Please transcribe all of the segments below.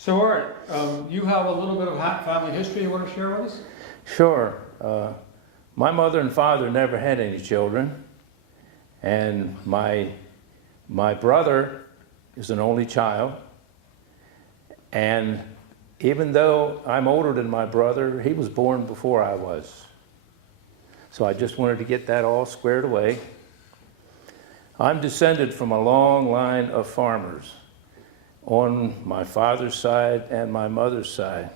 So, all right, you have a little bit of family history you want to share with us? Sure. My mother and father never had any children, and my brother is an only child. And even though I'm older than my brother, he was born before I was. So I just wanted to get that all squared away. I'm descended from a long line of farmers on my father's side and my mother's side.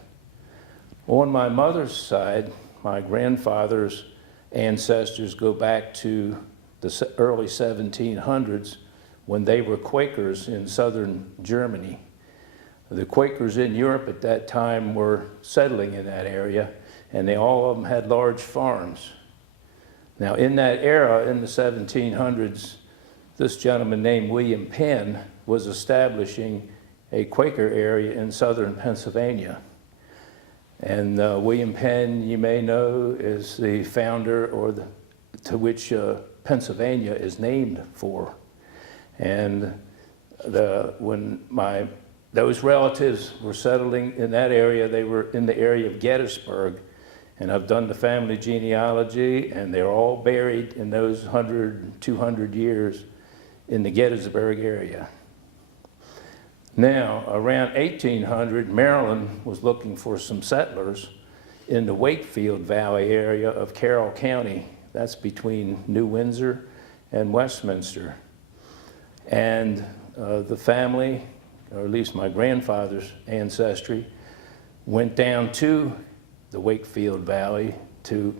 On my mother's side, my grandfather's ancestors go back to the early 1700s when they were Quakers in southern Germany. The Quakers in Europe at that time were settling in that area, and all of them had large farms. Now, in that era, in the 1700s, this gentleman named William Penn was establishing a Quaker area in southern Pennsylvania. And William Penn, you may know, is the founder, to which Pennsylvania is named for. And when those relatives were settling in that area, they were in the area of Gettysburg. And I've done the family genealogy, and they're all buried in those 100, 200 years in the Gettysburg area. Now, around 1800, Maryland was looking for some settlers in the Wakefield Valley area of Carroll County. That's between New Windsor and Westminster. And the family, or at least my grandfather's ancestry, went down to the Wakefield Valley to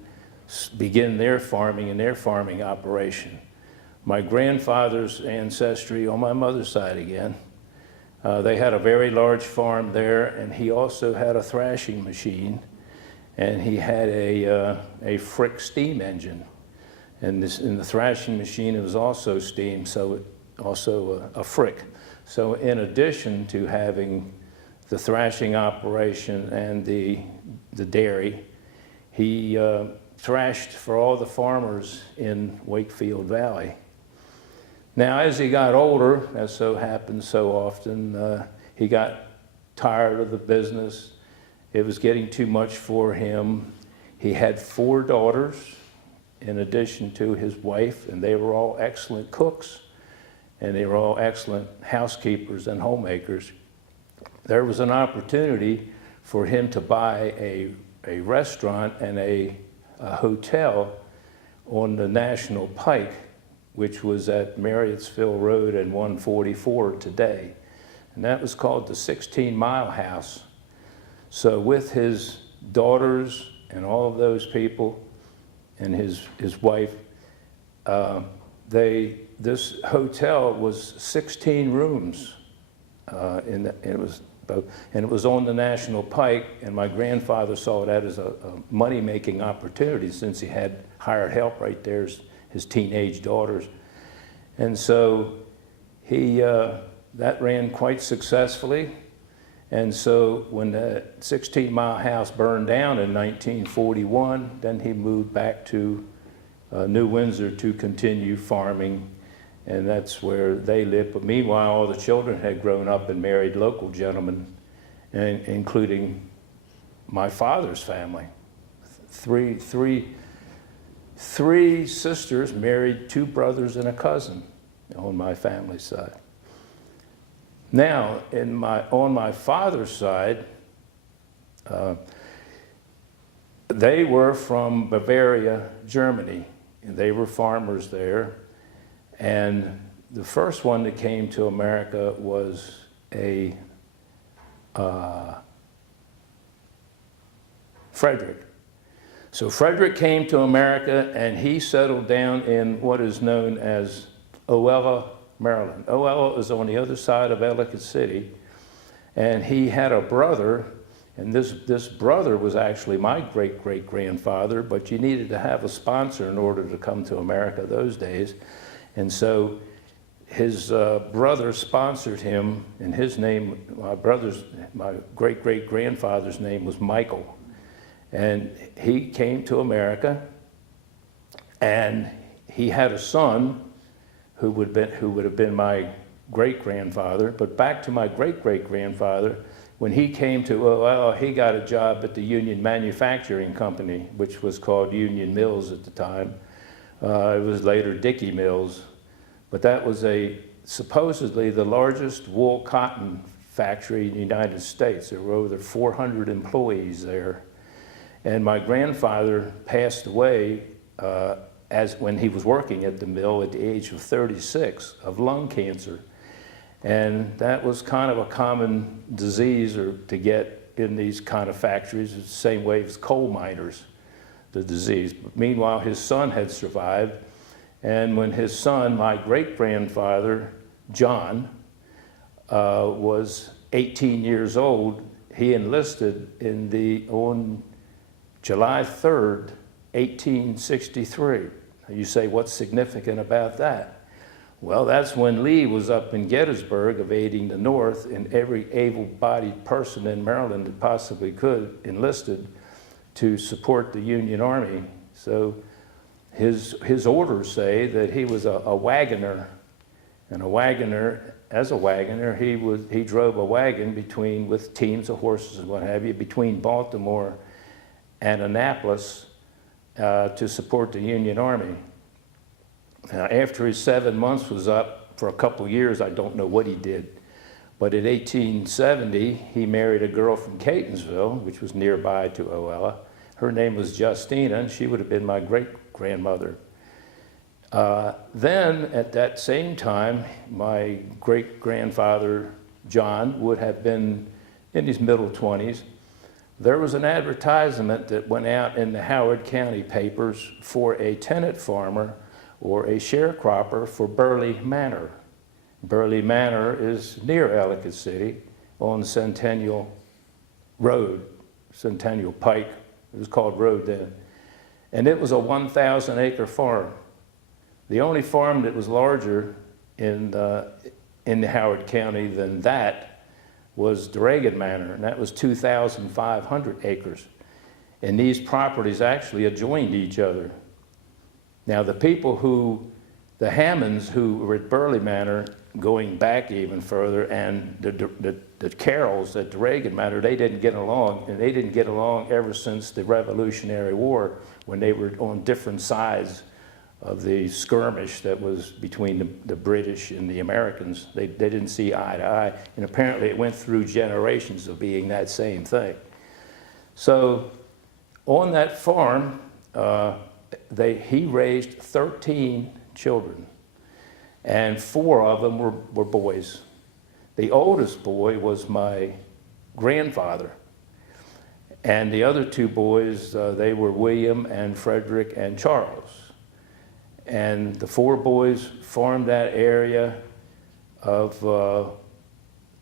begin their farming and their farming operation. My grandfather's ancestry on my mother's side again, they had a very large farm there, and he also had a thrashing machine, and he had a Frick steam engine. And in the thrashing machine, it was also steam, so also a Frick. So in addition to having the thrashing operation and the dairy, he thrashed for all the farmers in Wakefield Valley. Now, as he got older, as so happens so often, he got tired of the business. It was getting too much for him. He had 4 daughters in addition to his wife, and they were all excellent cooks, and they were all excellent housekeepers and homemakers. There was an opportunity for him to buy a restaurant and a hotel on the National Pike, which was at Marriottsville Road and 144 today. And that was called the 16 Mile House. So with his daughters and all of those people and his wife, this hotel was 16 rooms. It was on the National Pike, and my grandfather saw that as a money-making opportunity since he had hired help right there, his teenage daughters. And so that ran quite successfully. And so when the 16 Mile House burned down in 1941, then he moved back to New Windsor to continue farming, and that's where they lived. But meanwhile, all the children had grown up and married local gentlemen, including my father's family. Three sisters married 2 brothers and a cousin on my family side. Now, on my father's side, they were from Bavaria, Germany, and they were farmers there. And the first one that came to America was Frederick. So Frederick came to America, and he settled down in what is known as Oella, Maryland. Oella is on the other side of Ellicott City, and he had a brother, and this brother was actually my great-great-grandfather, but you needed to have a sponsor in order to come to America those days. And so his brother sponsored him, and his name, my great-great-grandfather's name was Michael. And he came to America, and he had a son who would have been my great-grandfather. But back to my great-great-grandfather, when he came to OL, he got a job at the Union Manufacturing Company, which was called Union Mills at the time. It was later Dickey Mills, but that was supposedly the largest wool cotton factory in the United States. There were over 400 employees there. And my grandfather passed away when he was working at the mill at the age of 36 of lung cancer. And that was kind of a common disease to get in these kind of factories. It's the same way as coal miners, the disease. But meanwhile, his son had survived. And when his son, my great-grandfather, John, was 18 years old, he enlisted on July 3rd, 1863. You say, what's significant about that? Well, that's when Lee was up in Gettysburg evading the North, and every able-bodied person in Maryland that possibly could enlisted to support the Union Army. So his orders say that he was a wagoner, and as a wagoner, he drove a wagon with teams of horses and what have you between Baltimore and Annapolis to support the Union Army. Now, after his 7 months was up, for a couple years, I don't know what he did, but in 1870, he married a girl from Catonsville, which was nearby to Oella. Her name was Justina, and she would have been my great-grandmother. Then, at that same time, my great-grandfather, John, would have been in his middle 20s. There was an advertisement that went out in the Howard County papers for a tenant farmer or a sharecropper for Burley Manor. Burley Manor is near Ellicott City on Centennial Road, Centennial Pike. It was called Road then. And it was a 1,000-acre farm. The only farm that was larger in Howard County than that was Reagan Manor, and that was 2,500 acres. And these properties actually adjoined each other. Now, the Hammonds who were at Burley Manor, going back even further, and the Carrolls at the Reagan Manor, they didn't get along, and they didn't get along ever since the Revolutionary War, when they were on different sides of the skirmish that was between the British and the Americans. They didn't see eye to eye, and apparently it went through generations of being that same thing. So on that farm, he raised 13 children, and 4 of them were boys. The oldest boy was my grandfather, and the other 2 boys, they were William and Frederick and Charles. And the 4 boys farmed that area of,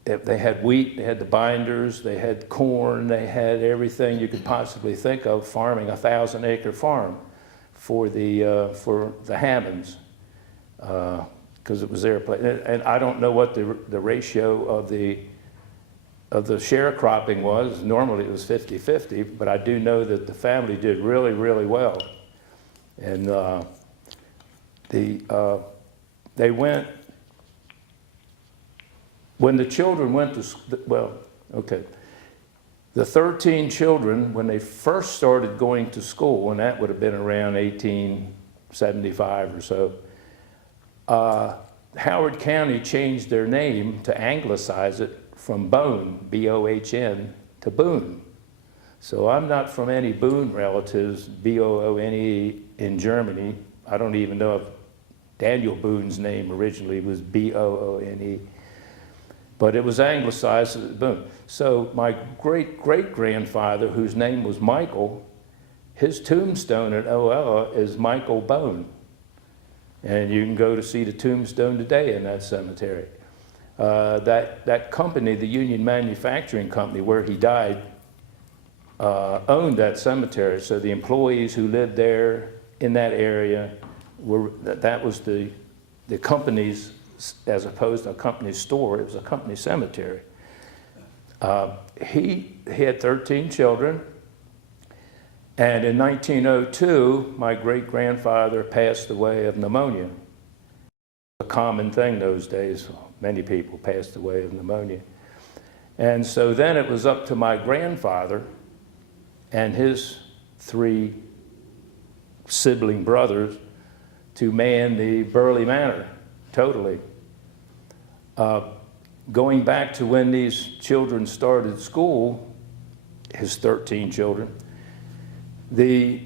they had wheat, they had the binders, they had corn, they had everything you could possibly think of farming a 1,000-acre farm for the Hammonds, because it was their place. And I don't know what the ratio of the sharecropping was. Normally it was 50-50, but I do know that the family did really, really well. And they went, when the children went to, the 13 children, when they first started going to school, and that would have been around 1875 or so, Howard County changed their name to anglicize it from Boone, B-O-H-N, to Boone. So I'm not from any Boone relatives, B-O-O-N-E, in Germany. I don't even know if Daniel Boone's name originally was B-O-O-N-E. But it was anglicized as Boone. So my great-great-grandfather, whose name was Michael, his tombstone at Oella is Michael Boone. And you can go to see the tombstone today in that cemetery. That company, the Union Manufacturing Company, where he died, owned that cemetery. So the employees who lived there in that area, that was the company's, as opposed to a company store, it was a company cemetery. He had 13 children, and in 1902, my great-grandfather passed away of pneumonia. A common thing those days, many people passed away of pneumonia. And so then it was up to my grandfather and his 3 sibling brothers to man the Burley Manor totally. Going back to when these children started school, his 13 children, the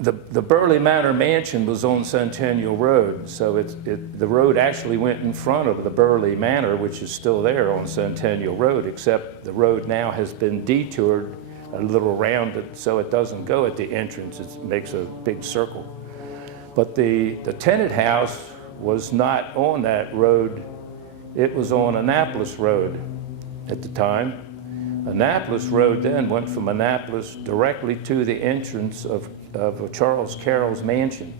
Burley Manor mansion was on Centennial Road, so the road actually went in front of the Burley Manor, which is still there on Centennial Road, except the road now has been detoured a little around it so it doesn't go at the entrance, it makes a big circle. But the tenant house was not on that road, it was on Annapolis Road at the time. Annapolis Road then went from Annapolis directly to the entrance of Charles Carroll's mansion.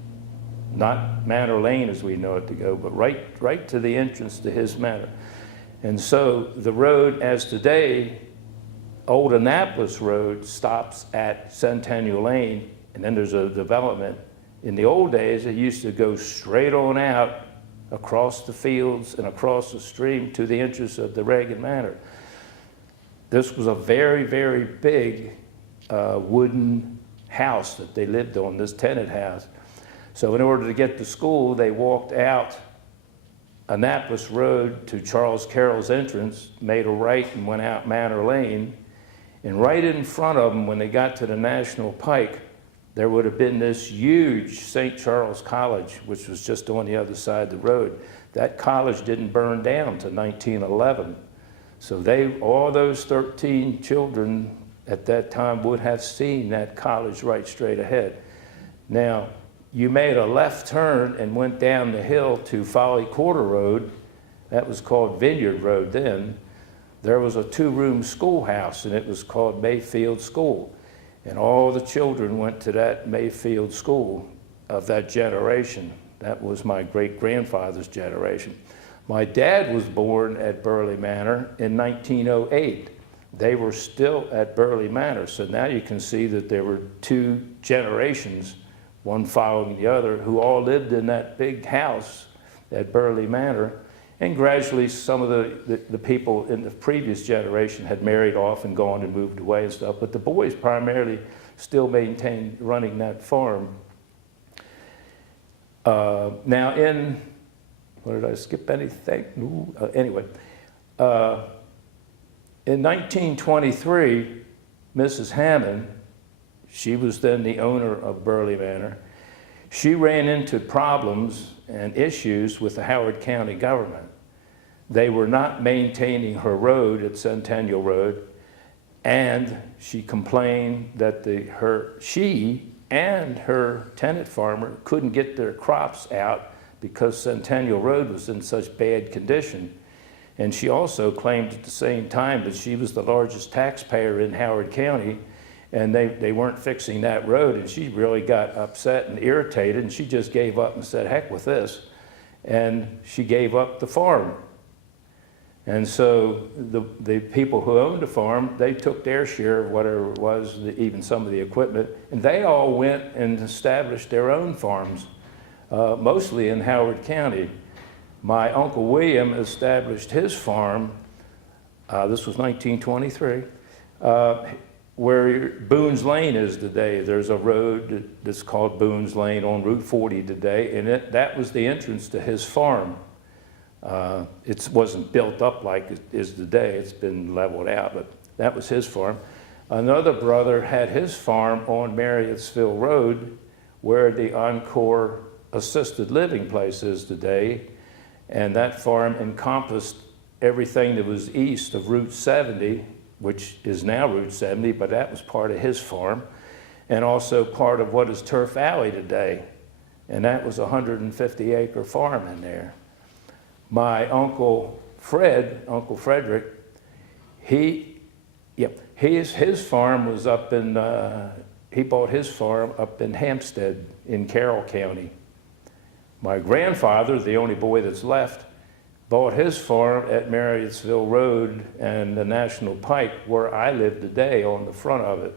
Not Manor Lane as we know it to go, but right to the entrance to his manor. And so the road as today, Old Annapolis Road stops at Centennial Lane, and then there's a development. In the old days, it used to go straight on out across the fields and across the stream to the entrance of the Reagan Manor. This was a very, very big wooden house that they lived on, this tenant house. So in order to get to school, they walked out Annapolis Road to Charles Carroll's entrance, made a right and went out Manor Lane. And right in front of them, when they got to the National Pike, there would have been this huge St. Charles College, which was just on the other side of the road. That college didn't burn down until 1911. So all those 13 children at that time would have seen that college right straight ahead. Now, you made a left turn and went down the hill to Folly Quarter Road. That was called Vineyard Road then. There was a 2-room schoolhouse, and it was called Mayfield School. And all the children went to that Mayfield School of that generation. That was my great-grandfather's generation. My dad was born at Burley Manor in 1908. They were still at Burley Manor. So now you can see that there were 2 generations, one following the other, who all lived in that big house at Burley Manor. And gradually some of the people in the previous generation had married off and gone and moved away and stuff. But the boys primarily still maintained running that farm. Now what did I skip anything? Anyway, in 1923, Mrs. Hammond, she was then the owner of Burley Manor, she ran into problems and issues with the Howard County government. They were not maintaining her road at Centennial Road, and she complained that she and her tenant farmer couldn't get their crops out because Centennial Road was in such bad condition. And she also claimed at the same time that she was the largest taxpayer in Howard County, and they weren't fixing that road, and she really got upset and irritated, and she just gave up and said, heck with this. And she gave up the farm. And so the people who owned the farm, they took their share of whatever it was, even some of the equipment, and they all went and established their own farms, mostly in Howard County. My Uncle William established his farm, this was 1923, where Boone's Lane is today. There's a road that's called Boone's Lane on Route 40 today, and that was the entrance to his farm. It wasn't built up like it is today, it's been leveled out, but that was his farm. Another brother had his farm on Marriottsville Road, where the Encore assisted living place is today, and that farm encompassed everything that was east of Route 70, which is now Route 70, but that was part of his farm, and also part of what is Turf Alley today, and that was a 150-acre farm in there. My Uncle Frederick, his farm was up in, he bought his farm up in Hampstead in Carroll County. My grandfather, the only boy that's left, bought his farm at Marriottsville Road and the National Pike, where I live today, on the front of it.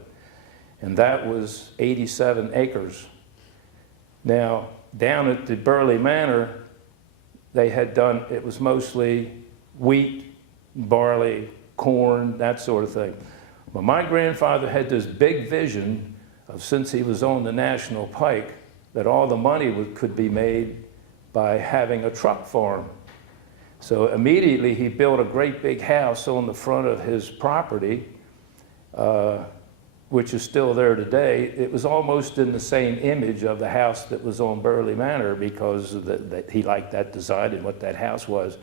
And that was 87 acres. Now, down at the Burley Manor, they had done, it was mostly wheat barley, corn, that sort of thing. But my grandfather had this big vision of, since he was on the National Pike, that all the money could be made by having a truck farm. So immediately he built a great big house on the front of his property, which is still there today. It was almost in the same image of the house that was on Burley Manor, because that he liked that design and what that house was.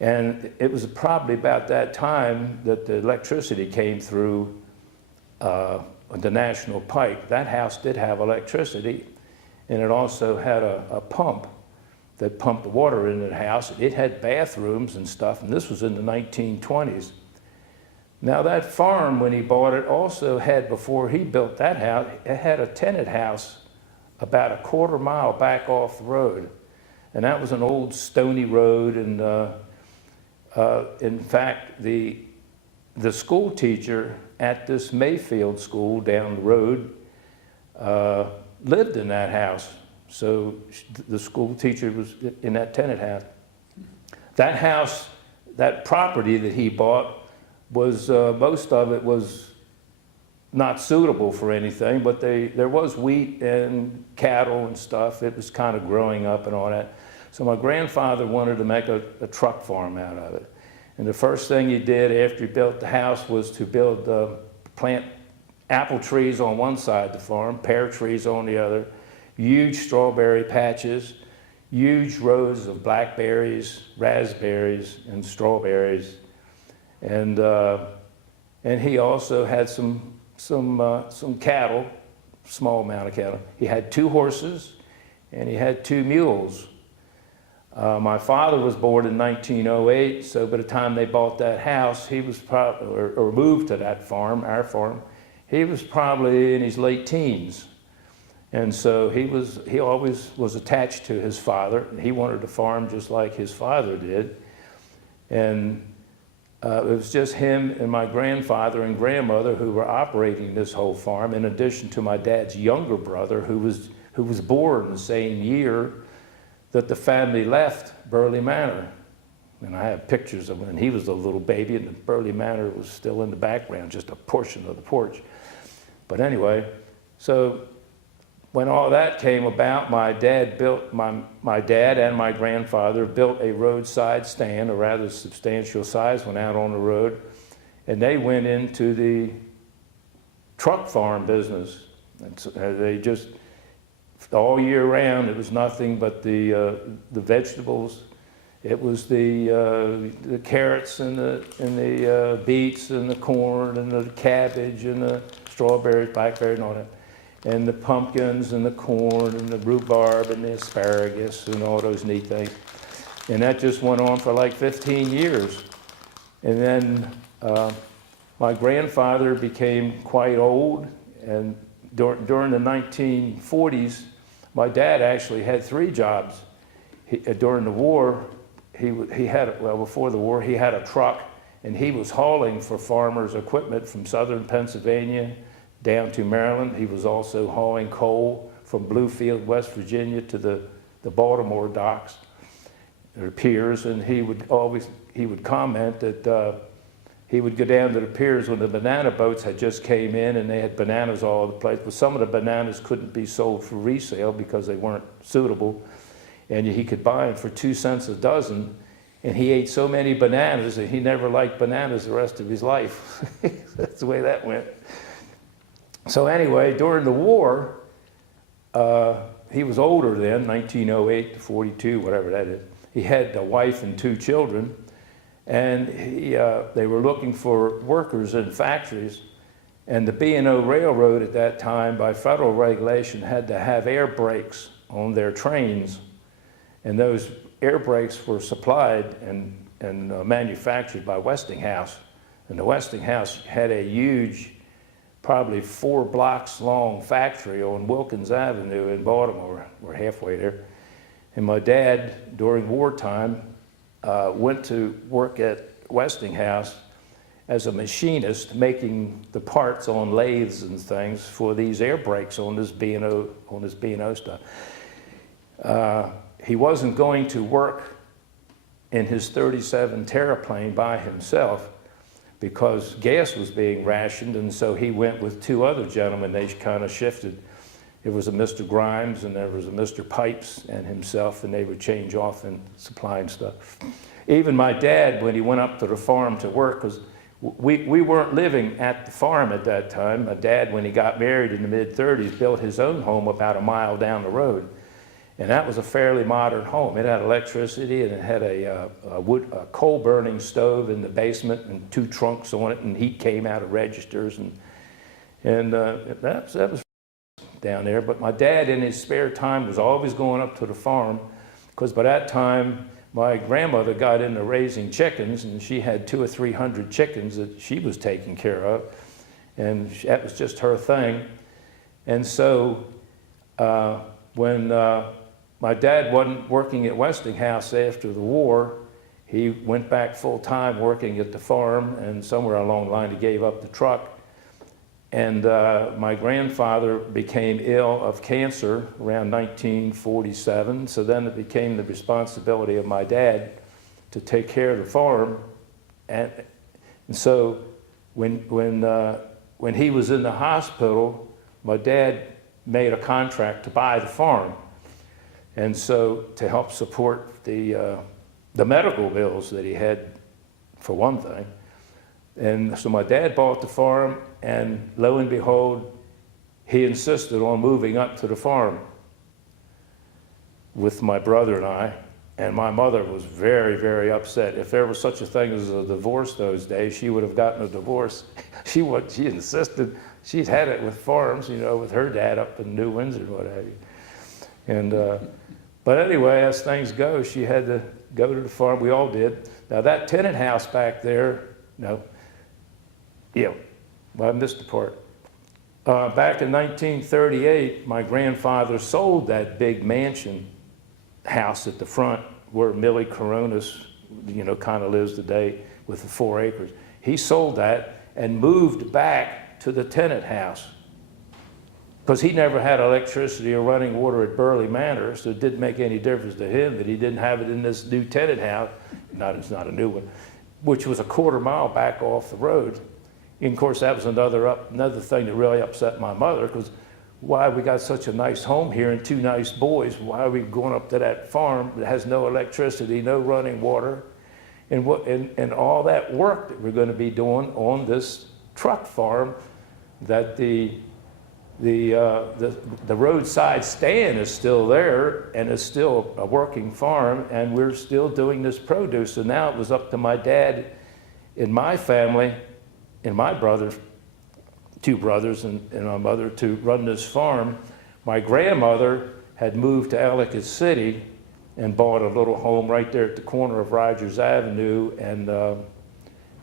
And it was probably about that time that the electricity came through the National Pike. That house did have electricity, and it also had a pump that pumped the water into the house. It had bathrooms and stuff, and this was in the 1920s. Now that farm, when he bought it, also had, before he built that house, it had a tenant house about a quarter mile back off the road. And that was an old stony road, and in fact, the school teacher at this Mayfield school down the road lived in that house. So the school teacher was in that tenant house. That house, that property that he bought, was most of it was not suitable for anything, but there was wheat and cattle and stuff. It was kind of growing up and all that. So my grandfather wanted to make a truck farm out of it. And the first thing he did after he built the house was to plant apple trees on one side of the farm, pear trees on the other, huge strawberry patches, huge rows of blackberries, raspberries, and strawberries. And he also had some cattle, small amount of cattle. He had 2 horses, and he had 2 mules. My father was born in 1908, so by the time they bought that house, he was probably, or moved to that farm, our farm, he was probably in his late teens. And so he always was attached to his father, and he wanted to farm just like his father did. And it was just him and my grandfather and grandmother who were operating this whole farm, in addition to my dad's younger brother, who was born the same year that the family left Burley Manor. And I have pictures of when he was a little baby, and the Burley Manor was still in the background, just a portion of the porch. But anyway, so when all that came about, my dad and my grandfather built a roadside stand, a rather substantial size, went out on the road, and they went into the truck farm business. And so they just, all year round, it was nothing but the vegetables. It was the carrots and the beets and the corn and the cabbage and the strawberries, blackberry, and all that, and the pumpkins and the corn and the rhubarb and the asparagus and all those neat things. And that just went on for like 15 years. And then my grandfather became quite old, and during the 1940s, my dad actually had 3 jobs. During the war, before the war, he had a truck, and he was hauling for farmers equipment from southern Pennsylvania down to Maryland. He was also hauling coal from Bluefield, West Virginia, to the Baltimore docks, or piers, and he would comment that he would go down to the piers when the banana boats had just came in, and they had bananas all over the place, but some of the bananas couldn't be sold for resale because they weren't suitable, and he could buy them for 2 cents a dozen, and he ate so many bananas that he never liked bananas the rest of his life. That's the way that went. So anyway, during the war, he was older then, 1908 to 42, whatever that is. He had a wife and 2 children, and they were looking for workers in factories. And the B&O Railroad at that time, by federal regulation, had to have air brakes on their trains. And those air brakes were supplied and manufactured by Westinghouse. And the Westinghouse had a huge, probably 4 blocks long factory on Wilkins Avenue in Baltimore. We're halfway there. And my dad, during wartime, went to work at Westinghouse as a machinist, making the parts on lathes and things for these air brakes on this B&O stuff. He wasn't going to work in his 37 Terraplane by himself because gas was being rationed, and so he went with two other gentlemen. They kind of shifted. There was a Mr. Grimes and there was a Mr. Pipes and himself, and they would change off and supplying stuff. Even my dad, when he went up to the farm to work, because we weren't living at the farm at that time. My dad, when he got married in the mid-30s, built his own home about a mile down the road. And that was a fairly modern home. It had electricity, and it had a coal-burning stove in the basement and two trunks on it, and heat came out of registers. And that was down there. But my dad, in his spare time, was always going up to the farm, because by that time, my grandmother got into raising chickens, and she had 200 or 300 chickens that she was taking care of, and that was just her thing. And so when my dad wasn't working at Westinghouse after the war, he went back full-time working at the farm, and somewhere along the line he gave up the truck. And my grandfather became ill of cancer around 1947, so then it became the responsibility of my dad to take care of the farm. And so when he was in the hospital, my dad made a contract to buy the farm, and so to help support the medical bills that he had, for one thing. And so my dad bought the farm, and lo and behold, he insisted on moving up to the farm with my brother and I. And my mother was very, very upset. If there was such a thing as a divorce those days, she would have gotten a divorce. She insisted. She'd had it with farms, you know, with her dad up in New Windsor and what have you. And but anyway, as things go, she had to go to the farm. We all did. Now that tenant house back there, well, I missed the part. Back in 1938, my grandfather sold that big mansion house at the front where Millie Coronas, you know, kind of lives today with the 4 acres. He sold that and moved back to the tenant house because he never had electricity or running water at Burley Manor, so it didn't make any difference to him that he didn't have it in this new tenant house. It's not a new one, which was a quarter mile back off the road. And of course, that was another thing that really upset my mother, because why we got such a nice home here and 2 nice boys, why are we going up to that farm that has no electricity, no running water, and all that work that we're going to be doing on this truck farm that the roadside stand is still there and is still a working farm, and we're still doing this produce. So now it was up to my dad and my family and my brothers, 2 brothers and my mother, to run this farm. My grandmother had moved to Ellicott City and bought a little home right there at the corner of Rogers Avenue and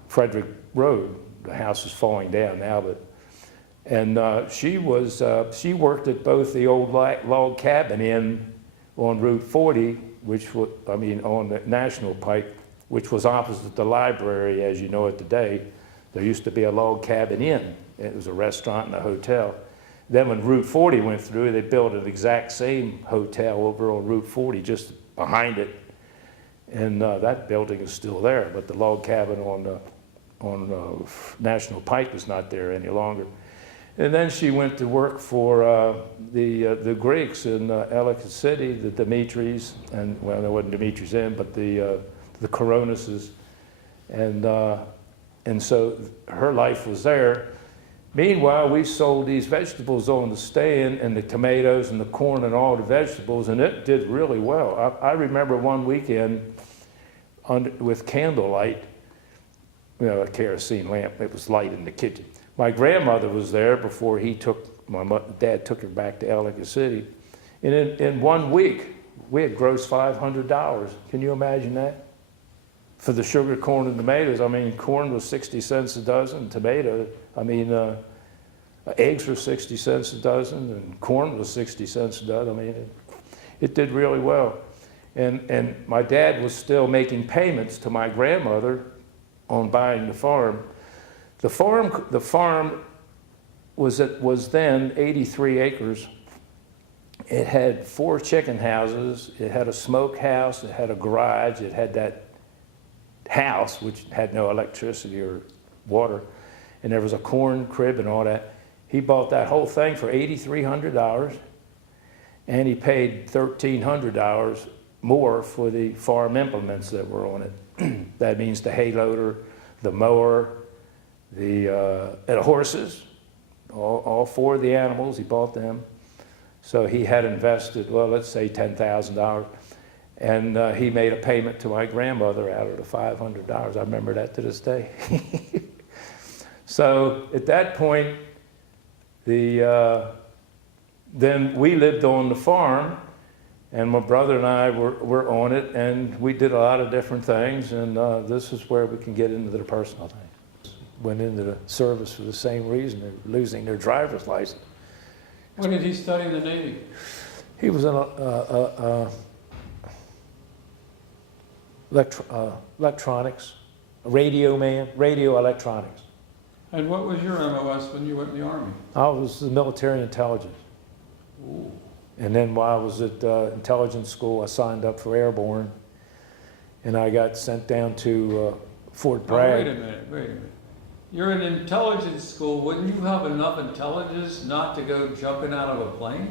Frederick Road. The house is falling down now, but she worked at both the old log cabin inn on Route 40, on the National Pike, which was opposite the library, as you know it today. There used to be a log cabin inn. It was a restaurant and a hotel. Then when Route 40 went through, they built an exact same hotel over on Route 40, just behind it. And that building is still there, but the log cabin on National Pike is not there any longer. And then she went to work for the Greeks in Ellicott City, the Dimitris, and well, there wasn't Dimitris then, but the Coronases, and so her life was there. Meanwhile, we sold these vegetables on the stand, and the tomatoes and the corn and all the vegetables, and it did really well. I remember one weekend with candlelight, you know, a kerosene lamp. It was light in the kitchen. My grandmother was there before my dad took her back to Ellicott City. And in 1 week, we had grossed $500. Can you imagine that? For the sugar, corn, and tomatoes. I mean, corn was 60 cents a dozen, eggs were 60 cents a dozen, and corn was 60 cents a dozen. I mean, it did really well. And my dad was still making payments to my grandmother on buying the farm. The farm was then 83 acres. It had 4 chicken houses. It had a smokehouse. It had a garage. It had that house, which had no electricity or water, and there was a corn crib and all that. He bought that whole thing for $8,300, and he paid $1,300 more for the farm implements that were on it. That means the hay loader, the mower, and the horses, all four of the animals, he bought them. So he had invested, well, let's say $10,000, and he made a payment to my grandmother out of the $500. I remember that to this day. So at that point, then we lived on the farm, and my brother and I were on it, and we did a lot of different things, and this is where we can get into the personal things. Went into the service for the same reason, they were losing their driver's license. When did he study in the Navy? He was an electronics, a radio man, radio electronics. And what was your MOS when you went in the Army? I was the military intelligence. Ooh. And then while I was at intelligence school, I signed up for airborne, and I got sent down to Fort Bragg. Oh, wait a minute. You're in intelligence school. Wouldn't you have enough intelligence not to go jumping out of a plane?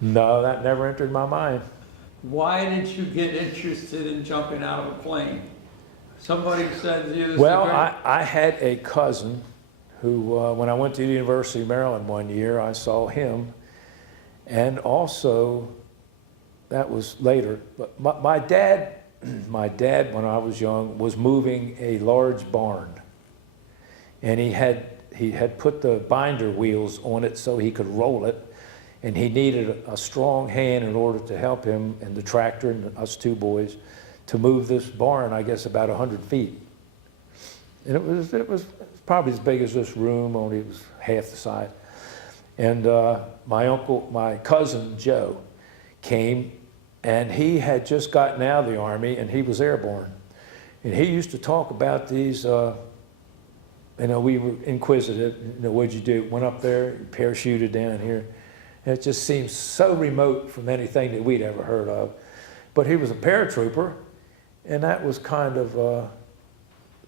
No, that never entered my mind. Why did you get interested in jumping out of a plane? Somebody said to you, Well, I had a cousin who, when I went to the University of Maryland one year, I saw him. And also, that was later, but my dad, when I was young, was moving a large barn. And he had put the binder wheels on it so he could roll it. And he needed a strong hand in order to help him and the tractor and us two boys to move this barn, I guess, about 100 feet. And it was probably as big as this room, only it was half the size. And my cousin Joe came, and he had just gotten out of the Army, and he was airborne. And he used to talk about these, we were inquisitive, what'd you do? Went up there, parachuted down here. And it just seemed so remote from anything that we'd ever heard of. But he was a paratrooper, and that was kind of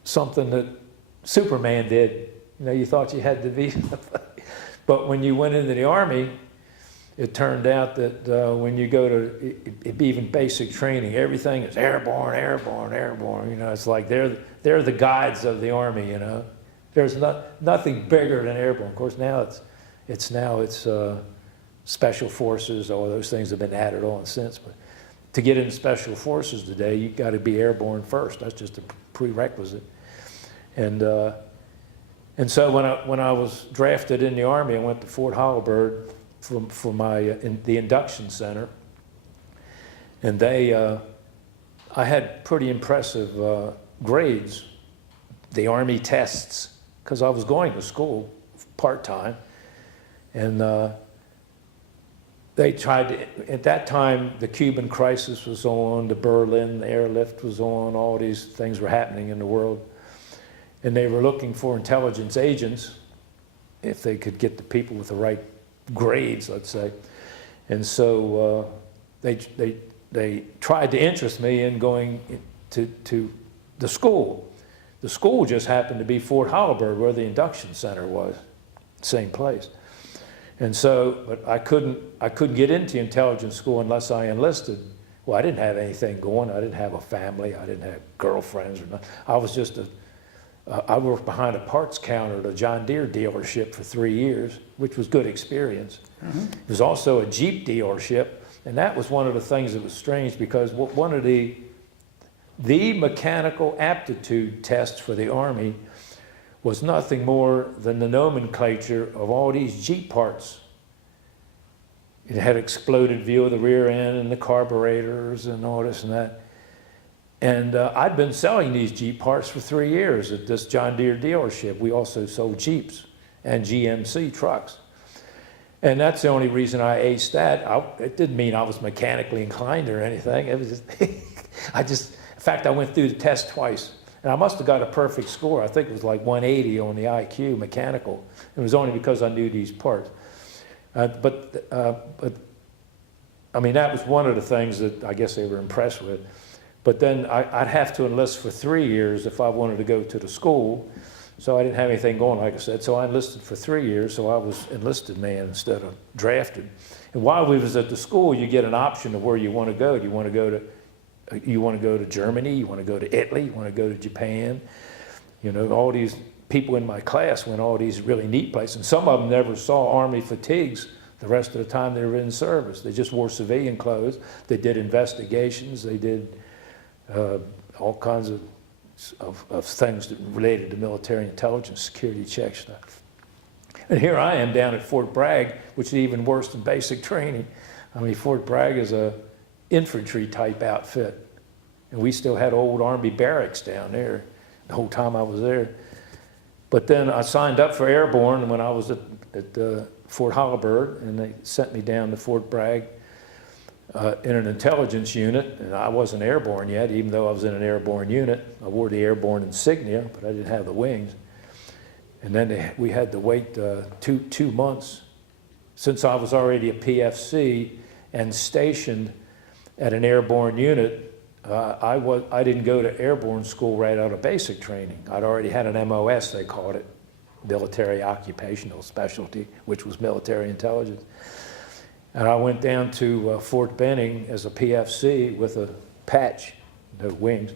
something that Superman did. You thought you had to be. But when you went into the Army, it turned out that when you go to even basic training, everything is airborne, airborne, airborne. It's like they're the guides of the Army. There's nothing bigger than airborne. Of course, now it's special forces. All those things have been added on since. But to get into special forces today, you've got to be airborne first. That's just a prerequisite. And so when I was drafted in the Army, I went to Fort Holabird for the induction center, and I had pretty impressive grades, the Army tests, because I was going to school part-time, and they tried to, at that time, the Cuban crisis was on, the Berlin airlift was on, all these things were happening in the world. And they were looking for intelligence agents, if they could get the people with the right grades, let's say. And so they tried to interest me in going to the school. The school just happened to be Fort Holabird, where the induction center was, same place. And so, but I couldn't get into intelligence school unless I enlisted. Well, I didn't have anything going. I didn't have a family. I didn't have girlfriends or nothing. I was just I worked behind a parts counter at a John Deere dealership for 3 years, which was good experience. Mm-hmm. It was also a Jeep dealership, and that was one of the things that was strange, because one of the mechanical aptitude tests for the Army was nothing more than the nomenclature of all these Jeep parts. It had exploded view of the rear end and the carburetors and all this and that. And I'd been selling these Jeep parts for 3 years at this John Deere dealership. We also sold Jeeps and GMC trucks. And that's the only reason I aced that. It didn't mean I was mechanically inclined or anything. It was just, in fact, I went through the test twice. And I must have got a perfect score. I think it was like 180 on the IQ, mechanical. It was only because I knew these parts. But I mean, that was one of the things that I guess they were impressed with. But then I'd have to enlist for 3 years if I wanted to go to the school. So I didn't have anything going, like I said. So I enlisted for 3 years. So I was enlisted man instead of drafted. And while we was at the school, you get an option of where you want to go. Do you want to go to Germany? You want to go to Italy? You want to go to Japan? You know, all these people in my class went all these really neat places. And some of them never saw Army fatigues the rest of the time they were in service. They just wore civilian clothes. They did investigations. They did all kinds of things that related to military intelligence, security check stuff. And here I am down at Fort Bragg, which is even worse than basic training. I mean, Fort Bragg is a infantry type outfit. And we still had old Army barracks down there the whole time I was there. But then I signed up for airborne when I was at Fort Holabird, and they sent me down to Fort Bragg in an intelligence unit, and I wasn't airborne yet, even though I was in an airborne unit. I wore the airborne insignia, but I didn't have the wings. And then we had to wait 2 months. Since I was already a PFC and stationed at an airborne unit, I didn't go to airborne school right out of basic training. I'd already had an MOS, they called it, military occupational specialty, which was military intelligence. And I went down to Fort Benning as a PFC with a patch, no wings.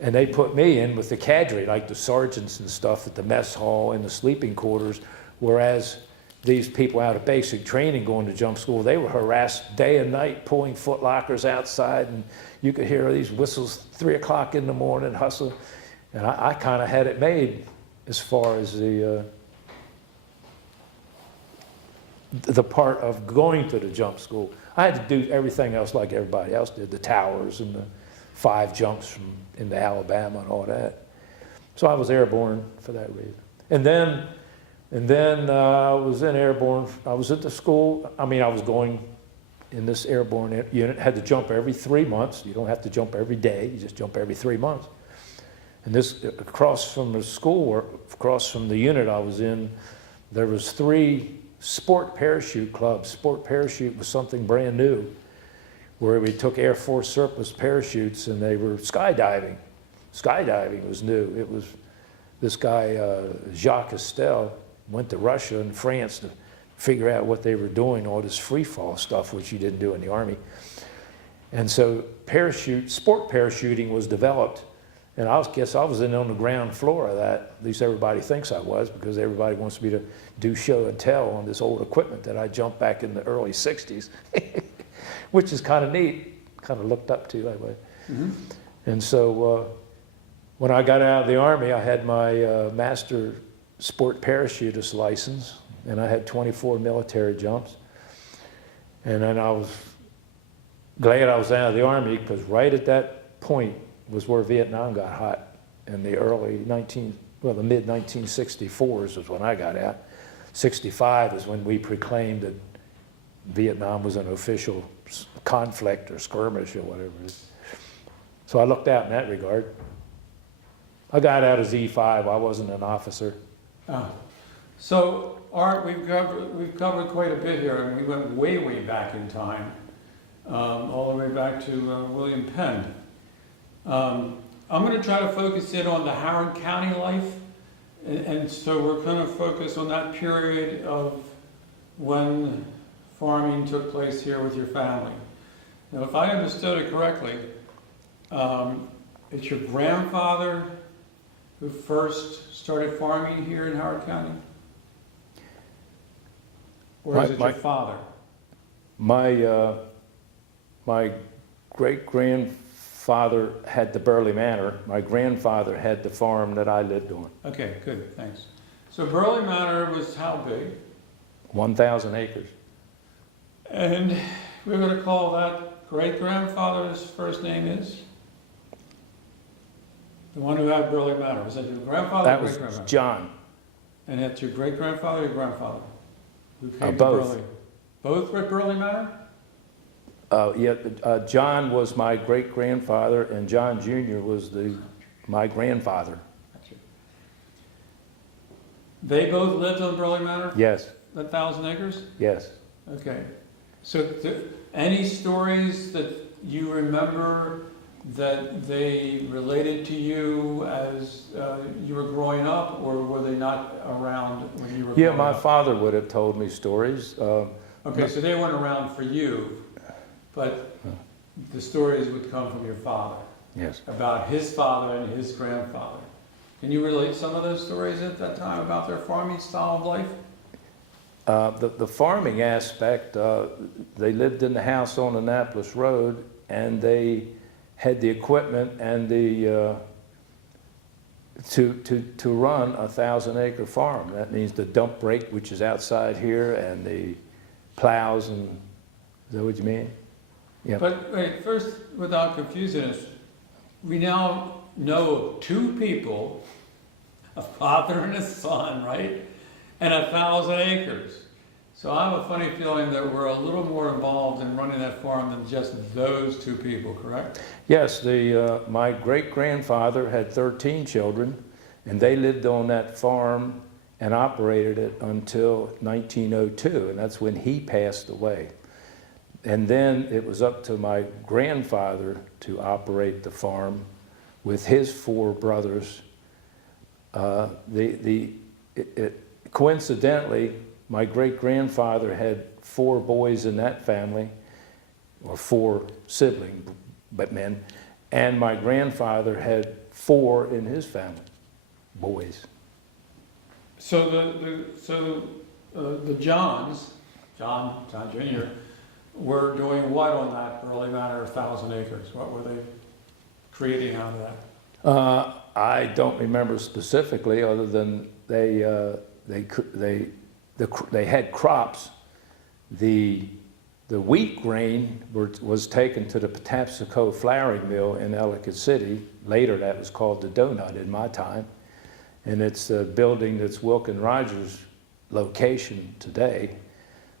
And they put me in with the cadre, like the sergeants and stuff at the mess hall and the sleeping quarters, whereas these people out of basic training going to jump school, they were harassed day and night, pulling foot lockers outside, and you could hear these whistles 3 o'clock in the morning, hustle. And I kind of had it made as far as the part of going to the jump school. I had to do everything else like everybody else did, the towers and the 5 jumps into Alabama and all that. So I was airborne for that reason. And then I was in airborne. I was at the school. I mean, I was going in this airborne unit. Had to jump every 3 months. You don't have to jump every day. You just jump every 3 months. And this, across from the school, or across from the unit I was in, there was 3 sport parachute clubs. Sport parachute was something brand new, where we took Air Force surplus parachutes and they were skydiving. Skydiving was new. It was this guy, Jacques Estelle, went to Russia and France to figure out what they were doing, all this free fall stuff, which you didn't do in the Army. And so sport parachuting was developed. And I guess I was in on the ground floor of that. At least everybody thinks I was, because everybody wants me to do show and tell on this old equipment that I jumped back in the early 60s, which is kind of neat, kind of looked up to that way. Mm-hmm. And so when I got out of the Army, I had my master sport parachutist license, and I had 24 military jumps. And then I was glad I was out of the Army, because right at that point was where Vietnam got hot in the the mid-1964s is when I got out. 65 is when we proclaimed that Vietnam was an official conflict or skirmish or whatever it is. So I looked out in that regard. I got out as E5. I wasn't an officer. So, Art, we've covered quite a bit here, and we went way, way back in time, all the way back to William Penn. I'm going to try to focus in on the Howard County life, and so we're going to focus on that period of when farming took place here with your family. Now, if I understood it correctly, it's your grandfather who first started farming here in Howard County? Or is it your father? My great-grandfather had the Burley Manor. My grandfather had the farm that I lived on. Okay, good, thanks. So Burley Manor was how big? 1,000 acres. And we're going to call that great-grandfather's first name is? The one who had Burley Manor. Was that your grandfather or great-grandfather? That was John. And that's your great-grandfather or your grandfather? Who came to both. Burley? Both at Burley Manor? John was my great-grandfather, and John Jr. was my grandfather. Gotcha. They both lived on Burley Manor? Yes. 1,000 acres? Yes. Okay. So any stories that you remember that they related to you as you were growing up, or were they not around when you were Yeah, growing my up? father would have told me stories. Okay, so they weren't around for you, but the stories would come from your father, Yes. about his father and his grandfather. Can you relate some of those stories at that time about their farming style of life? The farming aspect, they lived in the house on Annapolis Road, and they had the equipment and the to run a 1,000-acre farm. That means the dump break, which is outside here, and the plows, and is that what you mean? Yeah. But wait, first, without confusing us, we now know of two people, a father and a son, right? And 1,000 acres. So I have a funny feeling that we're a little more involved in running that farm than just those two people, correct? Yes, my great-grandfather had 13 children, and they lived on that farm and operated it until 1902, and that's when he passed away. And then it was up to my grandfather to operate the farm with his 4 brothers. Coincidentally, my great-grandfather had 4 boys in that family, or 4 siblings, but men, and my grandfather had 4 in his family, boys. So the Johns, John Jr., were doing what on that Burley Manor 1,000 acres? What were they creating out of that? I don't remember specifically, other than they had crops. The wheat grain was taken to the Patapsco flouring mill in Ellicott City. Later, that was called the Donut in my time, and it's a building that's Wilkin Rogers' location today.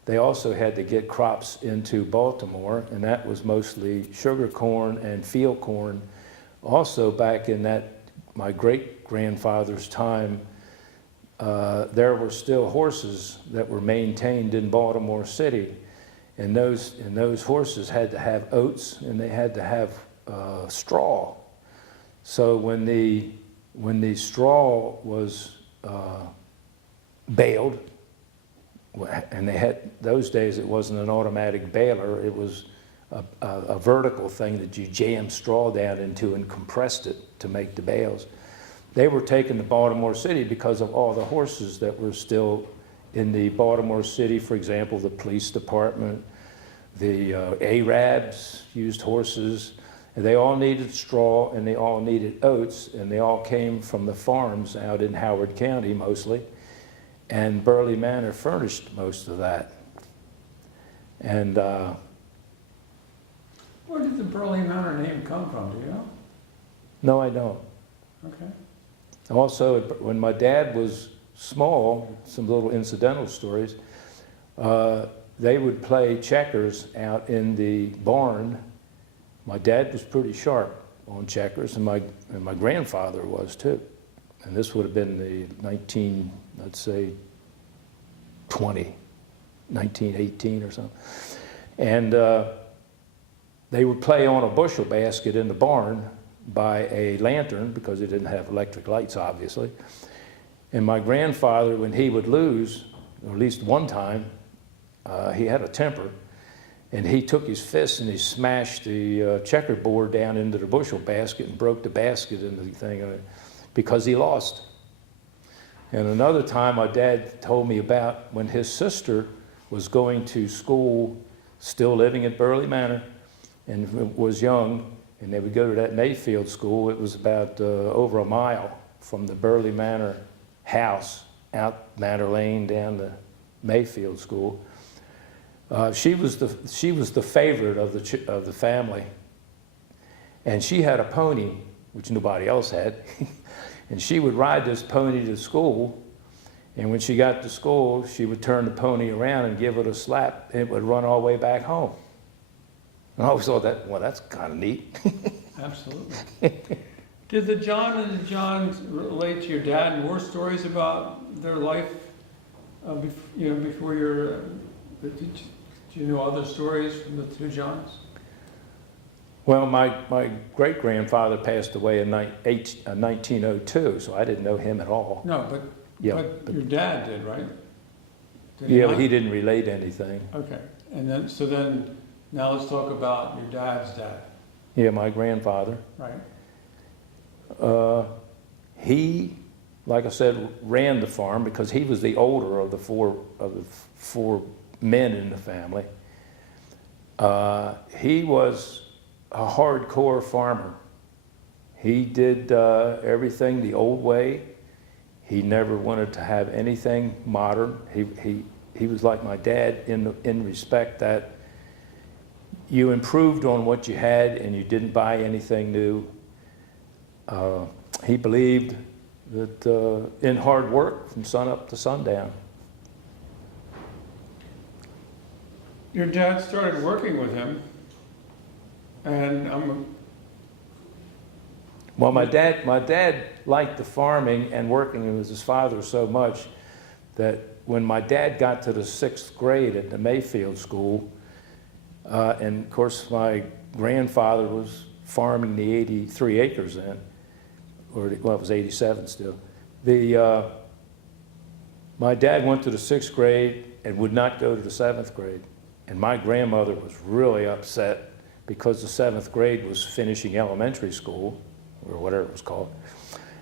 They also had to get crops into Baltimore, and that was mostly sugar corn and field corn. Also, back in my great-grandfather's time, there were still horses that were maintained in Baltimore City, and those horses had to have oats, and they had to have straw. So when the straw was baled, and those days it wasn't an automatic baler, it was a vertical thing that you jammed straw down into and compressed it to make the bales. They were taken to Baltimore City because of all the horses that were still in the Baltimore City. For example, the police department, the Arabs used horses, and they all needed straw, and they all needed oats, and they all came from the farms out in Howard County mostly, and Burley Manor furnished most of that. And where did the Burley Manor name come from, do you know? no, I don't. Okay. Also, when my dad was small, some little incidental stories, they would play checkers out in the barn. My dad was pretty sharp on checkers, and my grandfather was too. And this would have been the 1918 or something. And they would play on a bushel basket in the barn by a lantern, because they didn't have electric lights, obviously. And my grandfather, when he would lose, or at least one time, he had a temper, and he took his fist and he smashed the checkerboard down into the bushel basket and broke the basket into the thing, because he lost. And another time my dad told me about when his sister was going to school, still living at Burley Manor, and was young, and they would go to that Mayfield school. It was about over a mile from the Burley Manor house, out Manor Lane down to Mayfield school. She was the favorite of the family, and she had a pony, which nobody else had, and she would ride this pony to school. And when she got to school, she would turn the pony around and give it a slap, and it would run all the way back home. And I always thought that's kind of neat. Absolutely. Did the John and the Johns relate to your dad more stories about their life, before your? Do you know other stories from the two Johns? Well, my great-grandfather passed away in 1902, so I didn't know him at all. No, but, Yeah, but your dad did, right? Did yeah, not? but he didn't relate anything. Okay, and then, so then, now let's talk about your dad's dad, Yeah, my grandfather. right? He, like I said, ran the farm because he was the older of the four men in the family. He was a hardcore farmer. He did everything the old way. He never wanted to have anything modern. He was like my dad in respect that you improved on what you had and you didn't buy anything new. He believed that in hard work from sun up to sundown. Your dad started working with him, and Well, my dad liked the farming and working with his father so much that when my dad got to the 6th grade at the Mayfield School, and of course my grandfather was farming the 83 acres then, or well, it was 87 still. My dad went to the 6th grade and would not go to the 7th grade. And my grandmother was really upset because the 7th grade was finishing elementary school, or whatever it was called.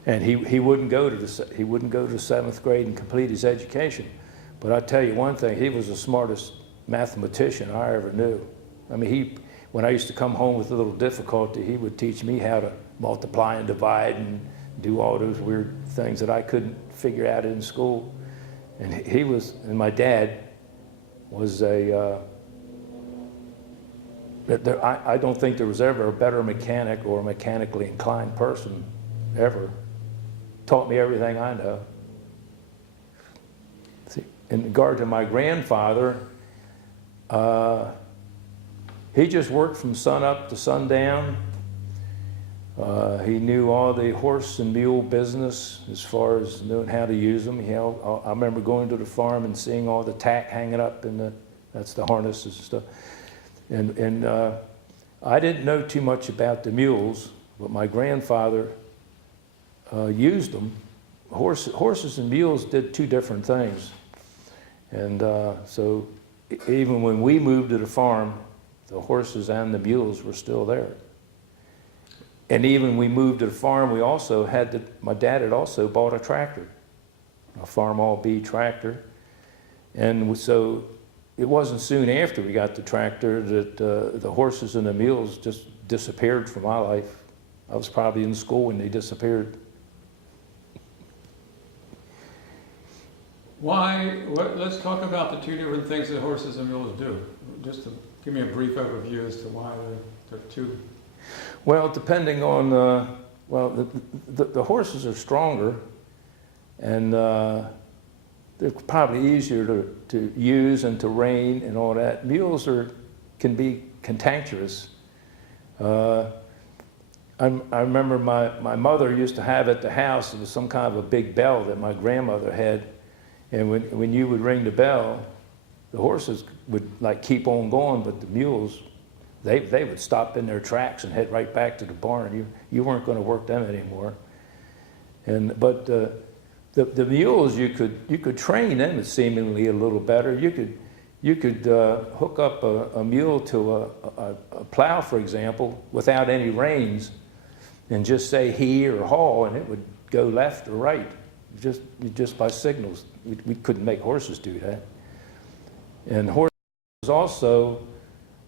And he wouldn't go to the 7th grade and complete his education. But I tell you one thing, he was the smartest mathematician I ever knew. I mean, when I used to come home with a little difficulty, he would teach me how to multiply and divide and do all those weird things that I couldn't figure out in school. And my dad was I don't think there was ever a better mechanic or a mechanically inclined person ever. Taught me everything I know. See, in regard to my grandfather, he just worked from sun up to sundown. He knew all the horse and mule business as far as knowing how to use them. I remember going to the farm and seeing all the tack hanging up that's the harnesses and stuff. And I didn't know too much about the mules, but my grandfather used them. Horses and mules did two different things. And so even when we moved to the farm, the horses and the mules were still there. And even when we moved to the farm, we also my dad had also bought a tractor, a Farm All B tractor. And so it wasn't soon after we got the tractor that the horses and the mules just disappeared from my life. I was probably in school when they disappeared. Let's talk about the two different things that horses and mules do. Just to give me a brief overview as to why they're two. Well, depending on, the horses are stronger and they're probably easier to use and to rein and all that. Mules can be cantankerous. I remember my mother used to have at the house, it was some kind of a big bell that my grandmother had. And when you would ring the bell, the horses would like keep on going, but the mules, they would stop in their tracks and head right back to the barn. You weren't going to work them anymore. But the mules, you could train them seemingly a little better. You could hook up a mule to a plow, for example, without any reins, and just say he or haw, and it would go left or right, just by signals. We couldn't make horses do that. And horses also,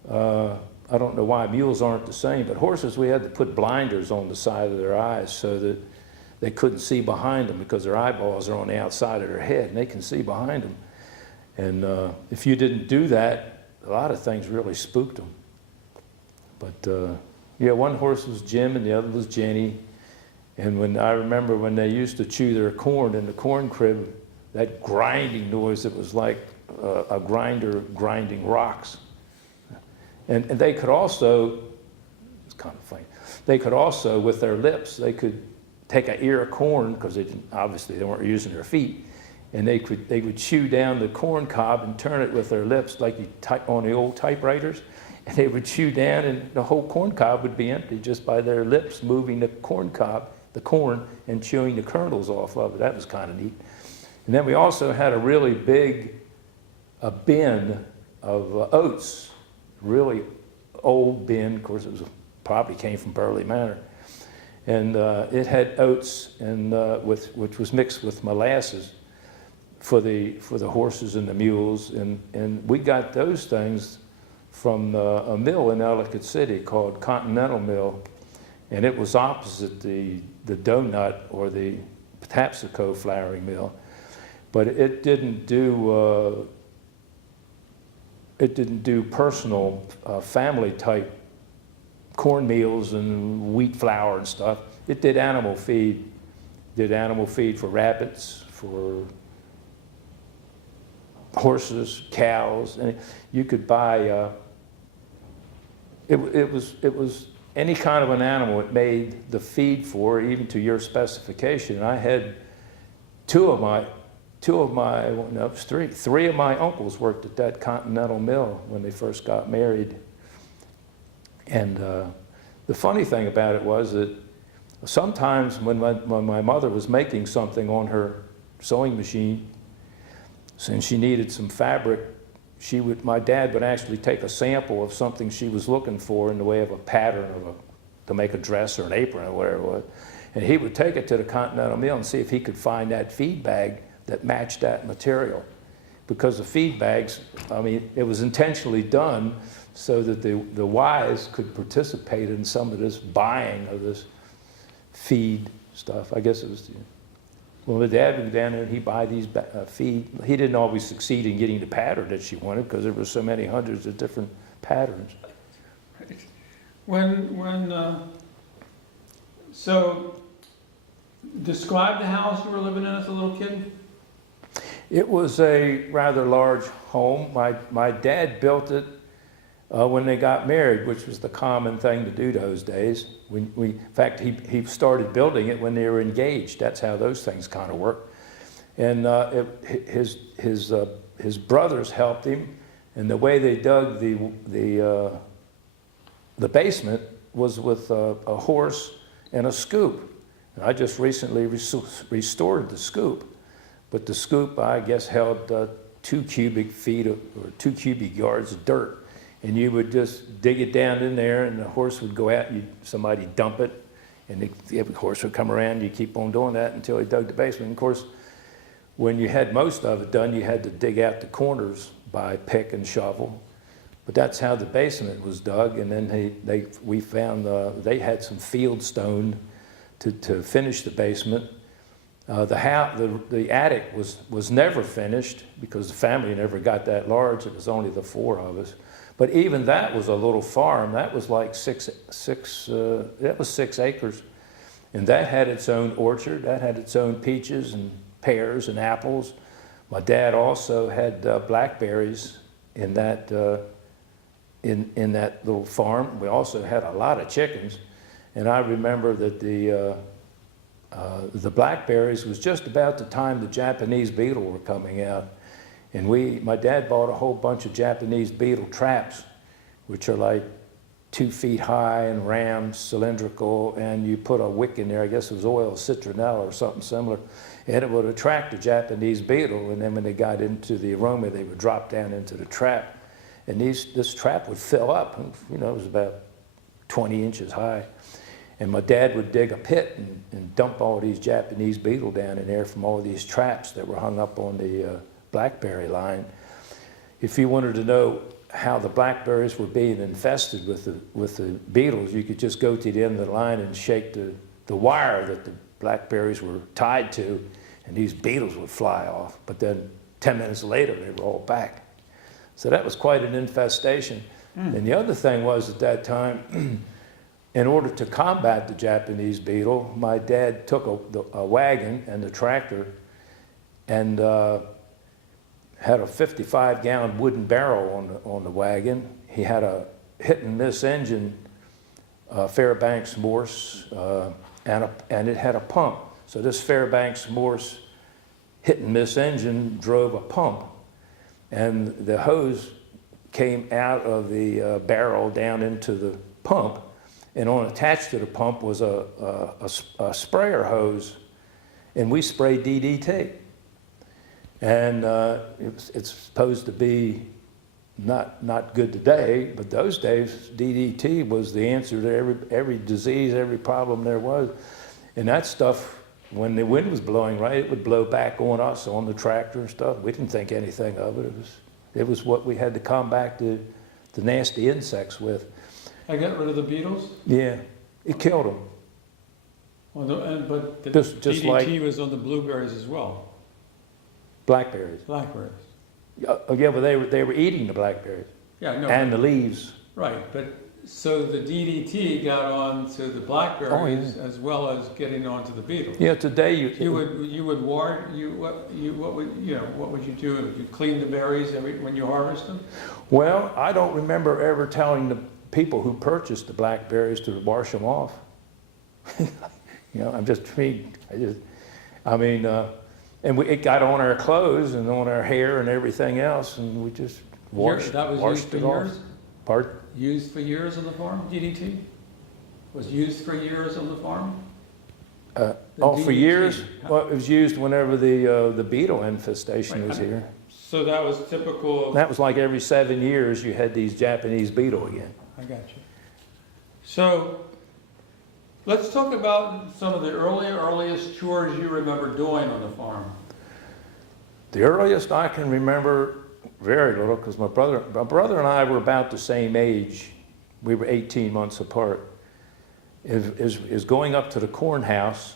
I don't know why mules aren't the same, but horses, we had to put blinders on the side of their eyes so that they couldn't see behind them because their eyeballs are on the outside of their head and they can see behind them. And if you didn't do that, a lot of things really spooked them. But yeah, one horse was Jim and the other was Jenny. And I remember when they used to chew their corn in the corn crib, that grinding noise, it was like a grinder grinding rocks. And they could also, it's kind of funny, they could also, with their lips, they could take an ear of corn, because obviously they weren't using their feet, and they would chew down the corn cob and turn it with their lips like you type on the old typewriters, and they would chew down, and the whole corn cob would be empty just by their lips moving the corn cob, the corn, and chewing the kernels off of it. That was kind of neat. And then we also had a really big bin of oats, really old bin. Of course, it was probably came from Burley Manor, and it had oats and which was mixed with molasses for the horses and the mules, and we got those things from a mill in Ellicott City called Continental Mill, and it was opposite the donut or the Patapsco flouring mill, but it didn't do personal family type cornmeals and wheat flour and stuff. It did animal feed. Did animal feed for rabbits, for horses, cows, and you could buy. It was any kind of an animal. It made the feed for, even to your specification. And I had three of my uncles worked at that Continental Mill when they first got married. And the funny thing about it was that sometimes when my mother was making something on her sewing machine, since she needed some fabric, my dad would actually take a sample of something she was looking for in the way of a pattern to make a dress or an apron or whatever it was. And he would take it to the Continental Mill and see if he could find that feed bag that matched that material. Because the feed bags, I mean, it was intentionally done so that the wives could participate in some of this buying of this feed stuff. I guess it was, well, the dad would go down there and he'd buy these feed. He didn't always succeed in getting the pattern that she wanted because there were so many hundreds of different patterns. So describe the house you were living in as a little kid. It was a rather large home. My dad built it when they got married, which was the common thing to do those days. In fact, he started building it when they were engaged. That's how those things kind of work. And his brothers helped him, and the way they dug the basement was with a horse and a scoop. And I just recently restored the scoop. But the scoop, I guess, held 2 cubic feet or 2 cubic yards of dirt. And you would just dig it down in there, and the horse would go out, and somebody dump it, and the horse would come around, and you keep on doing that until he dug the basement. And of course, when you had most of it done, you had to dig out the corners by pick and shovel. But that's how the basement was dug, and then we found they had some field stone to finish the basement. The attic was never finished because the family never got that large. It was only the 4 of us. But even that was a little farm. That was like 6 acres. And that had its own orchard. That had its own peaches and pears and apples. My dad also had blackberries in that in that little farm. We also had a lot of chickens. And I remember that the blackberries was just about the time the Japanese beetle were coming out. And my dad bought a whole bunch of Japanese beetle traps, which are like 2 feet high and round, cylindrical, and you put a wick in there, I guess it was oil citronella or something similar, and it would attract the Japanese beetle, and then when they got into the aroma, they would drop down into the trap. And this trap would fill up, and, it was about 20 inches high. And my dad would dig a pit and dump all these Japanese beetle down in there from all these traps that were hung up on the blackberry line. If you wanted to know how the blackberries were being infested with the beetles, you could just go to the end of the line and shake the wire that the blackberries were tied to, and these beetles would fly off. But then 10 minutes later, they were all back. So that was quite an infestation. And the other thing was at that time, in order to combat the Japanese beetle, my dad took a wagon and the tractor and had a 55-gallon wooden barrel on the wagon. He had a hit-and-miss engine, Fairbanks Morse, and it had a pump. So this Fairbanks Morse hit and miss engine drove a pump, and the hose came out of the barrel down into the pump, and attached to the pump was a sprayer hose, and we sprayed DDT. And it's supposed to be not good today, but those days DDT was the answer to every disease, every problem there was. And that stuff, when the wind was blowing right, it would blow back on us, on the tractor and stuff. We didn't think anything of it. It was what we had to combat the nasty insects with. I got rid of the beetles? Yeah, it killed them. Well, but the Just DDT like was on the blueberries as well, blackberries. blackberries. Yeah, but they were eating the blackberries Yeah, no. and the leaves. Right, but so the DDT got on to the blackberries as well as getting onto the beetles. Yeah, today You would ward what would you do? Would you clean the berries when you harvest them? Well, I don't remember ever telling the people who purchased the blackberries to wash them off. I'm just intrigued. And it got on our clothes and on our hair and everything else, and we just washed it off. That was used for years? Pardon? Used for years on the farm, DDT? Was used for years on the farm? For DDT. Years? Well, it was used whenever the beetle infestation was here. So that was typical of... That was like every 7 years you had these Japanese beetle again. I got you. So let's talk about some of the earliest chores you remember doing on the farm. The earliest I can remember, very little, because my brother and I were about the same age. We were 18 months apart. Is going up to the corn house.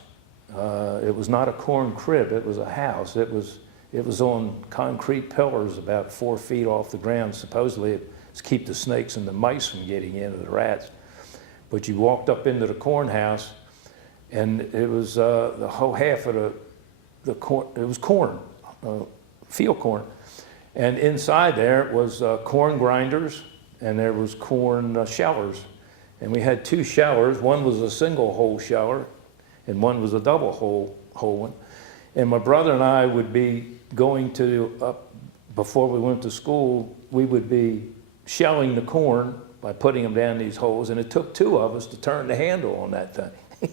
It was not a corn crib, it was a house. It was on concrete pillars about 4 feet off the ground. Supposedly it was to keep the snakes and the mice from getting in, or the rats. But you walked up into the corn house, and it was the whole half of the corn. It was corn, field corn, and inside there was corn grinders, and there was corn shellers, and we had 2 shellers. One was a single hole sheller, and one was a double hole one. And my brother and I would be going before we went to school. We would be shelling the corn by putting them down these holes, and it took 2 of us to turn the handle on that thing.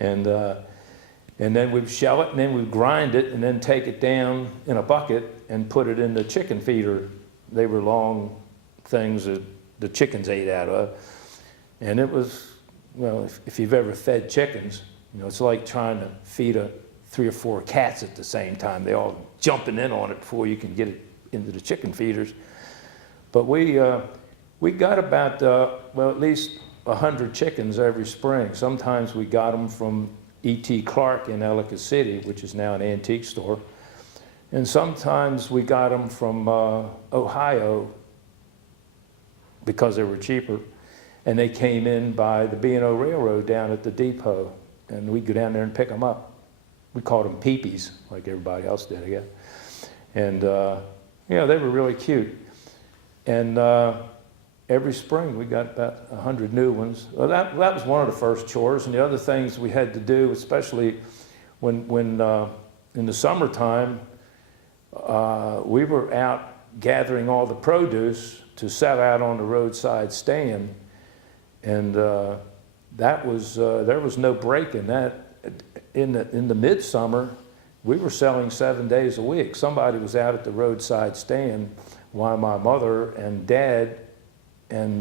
And then we'd shell it, and then we'd grind it, and then take it down in a bucket and put it in the chicken feeder. They were long things that the chickens ate out of. And it was, well, if you've ever fed chickens, it's like trying to feed 3 or 4 cats at the same time. They all jumping in on it before you can get it into the chicken feeders. But we got about, at least 100 chickens every spring. Sometimes we got them from E.T. Clark in Ellicott City, which is now an antique store. And sometimes we got them from Ohio because they were cheaper. And they came in by the B&O Railroad down at the depot. And we'd go down there and pick them up. We called them peepees, like everybody else did, I guess. And, they were really cute. And every spring we got about 100 new ones. Well, that was one of the first chores. And the other things we had to do, especially when in the summertime, we were out gathering all the produce to sell out on the roadside stand. And there was no break in that. In the midsummer, we were selling 7 days a week. Somebody was out at the roadside stand while my mother and dad and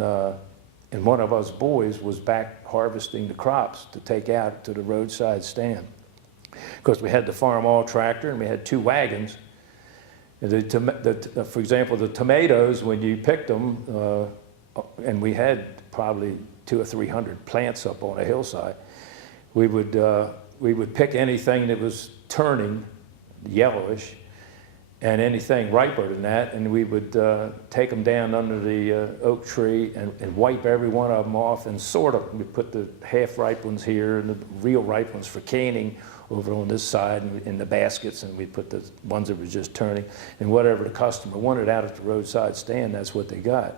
one of us boys was back harvesting the crops to take out to the roadside stand. Because we had the farm all tractor and we had 2 wagons. And for example, the tomatoes, when you picked them, and we had probably 200 or 300 plants up on a hillside, we would pick anything that was turning yellowish and anything riper than that, and we would take them down under the oak tree and wipe every one of them off and sort them. We put the half-ripe ones here and the real ripe ones for canning over on this side in the baskets, and we put the ones that were just turning. And whatever the customer wanted out at the roadside stand, that's what they got.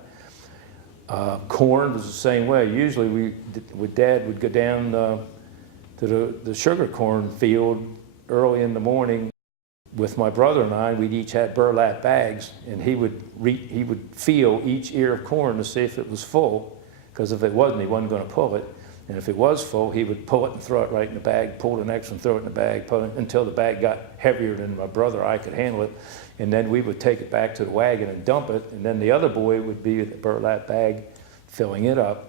Corn was the same way. Usually Dad would go down to the sugar corn field early in the morning with my brother and I, we'd each had burlap bags, and he would feel each ear of corn to see if it was full, because if it wasn't, he wasn't going to pull it. And if it was full, he would pull it and throw it right in the bag, pull the next one, throw it in the bag, pull it until the bag got heavier than my brother or I could handle it. And then we would take it back to the wagon and dump it, and then the other boy would be with the burlap bag filling it up.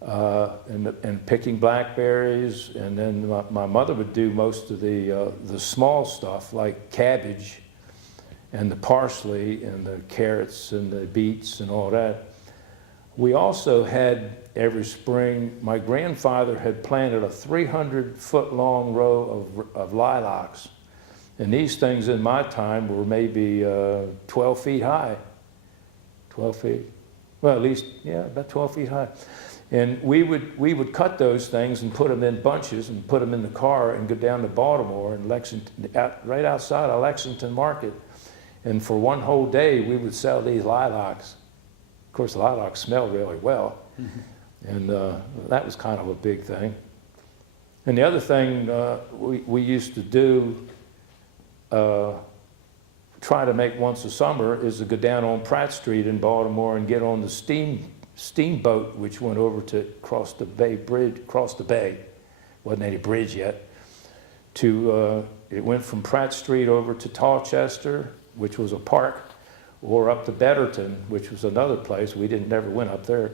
And picking blackberries, and then my mother would do most of the small stuff like cabbage and the parsley and the carrots and the beets and all that. We also had every spring, my grandfather had planted a 300-foot long row of lilacs, and these things in my time were maybe 12 feet high. 12 feet? Well, at least, yeah, about 12 feet high. And we would cut those things and put them in bunches and put them in the car and go down to Baltimore and Lexington, right outside of Lexington Market. And for one whole day, we would sell these lilacs. Of course, the lilacs smell really well. Mm-hmm. And that was kind of a big thing. And the other thing we used to do, try to make once a summer, is to go down on Pratt Street in Baltimore and get on the steamboat, which went over to cross the bay, wasn't any bridge yet, it went from Pratt Street over to Tolchester, which was a park, or up to Betterton, which was another place. We never went up there.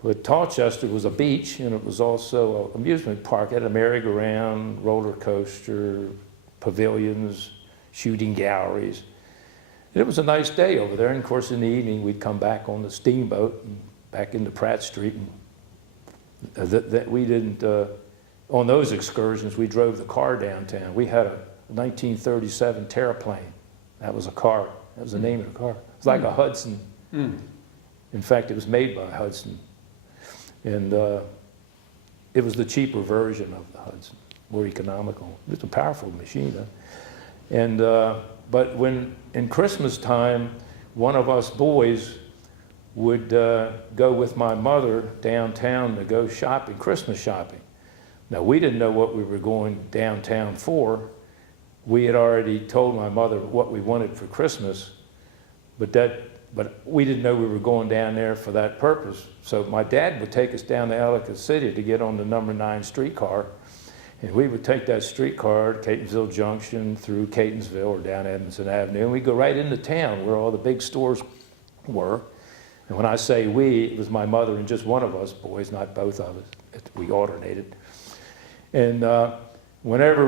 But Tolchester was a beach, and it was also an amusement park. It had a merry-go-round, roller coaster, pavilions, shooting galleries. It was a nice day over there, and of course in the evening we'd come back on the steamboat and back into Pratt Street. And we didn't, on those excursions, we drove the car downtown. We had a 1937 Terraplane. That was a car. That was the name of the car. It was like a Hudson. In fact, it was made by Hudson. And it was the cheaper version of the Hudson, more economical. It was a powerful machine. Huh? And but when in Christmas time, one of us boys would go with my mother downtown to go shopping, Christmas shopping. Now, we didn't know what we were going downtown for. We had already told my mother what we wanted for Christmas, but we didn't know we were going down there for that purpose. So my dad would take us down to Ellicott City to get on the number 9 streetcar. And we would take that streetcar to Catonsville Junction through Catonsville or down Edmondson Avenue, and we'd go right into town where all the big stores were. And when I say we, it was my mother and just one of us boys, not both of us. We alternated. And whenever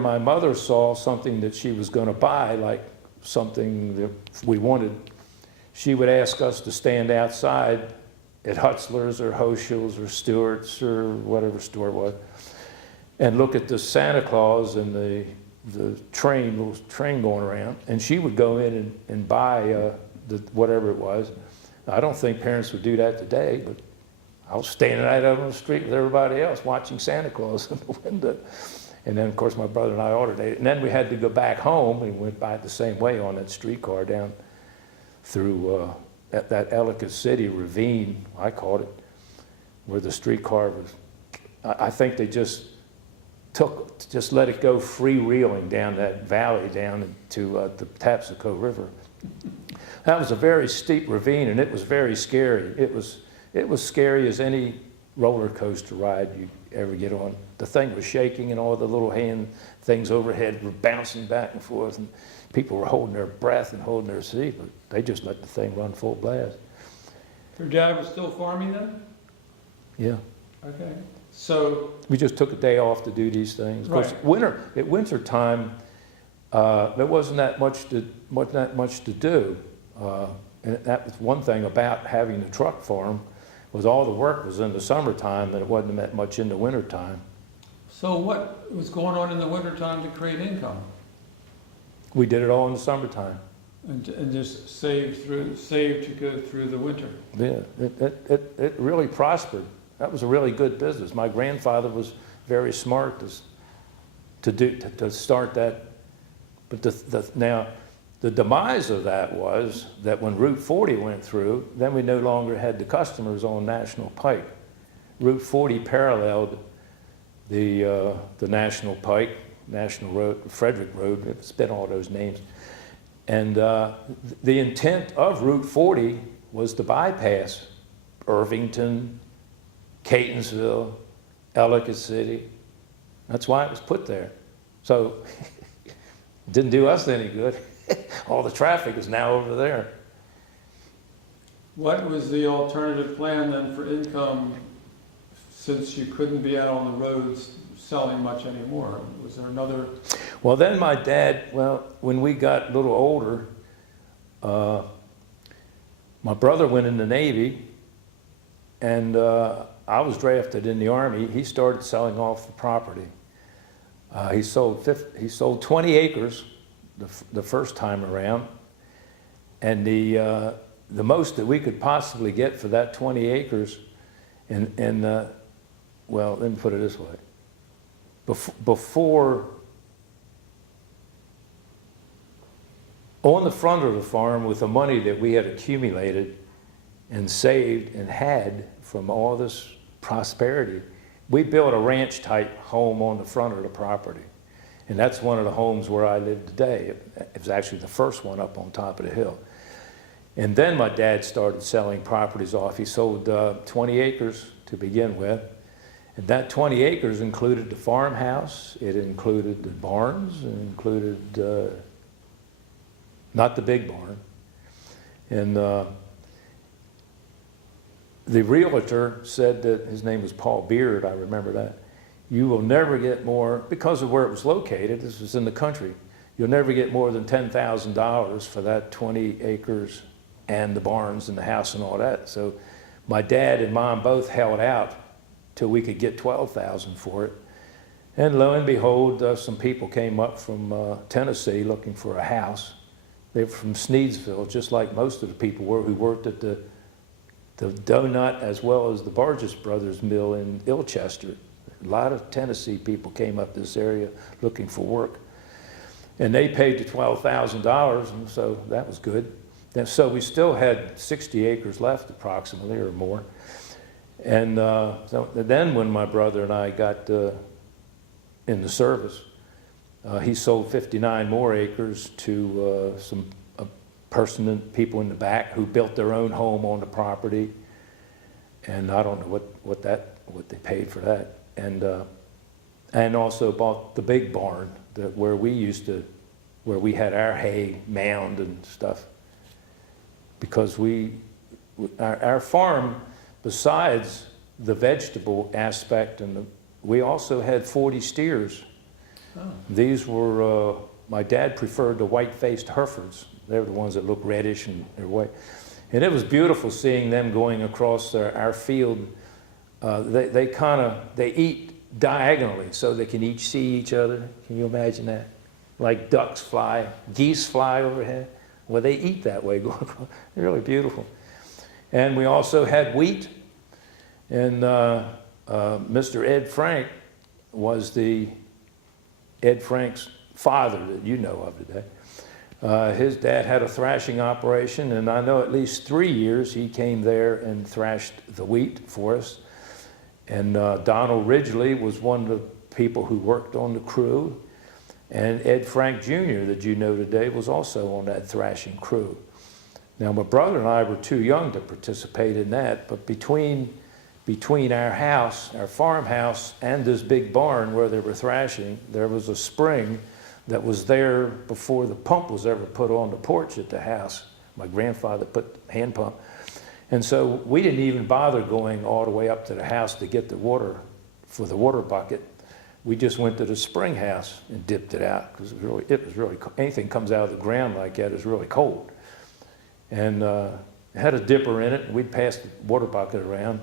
my mother saw something that she was going to buy, like something that we wanted, she would ask us to stand outside at Hutzler's or Hoschel's or Stewart's or whatever store it was, and look at the Santa Claus and the little train going around, and she would go in and buy whatever it was. I don't think parents would do that today, but I was standing right out on the street with everybody else watching Santa Claus in the window. And then, of course, my brother and I alternated. And then we had to go back home, and went by the same way on that streetcar down through that Ellicott City ravine, I called it, where the streetcar was. I think they just let it go freewheeling down that valley down to the Tapsco River. That was a very steep ravine, and it was very scary. It was scary as any roller coaster ride you ever get on. The thing was shaking, and all the little hand things overhead were bouncing back and forth, and people were holding their breath and holding their seat, but they just let the thing run full blast. Your dad was still farming then? Yeah. Okay. So we just took a day off to do these things. Of course, at winter time, there wasn't that much to do. And that was one thing about having the truck farm, was all the work was in the summertime, and it wasn't that much in the wintertime. So what was going on in the wintertime to create income? We did it all in the summertime. And just saved to go through the winter. Yeah, it really prospered. That was a really good business. My grandfather was very smart to start that. But now, the demise of that was that when Route 40 went through, then we no longer had the customers on National Pike. Route 40 paralleled the National Pike, National Road, Frederick Road, it's been all those names. And the intent of Route 40 was to bypass Irvington, Catonsville, Ellicott City. That's why it was put there. So it didn't do us any good. All the traffic is now over there. What was the alternative plan then for income, since you couldn't be out on the roads selling much anymore? Was there another? Well, then my dad, when we got a little older, my brother went in the Navy, and I was drafted in the Army. He started selling off the property. He sold 20 acres the first time around, and the most that we could possibly get for that 20 acres, well, let me put it this way. Before, on the front of the farm, with the money that we had accumulated and saved and had from all this prosperity, we built a ranch-type home on the front of the property. And that's one of the homes where I live today. It was actually the first one up on top of the hill. And then my dad started selling properties off. He sold 20 acres to begin with. And that 20 acres included the farmhouse, it included the barns, it included, not the big barn. And the realtor said that, his name was Paul Beard, I remember that, you will never get more, because of where it was located, this was in the country, you'll never get more than $10,000 for that 20 acres and the barns and the house and all that. So my dad and mom both held out till we could get $12,000 for it. And lo and behold, some people came up from Tennessee looking for a house. They were from Sneedsville, just like most of the people were who worked at the donut as well as the Burgess Brothers mill in Ilchester. A lot of Tennessee people came up this area looking for work. And they paid the $12,000, and so that was good. And so we still had 60 acres left approximately, or more. And so then when my brother and I got in the service, he sold 59 more acres to some people in the back who built their own home on the property. And I don't know what they paid for that. And also bought the big barn where we had our hay mound and stuff. Because our farm, besides the vegetable aspect, we also had 40 steers. Oh. These were, my dad preferred the white-faced Herefords. They were the ones that look reddish and they're white. And it was beautiful seeing them going across our field. They eat diagonally so they can each see each other. Can you imagine that? Like ducks fly, geese fly overhead. Well, they eat that way. They're really beautiful. And we also had wheat. And Mr. Ed Frank was Ed Frank's father that you know of today. His dad had a thrashing operation, and I know at least 3 years he came there and thrashed the wheat for us. And Donald Ridgely was one of the people who worked on the crew. And Ed Frank Jr., that you know today, was also on that thrashing crew. Now, my brother and I were too young to participate in that, but between our house, our farmhouse, and this big barn where they were thrashing, there was a spring that was there before the pump was ever put on the porch at the house. My grandfather put the hand pump. And so we didn't even bother going all the way up to the house to get the water for the water bucket. We just went to the spring house and dipped it out because it was really anything comes out of the ground like that is really cold. And it had a dipper in it, and we'd pass the water bucket around,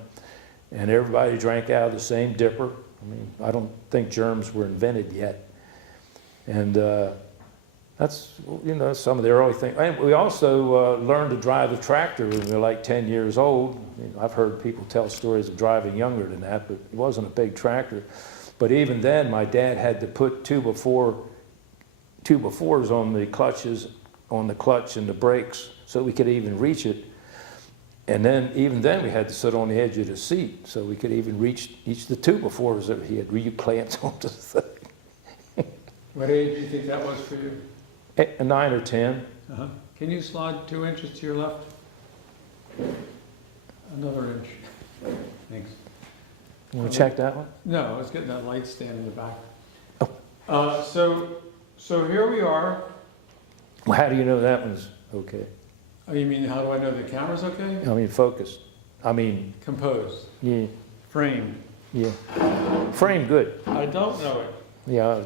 and everybody drank out of the same dipper. I mean, I don't think germs were invented yet. And that's, some of the early things. And we also learned to drive the tractor when we were like 10 years old. I've heard people tell stories of driving younger than that, but it wasn't a big tractor. But even then, my dad had to put two befores on the clutches, on the clutch and the brakes, so we could even reach it. And then, even then, we had to sit on the edge of the seat, so we could even reach the two befores that he had reclamped onto the thing. What age do you think that was for you? 9 or 10. Uh-huh. Can you slide 2 inches to your left? Another inch. Thanks. You want to check that one? No, I was getting that light stand in the back. Oh. So here we are. Well, how do you know that one's okay? Oh, you mean, how do I know the camera's okay? I mean, focused. I mean, Composed. yeah, Framed. yeah. Frame good. I don't know it. Yeah,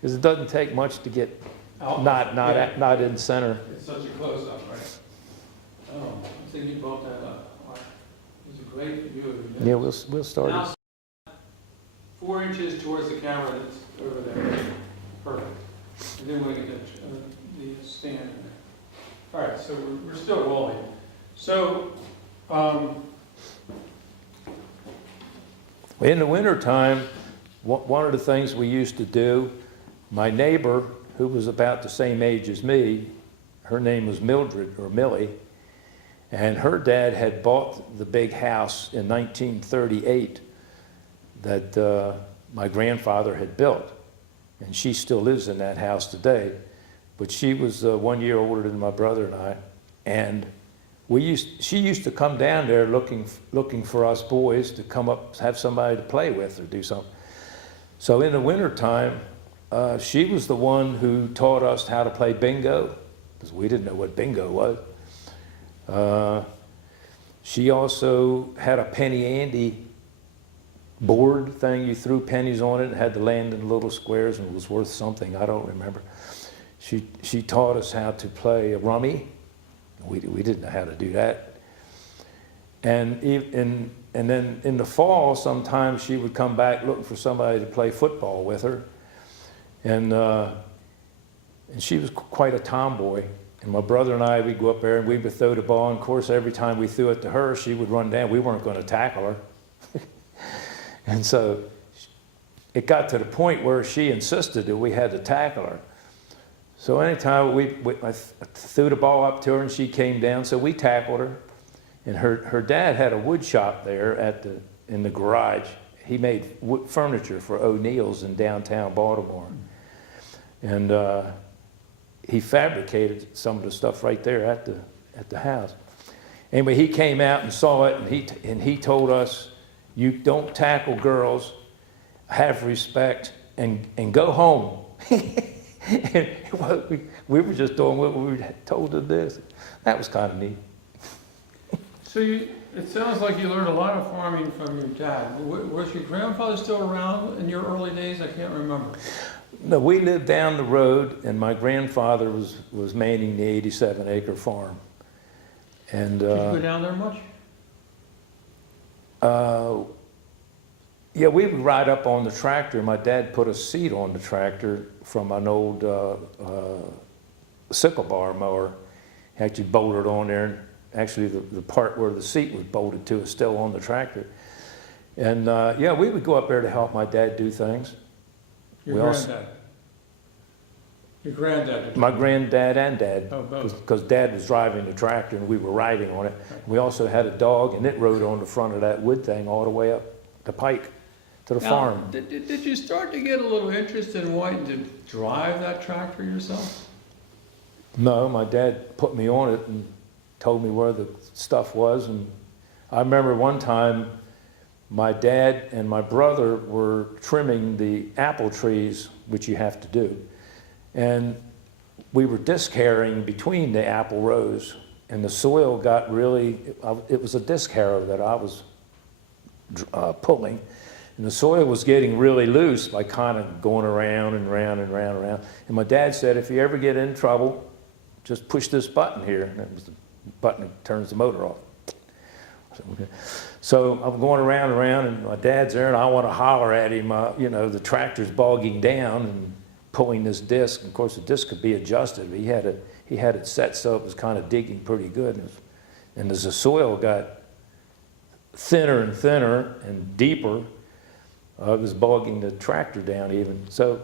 because it doesn't take much to get Oh, not yeah. not in center. It's such a close-up, right? Oh, I think you built that up. Wow. It was a great view of the Yeah, we'll start Now, it. 4 inches towards the camera that's over there. Perfect. And then we're going to get the stand in there. All right, so we're still rolling. So, In the wintertime, one of the things we used to do, my neighbor, who was about the same age as me, her name was Mildred, or Millie, and her dad had bought the big house in 1938 that my grandfather had built. And she still lives in that house today. But she was 1 year older than my brother and I. And she used to come down there looking for us boys to come up, have somebody to play with or do something. So in the wintertime, she was the one who taught us how to play bingo, because we didn't know what bingo was. She also had a penny ante board thing. You threw pennies on it and had to land in little squares and it was worth something. I don't remember. She taught us how to play a rummy. We didn't know how to do that. And then in the fall, sometimes she would come back looking for somebody to play football with her. And she was quite a tomboy. And my brother and I, we'd go up there and we would throw the ball. And of course, every time we threw it to her, she would run down. We weren't going to tackle her. And so it got to the point where she insisted that we had to tackle her. So anytime I threw the ball up to her and she came down, so we tackled her. And her dad had a wood shop there in the garage. He made furniture for O'Neill's in downtown Baltimore. And he fabricated some of the stuff right there at the house. Anyway, he came out and saw it, and he told us, "You don't tackle girls, have respect, and go home." And we were just doing what we were told to do. That was kind of neat. So it sounds like you learned a lot of farming from your dad. Was your grandfather still around in your early days? I can't remember. No, we lived down the road, and my grandfather was manning the 87-acre farm. And Did you go down there much? Yeah, we would ride up on the tractor. My dad put a seat on the tractor from an old sickle bar mower. He actually bolted on there. And actually, the part where the seat was bolted to is still on the tractor. And yeah, we would go up there to help my dad do things. Your granddad? Your granddad? My granddad and dad. Oh, both. Because Dad was driving the tractor and we were riding on it. We also had a dog, and it rode on the front of that wood thing all the way up the pike to the farm. Did you start to get a little interest in wanting to drive that tractor yourself? No, my dad put me on it and told me where the stuff was. And I remember one time my dad and my brother were trimming the apple trees, which you have to do. And we were disc harrowing between the apple rows, and the soil got really, it was a disc harrow that I was pulling. And the soil was getting really loose by kind of going around and around and around and around. And my dad said, if you ever get in trouble, just push this button here. And it was the button that turns the motor off. So I'm going around and around, and my dad's there, and I want to holler at him. You know, the tractor's bogging down and pulling this disc. And of course, the disc could be adjusted. But he had it set so it was kind of digging pretty good. And as the soil got thinner and thinner and deeper, it was bogging the tractor down even. So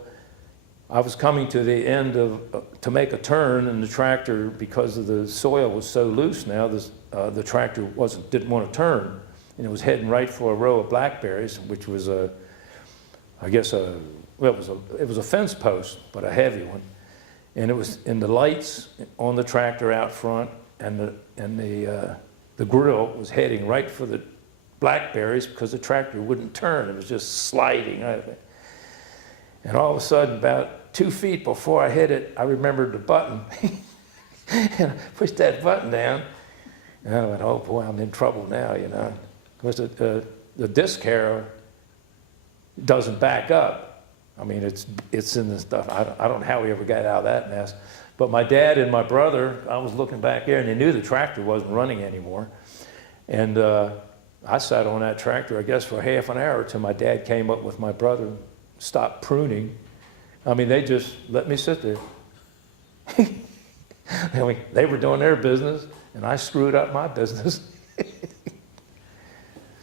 I was coming to the end to make a turn, and the tractor, because of the soil was so loose now, the tractor didn't want to turn. And it was heading right for a row of blackberries, which was I guess well, it was a fence post, but a heavy one. And it was in the lights on the tractor out front, and the grill was heading right for the blackberries because the tractor wouldn't turn. It was just sliding. And all of a sudden, about 2 feet before I hit it, I remembered the button. And I pushed that button down. And I went, oh boy, I'm in trouble now, you know. Because the disc harrow doesn't back up. I mean, it's in the stuff. I don't know how we ever got out of that mess. But my dad and my brother, I was looking back there, and they knew the tractor wasn't running anymore. And I sat on that tractor, I guess, for half an hour till my dad came up with my brother and stopped pruning. I mean, they just let me sit there. I mean, they were doing their business, and I screwed up my business.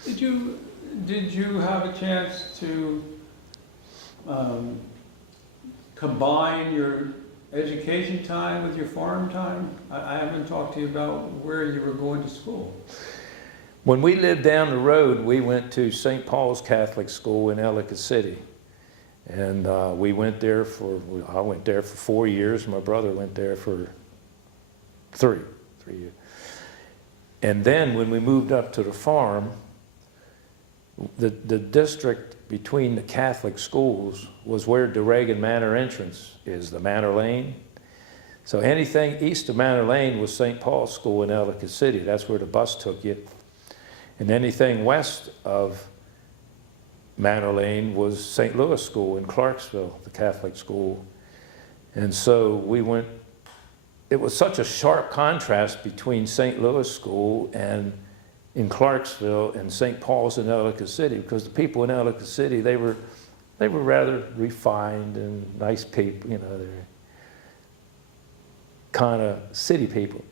Did you have a chance to combine your education time with your farm time? I haven't talked to you about where you were going to school. When we lived down the road, we went to St. Paul's Catholic School in Ellicott City. And I went there for 4 years. My brother went there for three years. And then when we moved up to the farm, the district between the Catholic schools was where the Reagan Manor entrance is, the Manor Lane. So anything east of Manor Lane was St. Paul's School in Ellicott City. That's where the bus took you. And anything west of Manor Lane was St. Louis School in Clarksville, the Catholic school. And so we went, it was such a sharp contrast between St. Louis School and in Clarksville and St. Paul's in Ellicott City, because the people in Ellicott City, they were rather refined and nice people, you know, they're kind of city people.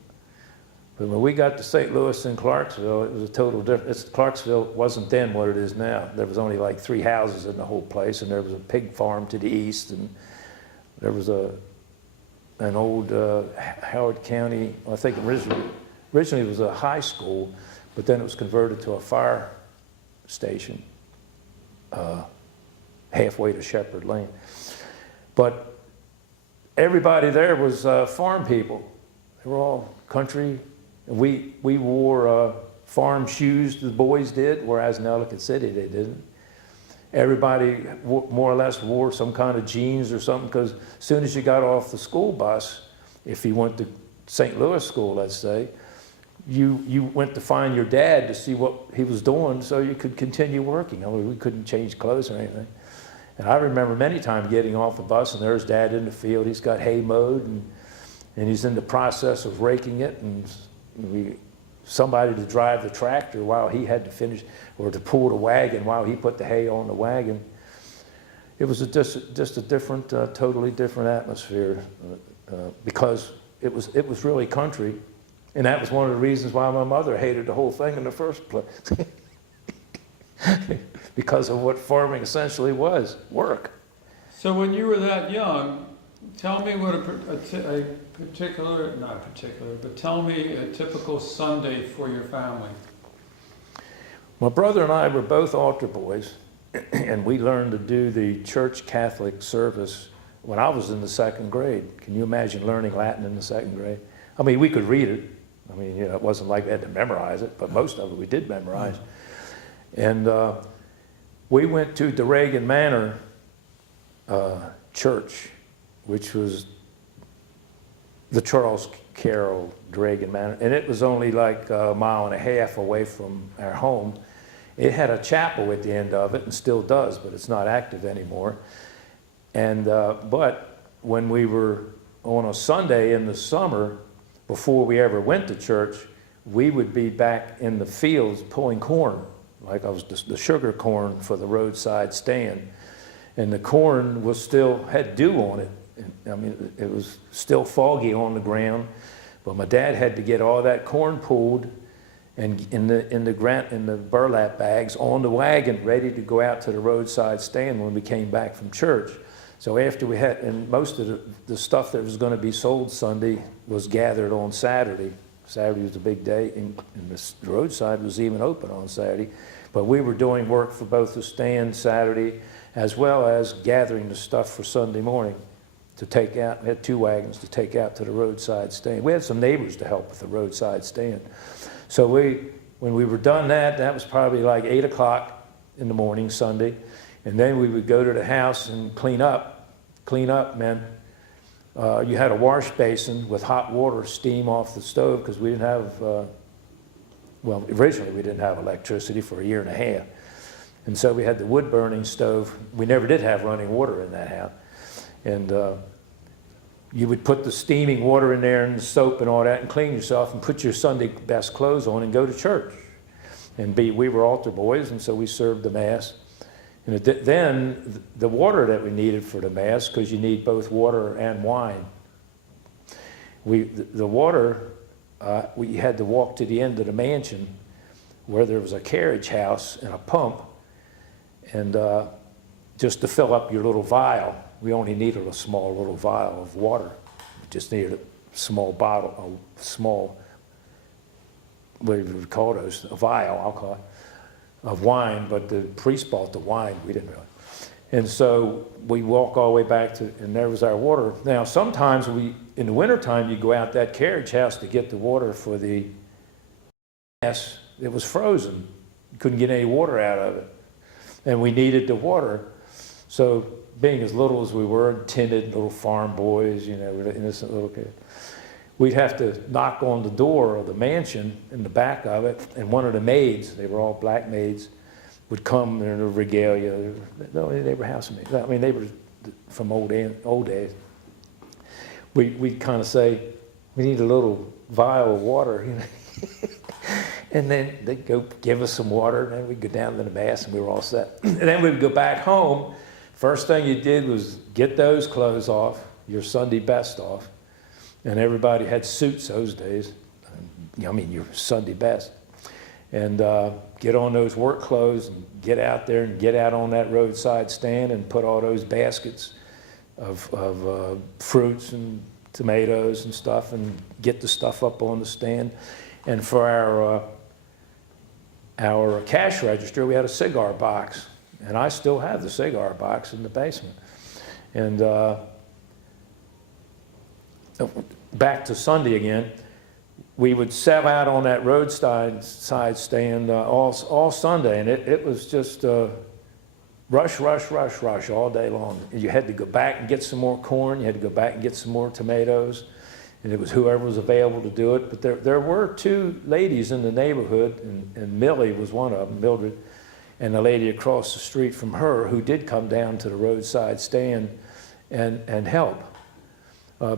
But when we got to St. Louis and Clarksville, it was a total difference. Clarksville wasn't then what it is now. There was only like 3 houses in the whole place, and there was a pig farm to the east, and there was an old Howard County, I think originally it was a high school, but then it was converted to a fire station halfway to Shepherd Lane. But everybody there was farm people. They were all country. We wore farm shoes, the boys did, whereas in Ellicott City they didn't. Everybody more or less wore some kind of jeans or something, because as soon as you got off the school bus, if you went to St. Louis school, let's say, you went to find your dad to see what he was doing so you could continue working. I mean, we couldn't change clothes or anything. And I remember many times getting off the bus and there's Dad in the field. He's got hay mowed and he's in the process of raking it, and somebody to drive the tractor while he had to finish, or to pull the wagon while he put the hay on the wagon. It was just a different, totally different atmosphere because it was really country. And that was one of the reasons why my mother hated the whole thing in the first place. Because of what farming essentially was, work. So when you were that young, tell me what tell me a typical Sunday for your family. My brother and I were both altar boys, and we learned to do the church Catholic service when I was in the 2nd grade. Can you imagine learning Latin in the 2nd grade? I mean, we could read it. I mean, you know, it wasn't like we had to memorize it, but most of it we did memorize. And we went to the Reagan Manor church, which was the Charles Carroll Reagan Manor, and it was only like a mile and a half away from our home. It had a chapel at the end of it, and still does, but it's not active anymore. And but when we were on a Sunday in the summer, before we ever went to church, we would be back in the fields pulling corn, like I was the sugar corn for the roadside stand. And the corn was still, had dew on it. I mean, it was still foggy on the ground, but my dad had to get all that corn pulled and in the burlap bags on the wagon, ready to go out to the roadside stand when we came back from church. So after we had, and most of the stuff that was going to be sold Sunday was gathered on Saturday. Saturday was a big day, and the roadside was even open on Saturday. But we were doing work for both the stand Saturday as well as gathering the stuff for Sunday morning to take out. We had 2 wagons to take out to the roadside stand. We had some neighbors to help with the roadside stand. So when we were done that was probably like 8 o'clock in the morning Sunday. And then we would go to the house and clean up. Clean up meant you had a wash basin with hot water, steam off the stove, because we didn't have, well, originally we didn't have electricity for a year and a half. And so we had the wood burning stove. We never did have running water in that house. And you would put the steaming water in there and the soap and all that and clean yourself and put your Sunday best clothes on and go to church. And we were altar boys, and so we served the Mass. And then the water that we needed for the Mass, because you need both water and wine, the water, we had to walk to the end of the mansion where there was a carriage house and a pump, and just to fill up your little vial. We only needed a small little vial of water. We just needed a small bottle, a small, what do you call those? A vial, I'll call it, of wine, but the priest bought the wine, we didn't really. And so we walk all the way back to, and there was our water. Now, sometimes in the wintertime, you go out that carriage house to get the water for the Mass. It was frozen. You couldn't get any water out of it. And we needed the water. So being as little as we were, timid little farm boys, you know, innocent little kids, we'd have to knock on the door of the mansion in the back of it, and one of the maids, they were all black maids, would come in their regalia. No, they were housemaids. I mean, they were from old days. We'd kind of say, we need a little vial of water, you know. And then they'd go give us some water, and then we'd go down to the Mass, and we were all set. And then we'd go back home. First thing you did was get those clothes off, your Sunday best off. And everybody had suits those days. I mean, your Sunday best. And get on those work clothes and get out there and get out on that roadside stand and put all those baskets of fruits and tomatoes and stuff and get the stuff up on the stand. And for our cash register, we had a cigar box. And I still have the cigar box in the basement. And back to Sunday again, we would sell out on that roadside stand all Sunday, and it was just rush, rush, rush, rush all day long. You had to go back and get some more corn, you had to go back and get some more tomatoes, and it was whoever was available to do it. But there were 2 ladies in the neighborhood, and Millie was one of them, Mildred, and the lady across the street from her who did come down to the roadside stand and help.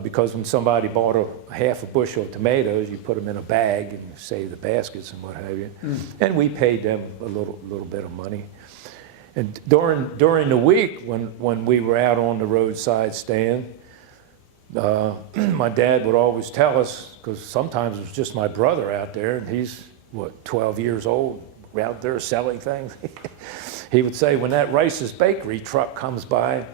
Because when somebody bought a half a bushel of tomatoes, you put them in a bag and you save the baskets and what have you. And we paid them a little bit of money. And during the week when we were out on the roadside stand, my dad would always tell us, because sometimes it was just my brother out there, and he's, 12 years old, out there selling things. He would say, when that Rice's Bakery truck comes by,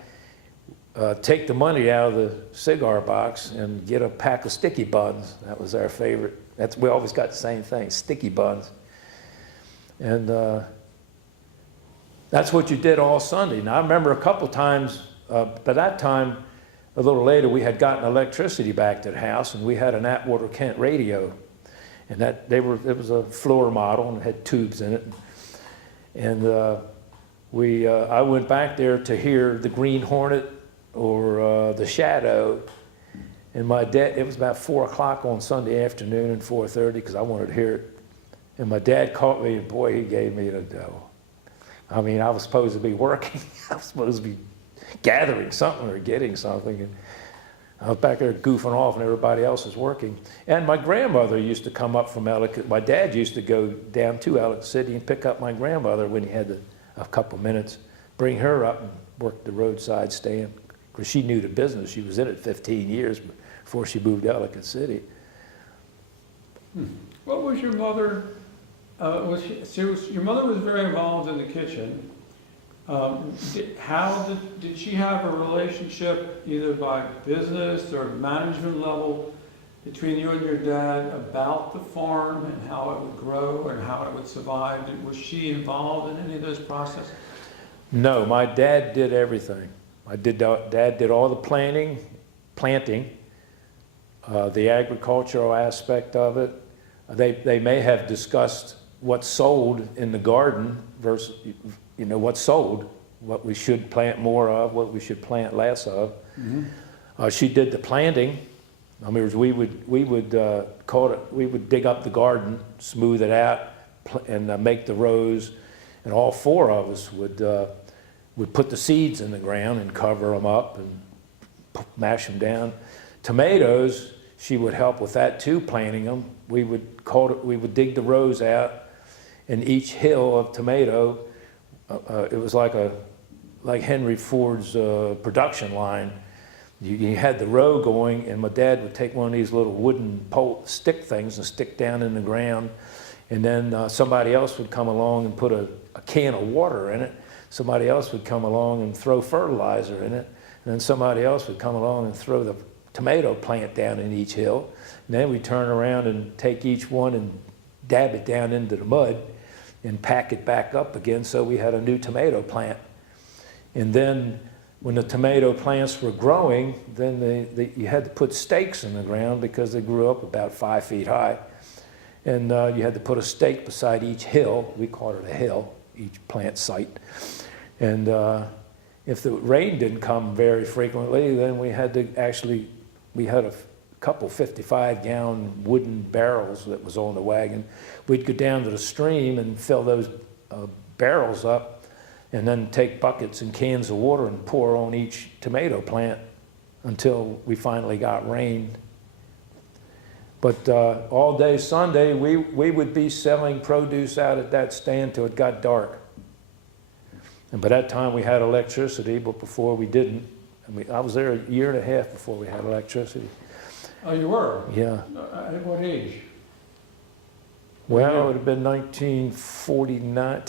take the money out of the cigar box and get a pack of sticky buns. That was our favorite. We always got the same thing, sticky buns. And that's what you did all Sunday. Now, I remember a couple times, by that time, a little later, we had gotten electricity back to the house, and we had an Atwater Kent radio. And it was a floor model and it had tubes in it. And I went back there to hear the Green Hornet or the Shadow, and my dad, it was about 4 o'clock on Sunday afternoon and 4:30, because I wanted to hear it. And my dad caught me, and boy, he gave me the dough. I mean, I was supposed to be working. I was supposed to be gathering something or getting something. And I was back there goofing off, and everybody else was working. And my grandmother used to come up from Ellicott. My dad used to go down to Ellicott City and pick up my grandmother when he had a couple minutes, bring her up and work the roadside stand. Because she knew the business. She was in it 15 years before she moved to Ellicott City. What was your mother, your mother was very involved in the kitchen. Did she have a relationship either by business or management level between you and your dad about the farm and how it would grow and how it would survive? Was she involved in any of those processes? No, my dad did everything. Dad did all the planting, the agricultural aspect of it. They may have discussed what sold in the garden versus, what sold, what we should plant more of, what we should plant less of. Mm-hmm. She did the planting. I mean, we would dig up the garden, smooth it out, and make the rows, and all four of us would put the seeds in the ground and cover them up and mash them down. Tomatoes, she would help with that too, planting them. We would dig the rows out, and each hill of tomato, it was like Henry Ford's production line. You had the row going, and my dad would take one of these little wooden stick things and stick down in the ground, and then somebody else would come along and put a can of water in it. Somebody else would come along and throw fertilizer in it, and then somebody else would come along and throw the tomato plant down in each hill. And then we'd turn around and take each one and dab it down into the mud and pack it back up again, so we had a new tomato plant. And then when the tomato plants were growing, then you had to put stakes in the ground because they grew up about 5 feet high. And you had to put a stake beside each hill. We called it a hill, each plant site. And if the rain didn't come very frequently, then we had a couple 55-gallon wooden barrels that was on the wagon. We'd go down to the stream and fill those barrels up, and then take buckets and cans of water and pour on each tomato plant until we finally got rain. But all day Sunday, we would be selling produce out at that stand till it got dark. And by that time we had electricity, but before we didn't. I was there a year and a half before we had electricity. Oh, you were? Yeah. At what age? Well, it would have been 1949,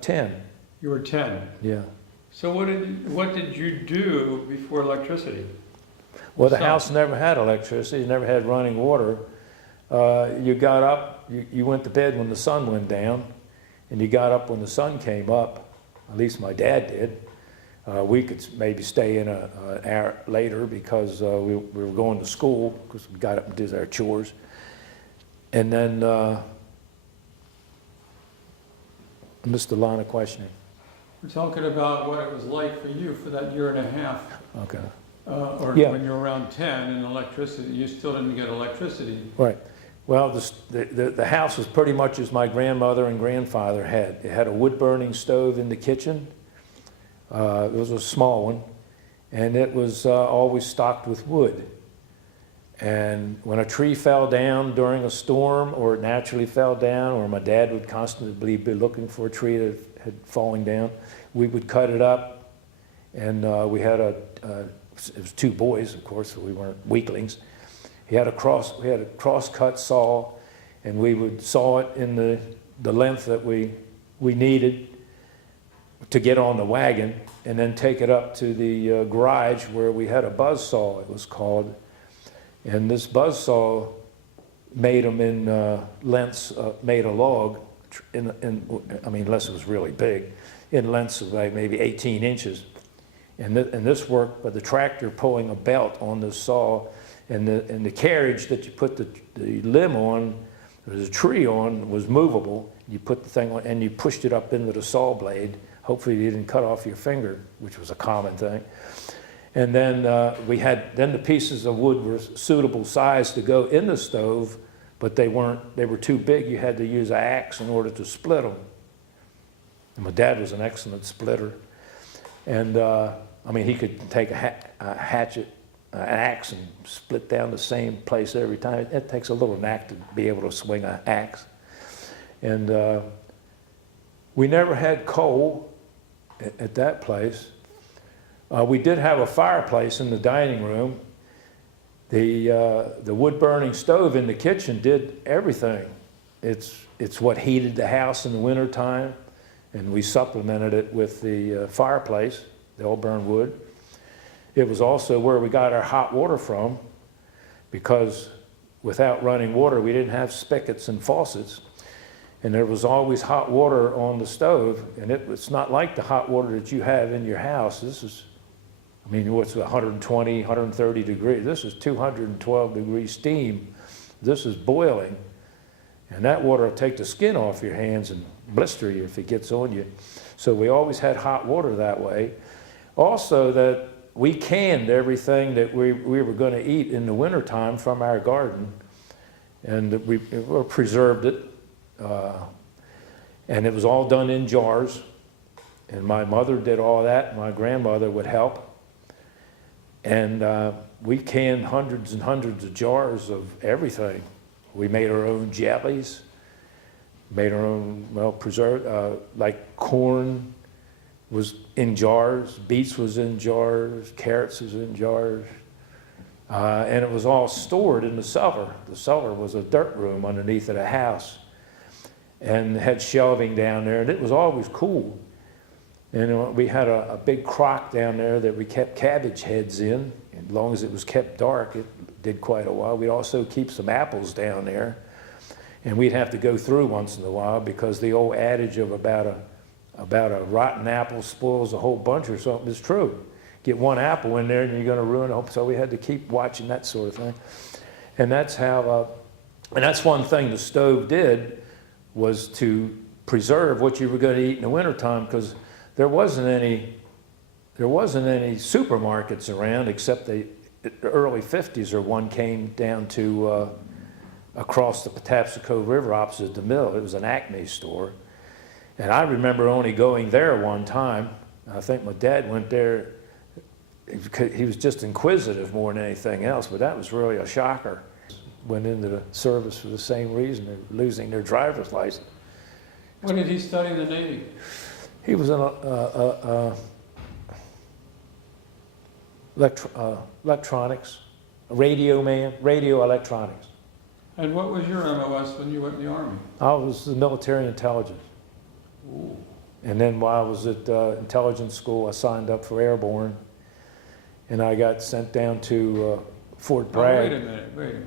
10. You were 10. Yeah. So what did you do before electricity? Well, the house never had electricity, never had running water. You got up, you went to bed when the sun went down, and you got up when the sun came up. At least my dad did. We could maybe stay in an hour later because we were going to school, because we got up and did our chores. And then, I missed the line of questioning. We're talking about what it was like for you for that year and a half. Okay. When you were around 10 and electricity, you still didn't get electricity. Right. Well, the house was pretty much as my grandmother and grandfather had. It had a wood-burning stove in the kitchen. It was a small one, and it was always stocked with wood. And when a tree fell down during a storm, or it naturally fell down, or my dad would constantly be looking for a tree that had fallen down, we would cut it up. And we had it was two boys, of course, so we weren't weaklings. We had a cross-cut saw, and we would saw it in the length that we needed to get on the wagon, and then take it up to the garage where we had a buzz saw, it was called. And this buzz saw made them in lengths, made a log, I mean, unless it was really big, in lengths of like maybe 18 inches. And this worked by the tractor pulling a belt on the saw, and the carriage that you put the limb on, or the tree on, was movable. You put the thing on, and you pushed it up into the saw blade. Hopefully you didn't cut off your finger, which was a common thing. And then then the pieces of wood were suitable size to go in the stove, but they were too big. You had to use an axe in order to split them. And my dad was an excellent splitter. And I mean, he could take a hatchet, an axe, and split down the same place every time. It takes a little knack to be able to swing an axe. And we never had coal at that place. We did have a fireplace in the dining room. The wood-burning stove in the kitchen did everything. It's what heated the house in the wintertime, and we supplemented it with the fireplace. They all burned wood. It was also where we got our hot water from, because without running water. We didn't have spigots and faucets. And there was always hot water on the stove. And it's not like the hot water that you have in your house. This is, I mean, what's 120, 130 degrees? This is 212 degrees steam. This is boiling. And that water will take the skin off your hands and blister you if it gets on you. So we always had hot water that way. Also, that we canned everything that we were going to eat in the wintertime from our garden. And we preserved it. And it was all done in jars. And my mother did all that. My grandmother would help. And we canned hundreds and hundreds of jars of everything. We made our own jellies, made our own, well, preserved, like corn was in jars, beets was in jars, carrots was in jars. And it was all stored in the cellar. The cellar was a dirt room underneath of the house. And had shelving down there, and it was always cool. And we had a big crock down there that we kept cabbage heads in. As long as it was kept dark, it did quite a while. We'd also keep some apples down there. And we'd have to go through once in a while because the old adage of about a rotten apple spoils a whole bunch or something is true. Get one apple in there and you're going to ruin it. So we had to keep watching that sort of thing. And that's how, and that's one thing the stove did, was to preserve what you were going to eat in the wintertime, because there wasn't any supermarkets around except the early 50s, or one came down to across the Patapsco River opposite the mill. It was an Acme store. And I remember only going there one time. I think my dad went there. He was just inquisitive more than anything else, but that was really a shocker. Went into the service for the same reason, they're losing their driver's license. When did he study in the Navy? He was an electronics, a radio man, radio electronics. And what was your MOS when you went in the Army? I was the military intelligence. Ooh. And then while I was at intelligence school, I signed up for airborne, and I got sent down to Fort Bragg. Oh, wait a minute.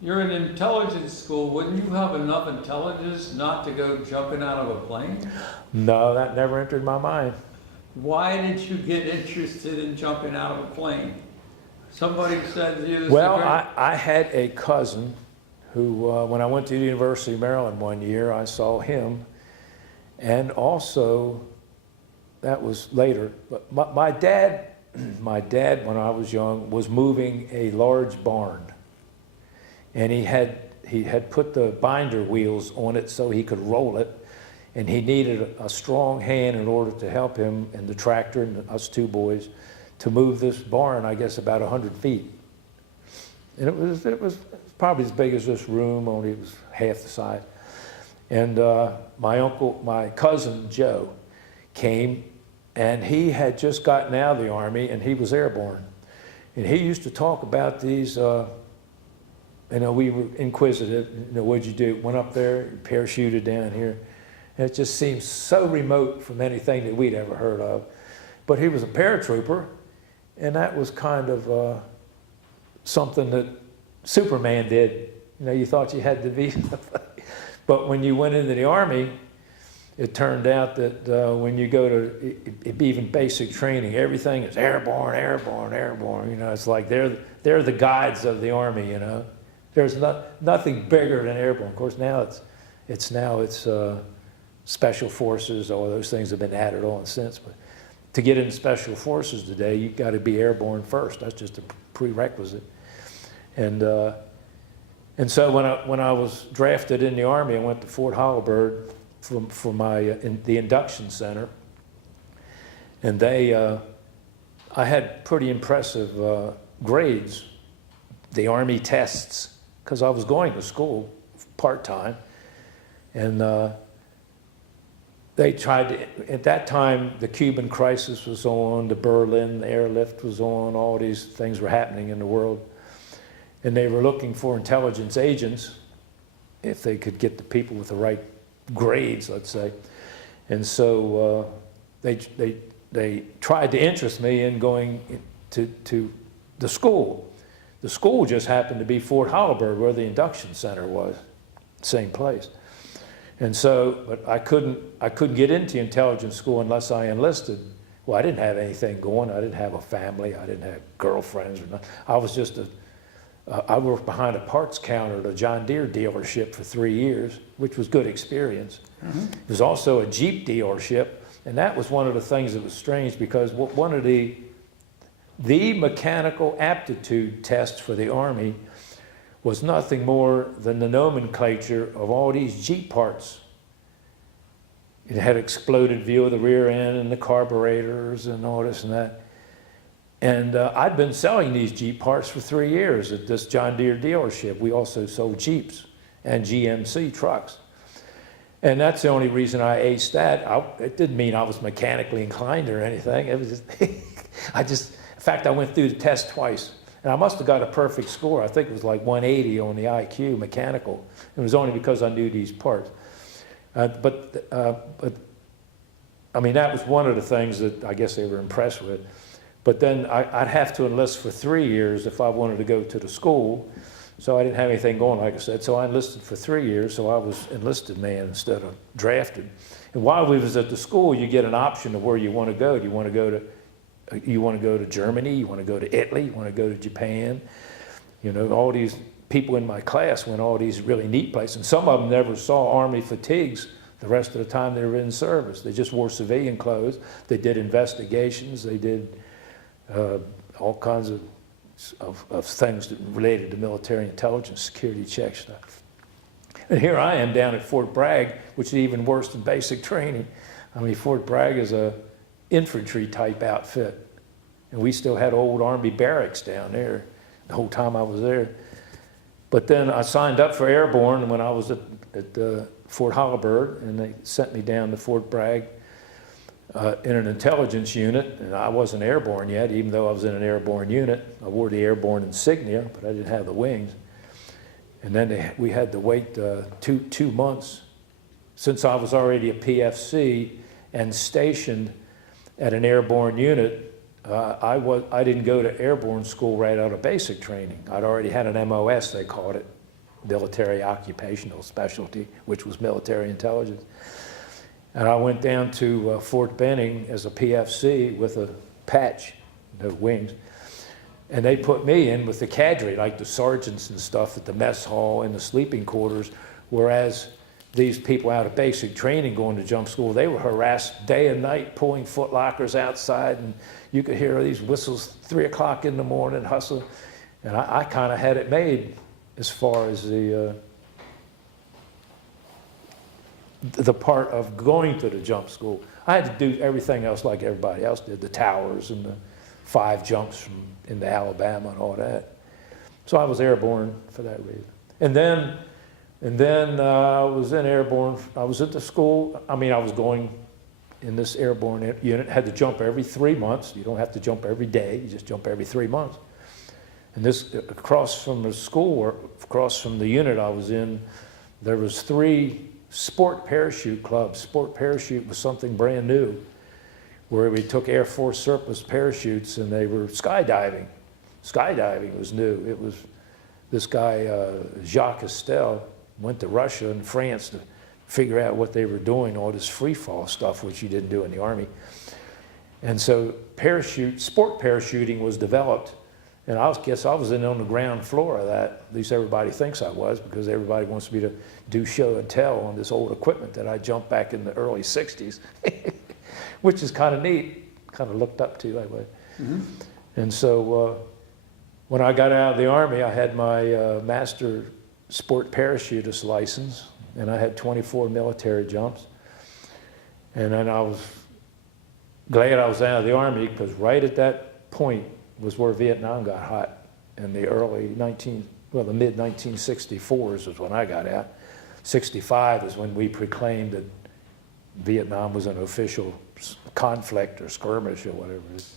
You're in intelligence school. Wouldn't you have enough intelligence not to go jumping out of a plane? No, that never entered my mind. Why did you get interested in jumping out of a plane? Somebody said to you this. Well, I had a cousin who, when I went to the University of Maryland one year, I saw him. And also, that was later, but my dad, when I was young, was moving a large barn. And he had put the binder wheels on it so he could roll it. And he needed a strong hand in order to help him and the tractor and us two boys to move this barn, I guess, about 100 feet. And it was probably as big as this room, only it was half the size. And my cousin Joe came, and he had just gotten out of the Army, and he was airborne. And he used to talk about these, we were inquisitive, what'd you do? Went up there, parachuted down here. And it just seemed so remote from anything that we'd ever heard of. But he was a paratrooper, and that was kind of something that Superman did. You thought you had to be. But when you went into the Army, it turned out that when you go to even basic training, everything is airborne, airborne, airborne. It's like they're the guides of the Army. There's nothing bigger than airborne. Of course, now it's special forces. All those things have been added on since. But to get into special forces today, you've got to be airborne first. That's just a prerequisite. And so when I was drafted in the Army, I went to Fort Holabird for the induction center, and I had pretty impressive grades, the Army tests, because I was going to school part-time, and they tried to, at that time, the Cuban crisis was on, the Berlin airlift was on, all these things were happening in the world. And they were looking for intelligence agents, if they could get the people with the right grades, let's say. And so they tried to interest me in going to the school. The school just happened to be Fort Holabird, where the induction center was, same place. And so, but I couldn't get into intelligence school unless I enlisted. Well, I didn't have anything going. I didn't have a family. I didn't have girlfriends or nothing. I was just I worked behind a parts counter at a John Deere dealership for 3 years, which was good experience. It was also a Jeep dealership, and that was one of the things that was strange, because one of the mechanical aptitude tests for the Army was nothing more than the nomenclature of all these Jeep parts. It had exploded view of the rear end and the carburetors and all this and that. And I'd been selling these Jeep parts for 3 years at this John Deere dealership. We also sold Jeeps and GMC trucks. And that's the only reason I aced that. It didn't mean I was mechanically inclined or anything. It was just, in fact, I went through the test twice. And I must have got a perfect score. I think it was like 180 on the IQ, mechanical. It was only because I knew these parts. But I mean, that was one of the things that I guess they were impressed with. But then I'd have to enlist for 3 years if I wanted to go to the school. So I didn't have anything going, like I said. So I enlisted for 3 years, so I was enlisted man instead of drafted. And while we was at the school, you get an option of where you want to go. Do you want to go to Germany? You want to go to Italy? You want to go to Japan? You know, all these people in my class went all these really neat places. And some of them never saw Army fatigues the rest of the time they were in service. They just wore civilian clothes. They did investigations. They did all kinds of things that related to military intelligence, security check stuff. And here I am down at Fort Bragg, which is even worse than basic training. I mean, Fort Bragg is a infantry type outfit. And we still had old Army barracks down there the whole time I was there. But then I signed up for airborne when I was at Fort Holabird, and they sent me down to Fort Bragg in an intelligence unit. And I wasn't airborne yet, even though I was in an airborne unit. I wore the airborne insignia, but I didn't have the wings. And then we had to wait 2 months, since I was already a PFC and stationed at an airborne unit. I didn't go to airborne school right out of basic training. I'd already had an MOS, they called it, military occupational specialty, which was military intelligence. And I went down to Fort Benning as a PFC with a patch, no wings. And they put me in with the cadre, like the sergeants and stuff at the mess hall and the sleeping quarters, whereas these people out of basic training going to jump school, they were harassed day and night, pulling foot lockers outside, and you could hear these whistles 3 o'clock in the morning, hustle. And I kind of had it made as far as the part of going to the jump school. I had to do everything else like everybody else did, the towers and the 5 jumps into Alabama and all that. So I was airborne for that reason. And then I was in airborne. I was at the school. I mean, I was going in this airborne unit. Had to jump every 3 months. You don't have to jump every day. You just jump every 3 months. And this, across from the school, across from the unit I was in, there was 3 sport parachute clubs. Sport parachute was something brand new, where we took Air Force surplus parachutes and they were skydiving. Skydiving was new. It was this guy, Jacques Estelle, went to Russia and France to figure out what they were doing, all this free fall stuff, which you didn't do in the Army. And so sport parachuting was developed. And I guess I was in on the ground floor of that. At least everybody thinks I was, because everybody wants me to do show and tell on this old equipment that I jumped back in the early 60s, which is kind of neat, kind of looked up to that way. Mm-hmm. And so when I got out of the Army, I had my master sport parachutist license, and I had 24 military jumps. And then I was glad I was out of the Army, because right at that point was where Vietnam got hot in the the mid 1964s was when I got out. 65 is when we proclaimed that Vietnam was an official conflict or skirmish or whatever it is.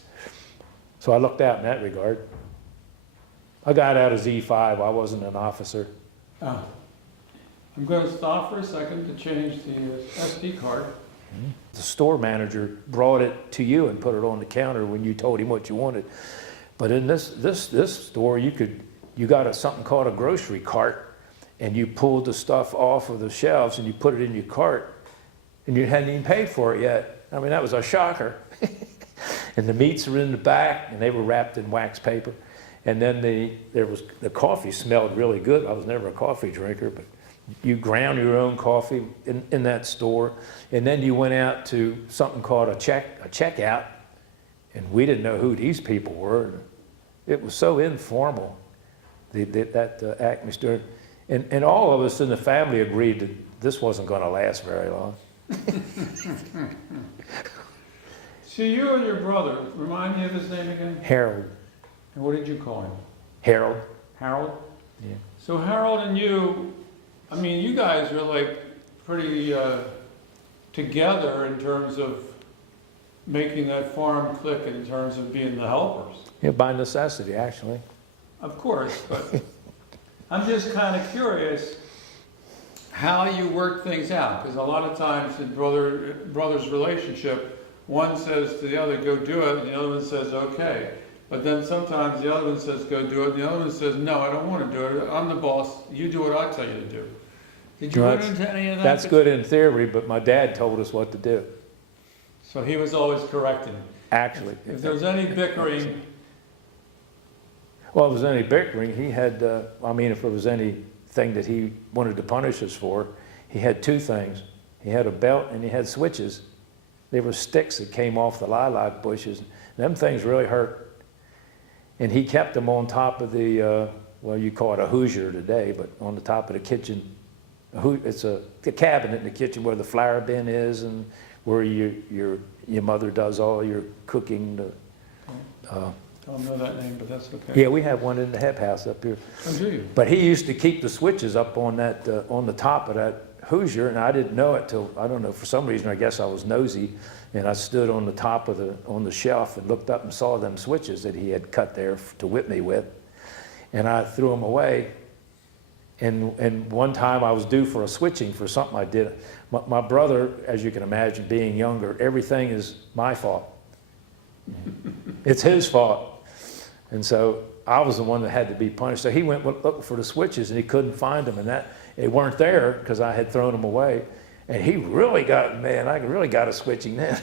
So I looked out in that regard. I got out as E5. I wasn't an officer. I'm going to stop for a second to change the SD card. The store manager brought it to you and put it on the counter when you told him what you wanted. But in this store, you could you got something called a grocery cart, and you pulled the stuff off of the shelves and you put it in your cart, and you hadn't even paid for it yet. I mean, that was a shocker. And the meats were in the back, and they were wrapped in wax paper. And then the coffee smelled really good. I was never a coffee drinker, but you ground your own coffee in that store. And then you went out to something called a checkout, and we didn't know who these people were. It was so informal, that atmosphere. And all of us in the family agreed that this wasn't going to last very long. So you and your brother, remind me of his name again? Harold. And what did you call him? Harold. Harold? Yeah. So Harold and you, I mean, you guys are like pretty together in terms of making that farm click in terms of being the helpers. Yeah, by necessity, actually. Of course, but I'm just kind of curious how you work things out, because a lot of times in brother's relationship, one says to the other, go do it, and the other one says, okay. But then sometimes the other one says, go do it, and the other one says, no, I don't want to do it. I'm the boss. You do what I tell you to do. Did you run into any of that? That's good in theory, but my dad told us what to do. So he was always correcting. Actually. If there was any bickering. Well, if there was any bickering, he had, I mean, if there was anything that he wanted to punish us for, he had two things. He had a belt and he had switches. They were sticks that came off the lilac bushes. Them things really hurt. And he kept them on top of the, well, you call it a Hoosier today, but on the top of the kitchen. It's a cabinet in the kitchen where the flour bin is and where your mother does all your cooking. I don't know that name, but that's okay. Yeah, we have one in the Hep house up here. Oh, do you? But he used to keep the switches up on that, on the top of that Hoosier, and I didn't know it till, I don't know, for some reason, I guess I was nosy, and I stood on the top of on the shelf and looked up and saw them switches that he had cut there to whip me with, and I threw them away. And one time I was due for a switching for something I did. My brother, as you can imagine, being younger, everything is my fault. It's his fault. And so I was the one that had to be punished. So he went looking for the switches and he couldn't find them, and they weren't there because I had thrown them away. And he really got, man, I really got a switching then.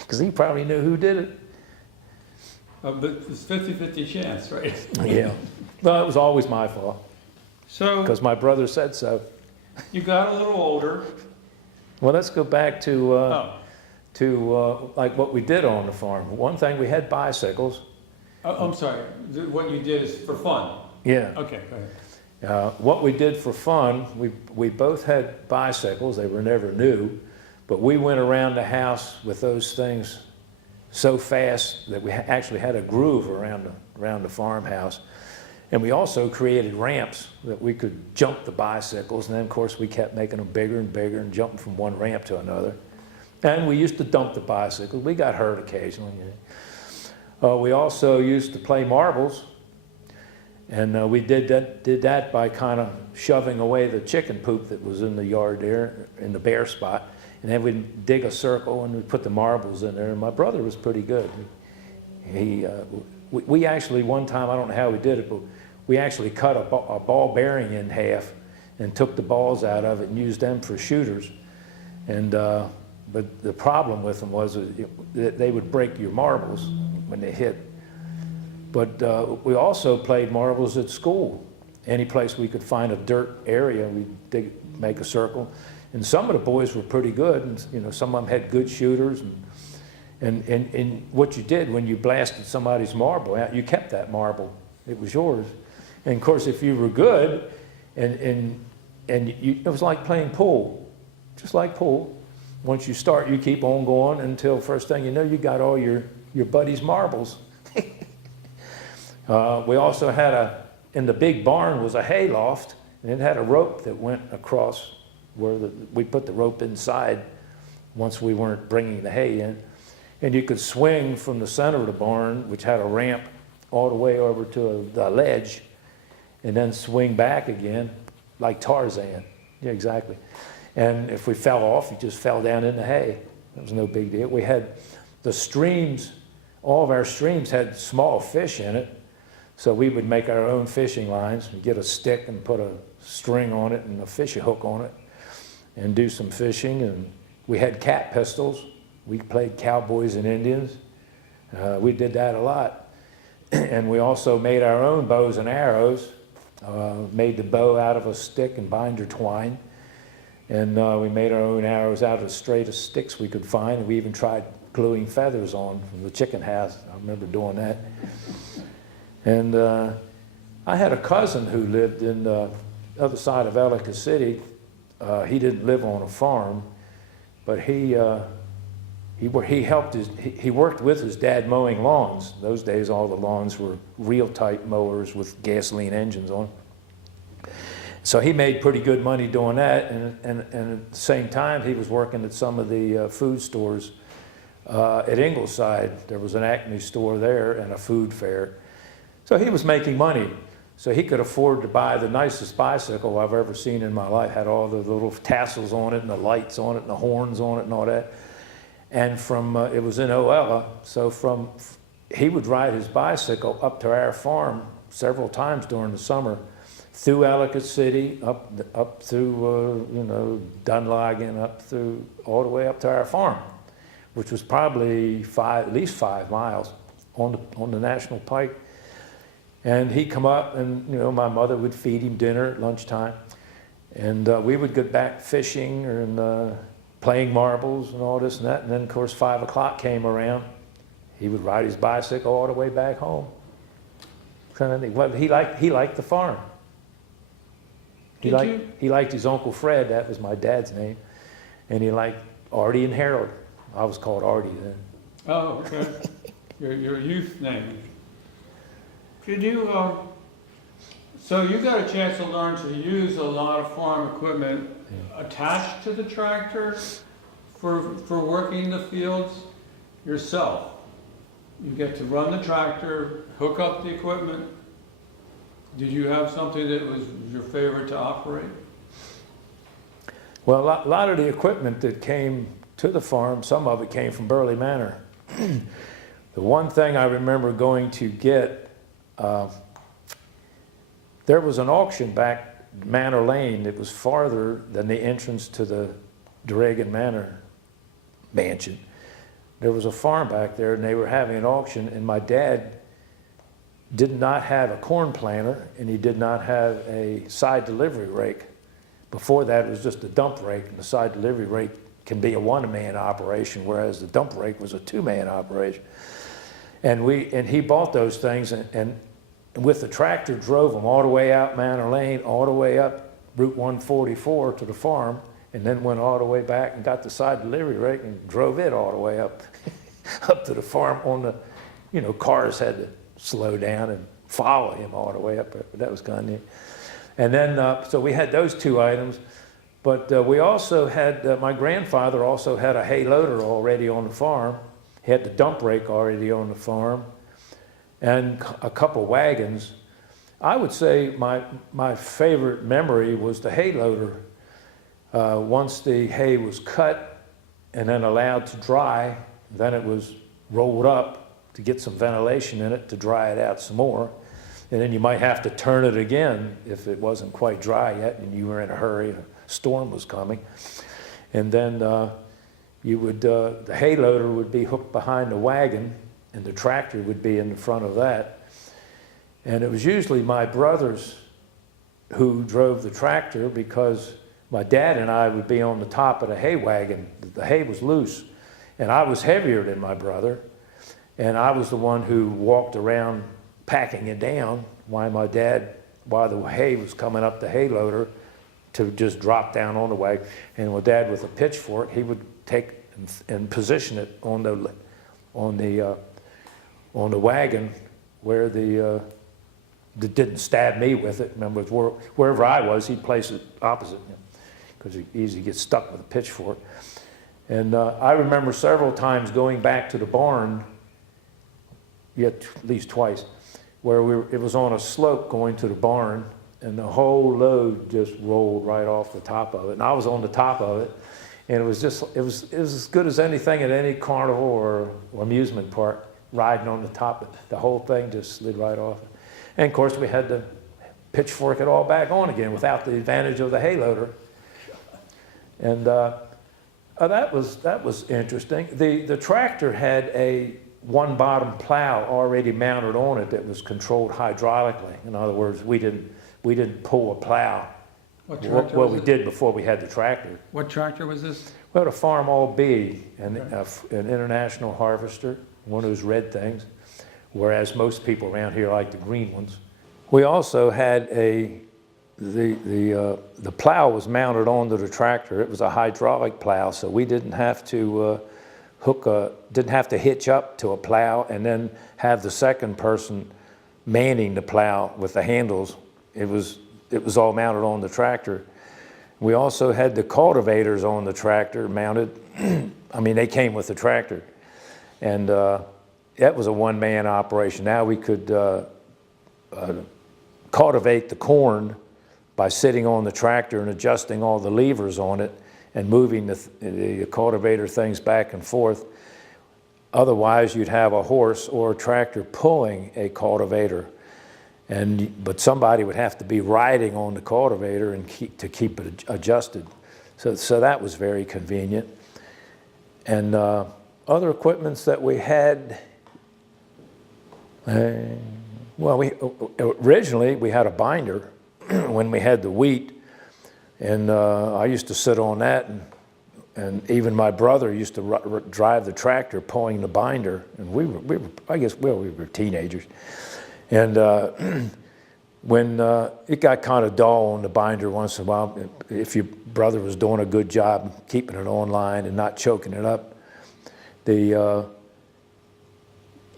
Because he probably knew who did it. But it's 50-50 chance, right? Yeah. Well, it was always my fault. So because my brother said so. You got a little older. Well, let's go back to like what we did on the farm. One thing, we had bicycles. I'm sorry. What you did is for fun. Yeah. Okay, go ahead. What we did for fun, we both had bicycles. They were never new, but we went around the house with those things so fast that we actually had a groove around the farmhouse. And we also created ramps that we could jump the bicycles. And then, of course, we kept making them bigger and bigger and jumping from one ramp to another. And we used to dump the bicycles. We got hurt occasionally. We also used to play marbles. And we did that by kind of shoving away the chicken poop that was in the yard there, in the bare spot. And then we'd dig a circle and we'd put the marbles in there. And my brother was pretty good. We actually, one time, I don't know how we did it, but we actually cut a ball bearing in half and took the balls out of it and used them for shooters. And but the problem with them was that they would break your marbles when they hit. But we also played marbles at school. Any place we could find a dirt area, we'd make a circle. And some of the boys were pretty good, and some of them had good shooters. And what you did when you blasted somebody's marble out, you kept that marble. It was yours. And of course, if you were good, it was like playing pool, just like pool. Once you start, you keep on going until first thing you know, you got all your buddies' marbles. We also had in the big barn was a hay loft, and it had a rope that went across where we put the rope inside once we weren't bringing the hay in. And you could swing from the center of the barn, which had a ramp, all the way over to the ledge, and then swing back again, like Tarzan. Yeah, exactly. And if we fell off, you just fell down in the hay. That was no big deal. We had the streams, all of our streams had small fish in it, So we would make our own fishing lines, and get a stick and put a string on it and a fishing hook on it and do some fishing. And we had cat pistols. We played cowboys and Indians. We did that a lot. And we also made our own bows and arrows. Made the bow out of a stick and binder twine. And we made our own arrows out of the straightest sticks we could find. And we even tried gluing feathers on from the chicken house. I remember doing that. And I had a cousin who lived in the other side of Ellicott City. He didn't live on a farm, but he worked with his dad mowing lawns. Those days, all the lawns were real type mowers with gasoline engines on. So he made pretty good money doing that, and at the same time, he was working at some of the food stores at Ingleside. There was an Acme store there and a food fair. So he was making money. So he could afford to buy the nicest bicycle I've ever seen in my life. Had all the little tassels on it and the lights on it and the horns on it and all that. And it was in Oella, so he would ride his bicycle up to our farm several times during the summer, through Ellicott City, up through Dunlagan, all the way up to our farm, which was probably at least 5 miles on the National Pike. And he'd come up, and my mother would feed him dinner at lunchtime, and we would get back fishing and playing marbles and all this and that. And then, of course, 5 o'clock came around. He would ride his bicycle all the way back home. Well, he liked the farm. He liked his Uncle Fred. That was my dad's name. And he liked Artie and Harold. I was called Artie then. Oh, okay. Your youth name. Could you, so you got a chance to learn to use a lot of farm equipment attached to the tractor for working the fields yourself. You get to run the tractor, hook up the equipment. Did you have something that was your favorite to operate? Well, a lot of the equipment that came to the farm, some of it came from Burley Manor. The one thing I remember going to get, there was an auction back Manor Lane that was farther than the entrance to the Duregan Manor mansion. There was a farm back there, and they were having an auction, and my dad did not have a corn planter, and he did not have a side delivery rake. Before that, it was just a dump rake, and the side delivery rake can be a one-man operation, whereas the dump rake was a two-man operation. And he bought those things, and with the tractor drove them all the way out Manor Lane, all the way up Route 144 to the farm, and then went all the way back and got the side delivery rake and drove it all the way up up to the farm on the, cars had to slow down and follow him all the way up there. But that was kind of neat. And then, so we had those two items, but we also had, my grandfather also had a hay loader already on the farm. He had the dump rake already on the farm, and a couple wagons. I would say my favorite memory was the hay loader. Once the hay was cut and then allowed to dry, then it was rolled up to get some ventilation in it to dry it out some more. And then you might have to turn it again if it wasn't quite dry yet and you were in a hurry and a storm was coming. And then the hay loader would be hooked behind the wagon, and the tractor would be in the front of that. And it was usually my brothers who drove the tractor, because my dad and I would be on the top of the hay wagon. The hay was loose, and I was heavier than my brother, and I was the one who walked around packing it down while the hay was coming up the hay loader to just drop down on the wagon. And my dad, with a pitchfork, he would take and position it on the wagon where that didn't stab me with it. Remember, wherever I was, he'd place it opposite me, because he easily gets stuck with a pitchfork. And I remember several times going back to the barn, at least twice, where it was on a slope going to the barn, and the whole load just rolled right off the top of it. And I was on the top of it, and it was as good as anything at any carnival or amusement park, riding on the top. The whole thing just slid right off. And of course, we had to pitchfork it all back on again without the advantage of the hay loader. And that was interesting. The tractor had one bottom plow already mounted on it that was controlled hydraulically. In other words, we didn't pull a plow. What tractor Well, was we it? did before we had the tractor. What tractor was this? We had a Farm All B, an international harvester, one of those red things, whereas most people around here like the green ones. We also had the plow was mounted onto the tractor. It was a hydraulic plow, so we didn't have to didn't have to hitch up to a plow and then have the second person manning the plow with the handles. It was all mounted on the tractor. We also had the cultivators on the tractor mounted. I mean, they came with the tractor, and that was a one-man operation. Now we could cultivate the corn by sitting on the tractor and adjusting all the levers on it and moving the cultivator things back and forth. Otherwise, you'd have a horse or a tractor pulling a cultivator, but somebody would have to be riding on the cultivator and to keep it adjusted. So that was very convenient. And other equipments that we had, well, originally we had a binder when we had the wheat, and I used to sit on that, and even my brother used to drive the tractor pulling the binder, and we were teenagers. And when it got kind of dull on the binder once in a while, if your brother was doing a good job keeping it on line and not choking it up,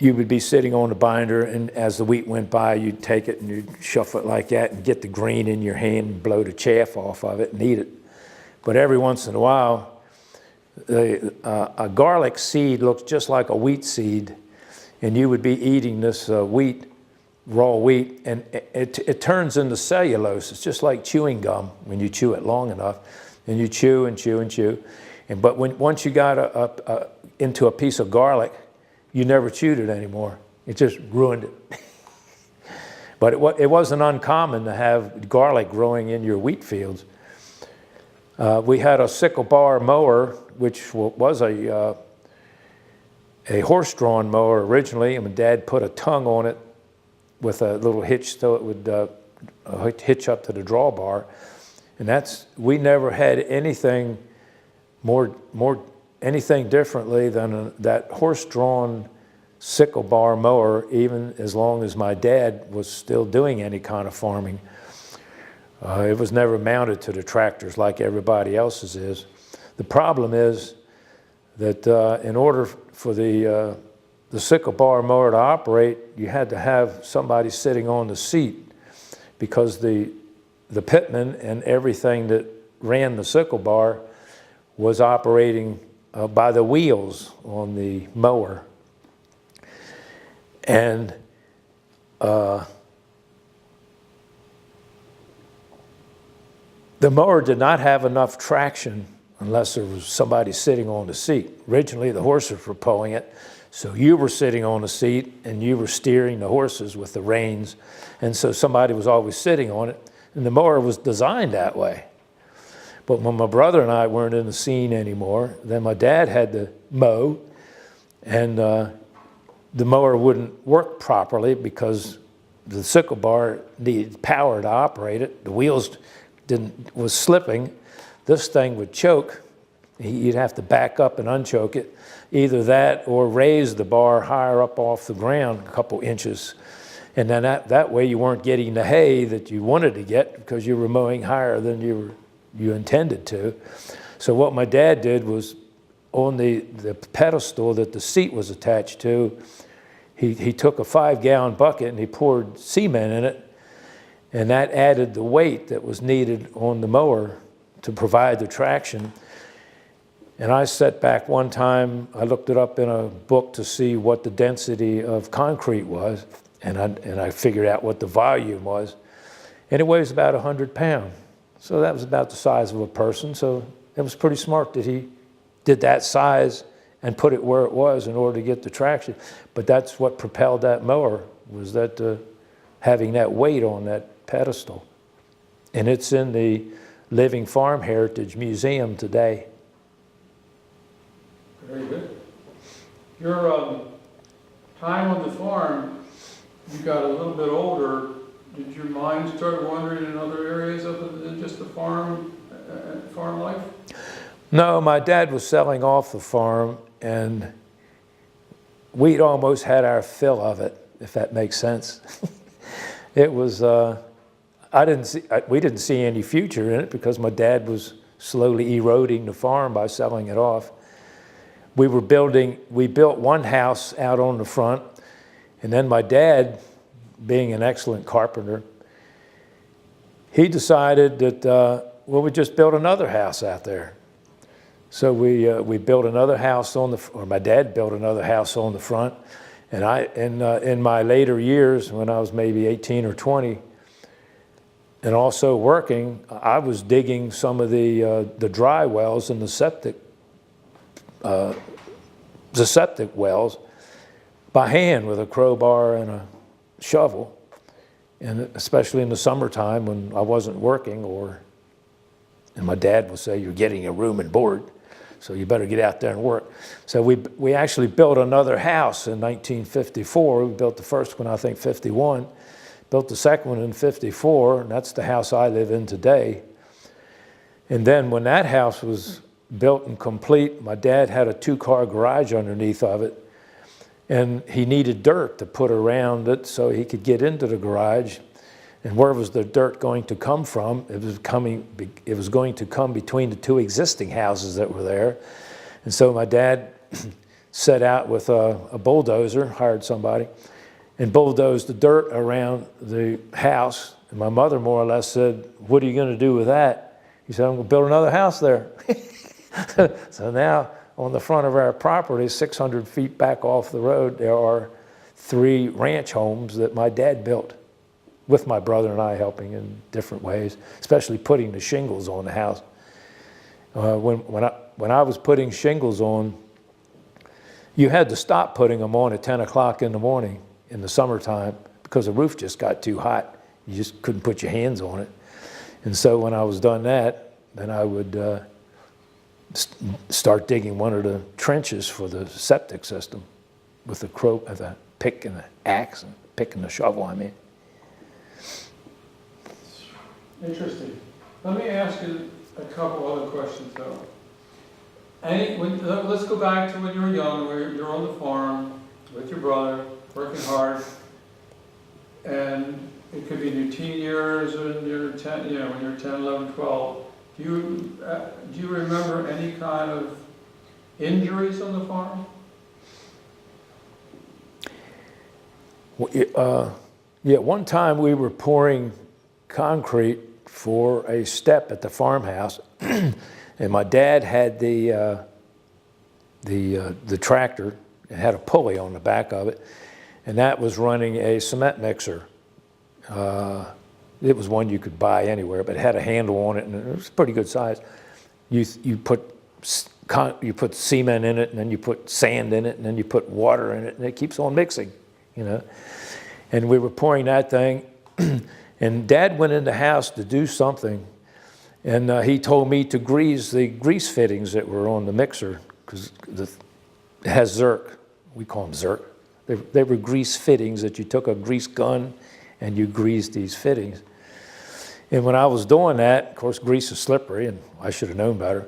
you would be sitting on the binder, and as the wheat went by, you'd take it and you'd shuffle it like that and get the green in your hand and blow the chaff off of it and eat it. But every once in a while, a garlic seed looks just like a wheat seed, and you would be eating this raw wheat, and it turns into cellulose. It's just like chewing gum when you chew it long enough, and you chew and chew and chew. But once you got into a piece of garlic, you never chewed it anymore. It just ruined it. But it wasn't uncommon to have garlic growing in your wheat fields. We had a sickle bar mower, which was a horse-drawn mower originally, and my dad put a tongue on it with a little hitch so it would hitch up to the drawbar. And we never had anything anything differently than that horse-drawn sickle bar mower, even as long as my dad was still doing any kind of farming. It was never mounted to the tractors like everybody else's is. The problem is that in order for the sickle bar mower to operate, you had to have somebody sitting on the seat, because the pitman and everything that ran the sickle bar was operating by the wheels on the mower. And the mower did not have enough traction unless there was somebody sitting on the seat. Originally, the horses were pulling it, so you were sitting on the seat and you were steering the horses with the reins, and so somebody was always sitting on it, and the mower was designed that way. But when my brother and I weren't in the scene anymore, then my dad had to mow, and the mower wouldn't work properly because the sickle bar needed power to operate it. The wheels was slipping. This thing would choke. You'd have to back up and unchoke it. Either that or raise the bar higher up off the ground a couple inches. And then that way you weren't getting the hay that you wanted to get because you were mowing higher than you intended to. So what my dad did was, on the pedestal that the seat was attached to, he took a 5-gallon bucket and he poured cement in it, and that added the weight that was needed on the mower to provide the traction. And I sat back one time, I looked it up in a book to see what the density of concrete was, and I figured out what the volume was, and it weighs about 100 pounds. So that was about the size of a person, so it was pretty smart that he did that size and put it where it was in order to get the traction. But that's what propelled that mower, was that having that weight on that pedestal. And it's in the Living Farm Heritage Museum today. Very good. Your time on the farm, you got a little bit older. Did your mind start wandering in other areas other than just the farm life? No, my dad was selling off the farm, and we'd almost had our fill of it, if that makes sense. It was, we didn't see any future in it because my dad was slowly eroding the farm by selling it off. We built one house out on the front, and then my dad, being an excellent carpenter, he decided that, we'd just build another house out there. So we built another house or my dad built another house on the front. And in my later years, when I was maybe 18 or 20, and also working, I was digging some of the dry wells in the septic wells by hand with a crowbar and a shovel. And especially in the summertime when I wasn't working, and my dad would say, "You're getting a room and board, so you better get out there and work." So we actually built another house in 1954. We built the first one, I think, 51. Built the second one in 54, and that's the house I live in today. And then when that house was built and complete, my dad had a 2-car garage underneath of it, and he needed dirt to put around it so he could get into the garage. And where was the dirt going to come from? It was going to come between the 2 existing houses that were there. And so my dad set out with a bulldozer, hired somebody, and bulldozed the dirt around the house. And my mother more or less said, "What are you going to do with that?" He said, "I'm going to build another house there." So now on the front of our property, 600 feet back off the road, there are 3 ranch homes that my dad built, with my brother and I helping in different ways, especially putting the shingles on the house. When I was putting shingles on, you had to stop putting them on at 10 o'clock in the morning in the summertime because the roof just got too hot. You just couldn't put your hands on it. And so when I was done that, then I would start digging one of the trenches for the septic system with the pick and the axe, and pick and the shovel, I mean. Interesting. Let me ask you a couple other questions, though. Let's go back to when you were young, where you're on the farm with your brother, working hard, and it could be in your teen years or when you're 10, when you're 10, 11, 12. Do you remember any kind of injuries on the farm? Yeah, one time we were pouring concrete for a step at the farmhouse, and my dad had the tractor. It had a pulley on the back of it, and that was running a cement mixer. It was one you could buy anywhere, but it had a handle on it, and it was pretty good size. You put cement in it, and then you put sand in it, and then you put water in it, and it keeps on mixing, And we were pouring that thing, and Dad went in the house to do something, and he told me to grease the grease fittings that were on the mixer, because it has Zerk. We call them Zerk. They were grease fittings that you took a grease gun and you greased these fittings. And when I was doing that, of course, grease is slippery, and I should have known better.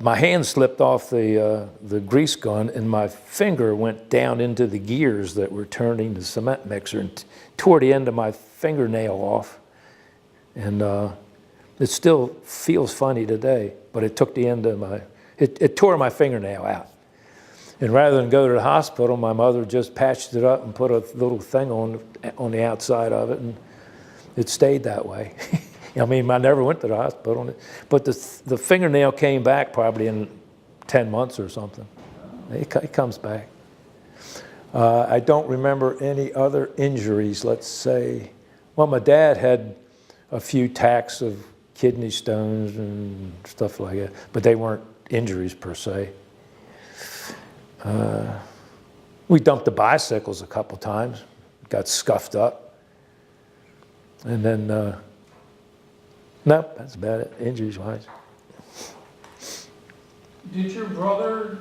My hand slipped off the grease gun, and my finger went down into the gears that were turning the cement mixer and tore the end of my fingernail off. And it still feels funny today, but it took the end of it tore my fingernail out. And rather than go to the hospital, my mother just patched it up and put a little thing on the outside of it, and it stayed that way. I mean, I never went to the hospital, but the fingernail came back probably in 10 months or something. It comes back. I don't remember any other injuries, let's say. Well, my dad had a few attacks of kidney stones and stuff like that, but they weren't injuries per se. We dumped the bicycles a couple times, got scuffed up. And then, nope, that's about it, injuries-wise. Did your brother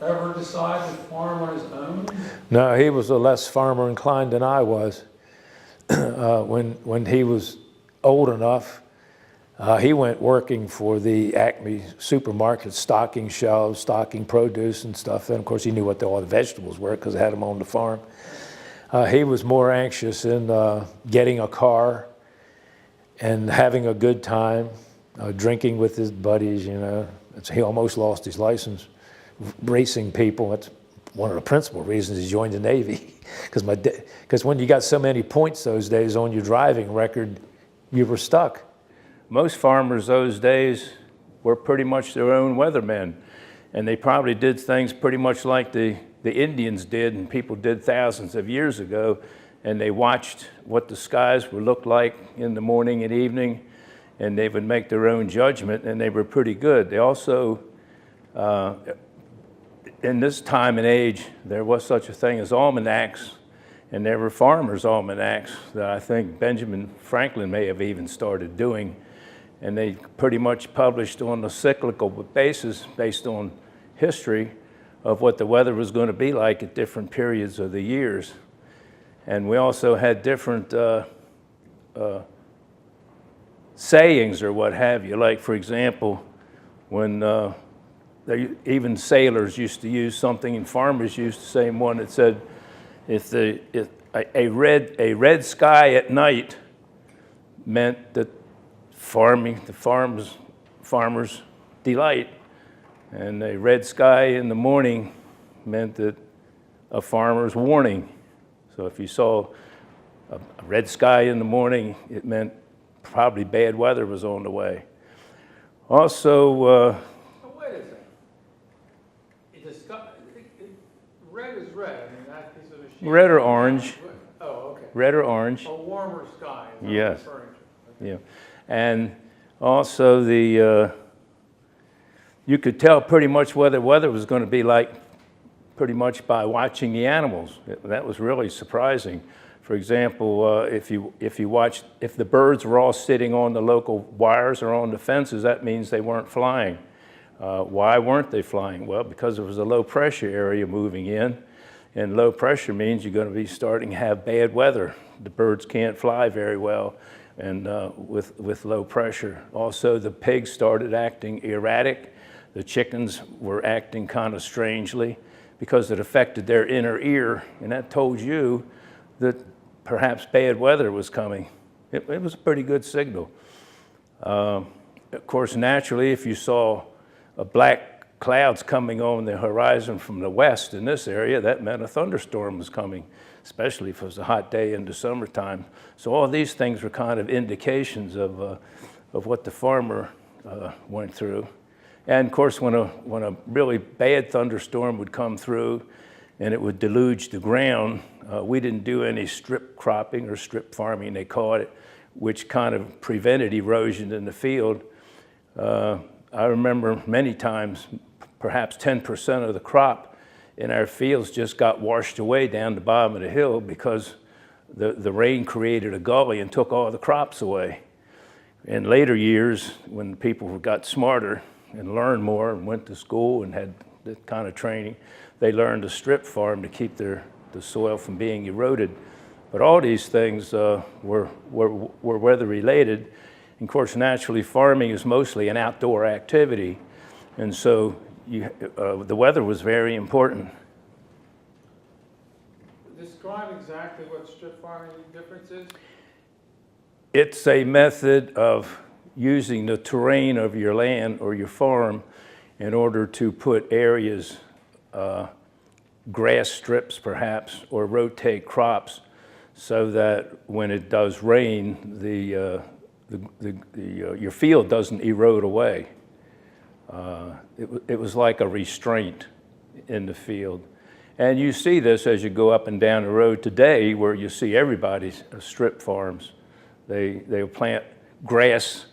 ever decide to farm on his own? No, he was a less farmer inclined than I was. When he was old enough, he went working for the Acme supermarket, stocking shelves, stocking produce and stuff. And of course, he knew what all the vegetables were because they had them on the farm. He was more anxious in getting a car and having a good time, drinking with his buddies, you know. He almost lost his license, racing people. That's one of the principal reasons he joined the Navy. Because when you got so many points those days on your driving record, you were stuck. Most farmers those days were pretty much their own weathermen. And they probably did things pretty much like the Indians did and people did thousands of years ago. And they watched what the skies would look like in the morning and evening, and they would make their own judgment, and they were pretty good. They also, in this time and age, there was such a thing as almanacs, and there were farmers' almanacs that I think Benjamin Franklin may have even started doing. And they pretty much published on a cyclical basis based on history of what the weather was going to be like at different periods of the years. And we also had different sayings or what have you. Like, for example, when even sailors used to use something, and farmers used the same one that said, if a red sky at night meant that farmers delight, and a red sky in the morning meant that a farmer's warning. So if you saw a red sky in the morning, it meant probably bad weather was on the way. Also, Oh, wait a second. Red is red. I mean, that piece of machine. red or orange, Oh, okay. red or orange. A warmer sky. Is what Yes. I'm referring to. Okay. Yeah, and also you could tell pretty much what the weather was going to be like pretty much by watching the animals. That was really surprising. For example, if the birds were all sitting on the local wires or on the fences, that means they weren't flying. Why weren't they flying? Well, because there was a low pressure area moving in, and low pressure means you're going to be starting to have bad weather. The birds can't fly very well, and with low pressure. Also, the pigs started acting erratic. The chickens were acting kind of strangely because it affected their inner ear, and that told you that perhaps bad weather was coming. It was a pretty good signal. Of course, naturally, if you saw black clouds coming on the horizon from the west in this area, that meant a thunderstorm was coming, especially if it was a hot day in the summertime. So all these things were kind of indications of what the farmer went through. And of course, when a really bad thunderstorm would come through and it would deluge the ground, we didn't do any strip cropping or strip farming, they call it, which kind of prevented erosion in the field. I remember many times, perhaps 10% of the crop in our fields just got washed away down the bottom of the hill because the rain created a gully and took all the crops away. In later years, when people got smarter and learned more and went to school and had that kind of training, they learned to strip farm to keep the soil from being eroded. But all these things were weather related. And of course, naturally, farming is mostly an outdoor activity. And so the weather was very important. Describe exactly what strip farming difference is. It's a method of using the terrain of your land or your farm in order to put areas, grass strips perhaps, or rotate crops so that when it does rain, your field doesn't erode away. It was like a restraint in the field. And you see this as you go up and down the road today, where you see everybody's strip farms. They'll plant grass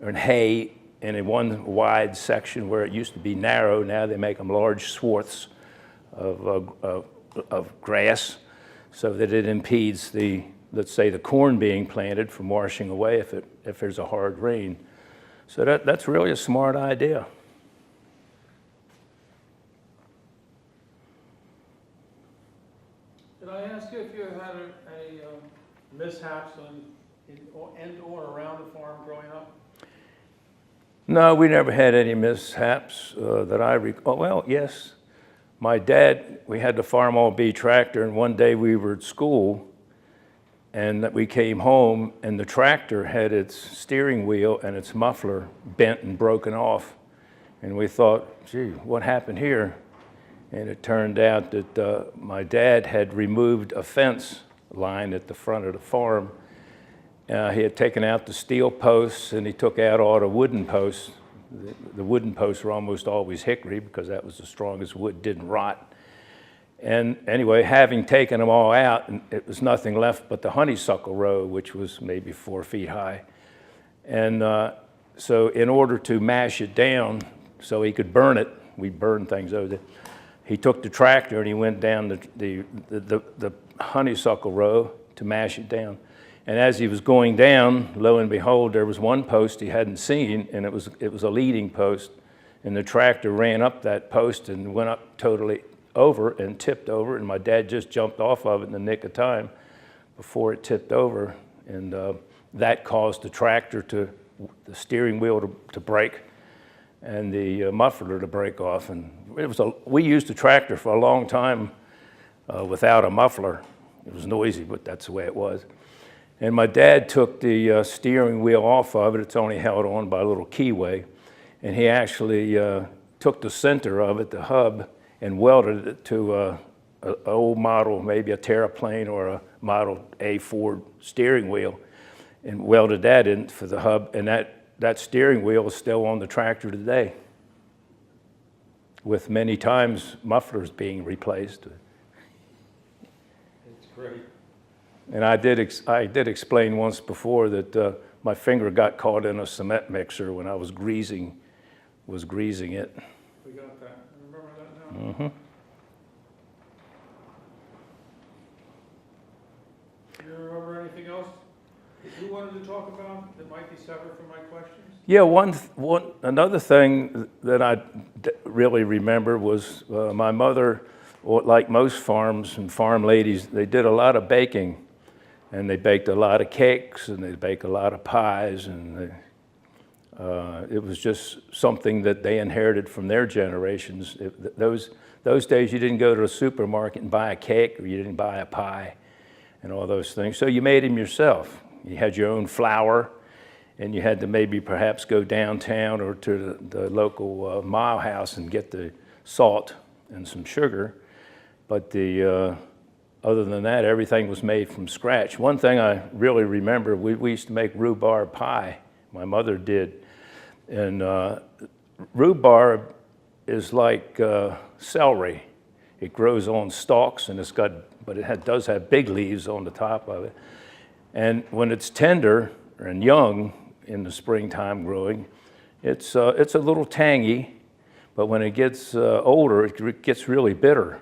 and hay in one wide section where it used to be narrow. Now they make them large swaths of grass so that it impedes the let's say, the corn being planted from washing away if there's a hard rain. So that's really a smart idea. Did I ask you if you had any mishaps in or around the farm growing up? No, we never had any mishaps that I recall. Well, yes, my dad, we had the Farm All B tractor, and one day we were at school, and we came home, and the tractor had its steering wheel and its muffler bent and broken off. And we thought, gee, what happened here? And it turned out that my dad had removed a fence line at the front of the farm. He had taken out the steel posts, and he took out all the wooden posts. The wooden posts were almost always hickory because that was the strongest wood, didn't rot. And anyway, having taken them all out, it was nothing left but the honeysuckle row, which was maybe 4 feet high. And so in order to mash it down so he could burn it, we burned things over there, he took the tractor and he went down the honeysuckle row to mash it down. And as he was going down, lo and behold, there was one post he hadn't seen, and it was a leading post. And the tractor ran up that post and went up totally over and tipped over, and my dad just jumped off of it in the nick of time before it tipped over. And that caused the tractor the steering wheel to break and the muffler to break off. And we used the tractor for a long time without a muffler. It was noisy, but that's the way it was. And my dad took the steering wheel off of it. It's only held on by a little keyway. And he actually took the center of it, the hub, and welded it to an old model, maybe a Terraplane or a Model A Ford steering wheel, and welded that in for the hub. And that steering wheel is still on the tractor today, with many times mufflers being replaced. It's great. And I did explain once before that my finger got caught in a cement mixer when I was greasing it. We got that. Remember that now? Mm-hmm. Do you remember anything else that you wanted to talk about that might be separate from my questions? Yeah, another thing that I really remember was my mother, like most farms and farm ladies, they did a lot of baking. And they baked a lot of cakes, and they baked a lot of pies, and it was just something that they inherited from their generations. Those days, you didn't go to a supermarket and buy a cake, or you didn't buy a pie, and all those things. So you made them yourself. You had your own flour, and you had to maybe perhaps go downtown or to the local mile house and get the salt and some sugar. But other than that, everything was made from scratch. One thing I really remember, we used to make rhubarb pie. My mother did. And rhubarb is like celery. It grows on stalks, and but it does have big leaves on the top of it. And when it's tender and young in the springtime growing, it's a little tangy, but when it gets older, it gets really bitter.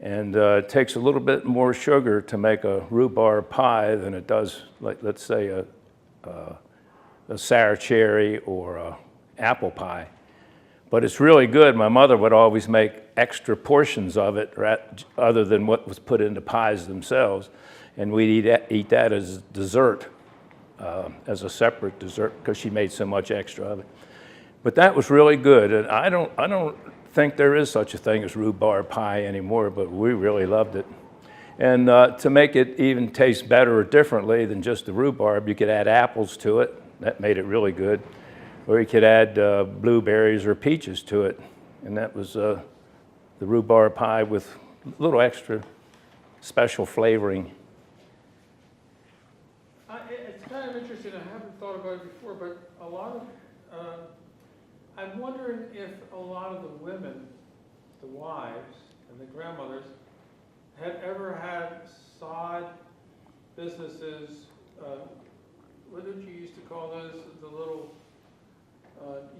And it takes a little bit more sugar to make a rhubarb pie than it does, like, let's say, a sour cherry or a apple pie. But it's really good. My mother would always make extra portions of it, other than what was put into pies themselves. And we'd eat that as dessert, as a separate dessert, because she made so much extra of it. But that was really good. And I don't think there is such a thing as rhubarb pie anymore, but we really loved it. And to make it even taste better or differently than just the rhubarb, you could add apples to it. That made it really good. Or you could add blueberries or peaches to it. And that was the rhubarb pie with a little extra special flavoring. It's kind of interesting. I haven't thought about it before, but a lot of I'm wondering if a lot of the women, the wives and the grandmothers, had ever had side businesses. What did you used to call those? The little,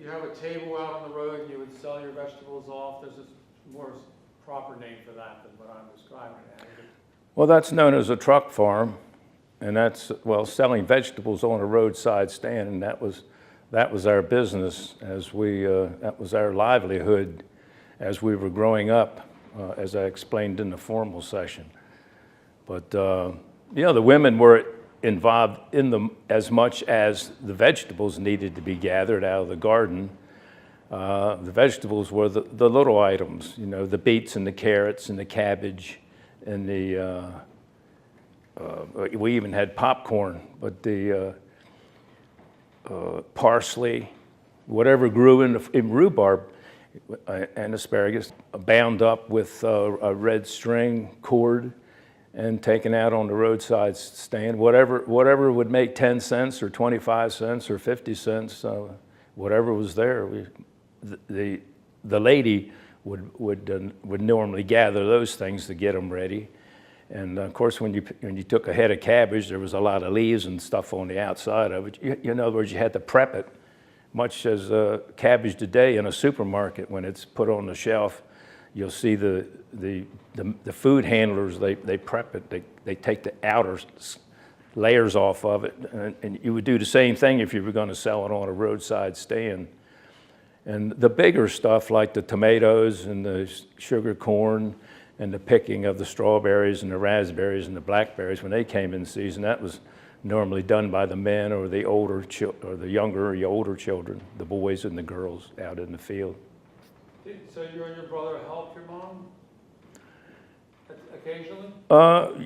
you have a table out on the road and you would sell your vegetables off. There's a more proper name for that than what I'm describing. Well, that's known as a truck farm. and that's, well, selling vegetables on a roadside stand, and that was our business as that was our livelihood as we were growing up, as I explained in the formal session. But, the women were involved in them as much as the vegetables needed to be gathered out of the garden. The vegetables were the little items, the beets and the carrots and the cabbage and we even had popcorn, but the parsley, whatever grew in rhubarb and asparagus, bound up with a red string cord and taken out on the roadside stand. Whatever would make 10 cents or 25 cents or 50 cents, whatever was there, the lady would normally gather those things to get them ready. And of course, when you took a head of cabbage, there was a lot of leaves and stuff on the outside of it. In other words, you had to prep it, much as cabbage today in a supermarket. When it's put on the shelf, you'll see the food handlers, they prep it. They take the outer layers off of it, and you would do the same thing if you were going to sell it on a roadside stand. And the bigger stuff, like the tomatoes and the sugar corn and the picking of the strawberries and the raspberries and the blackberries, when they came in season, that was normally done by the men or the older or the younger or the older children, the boys and the girls out in the field. So you and your brother helped your mom occasionally?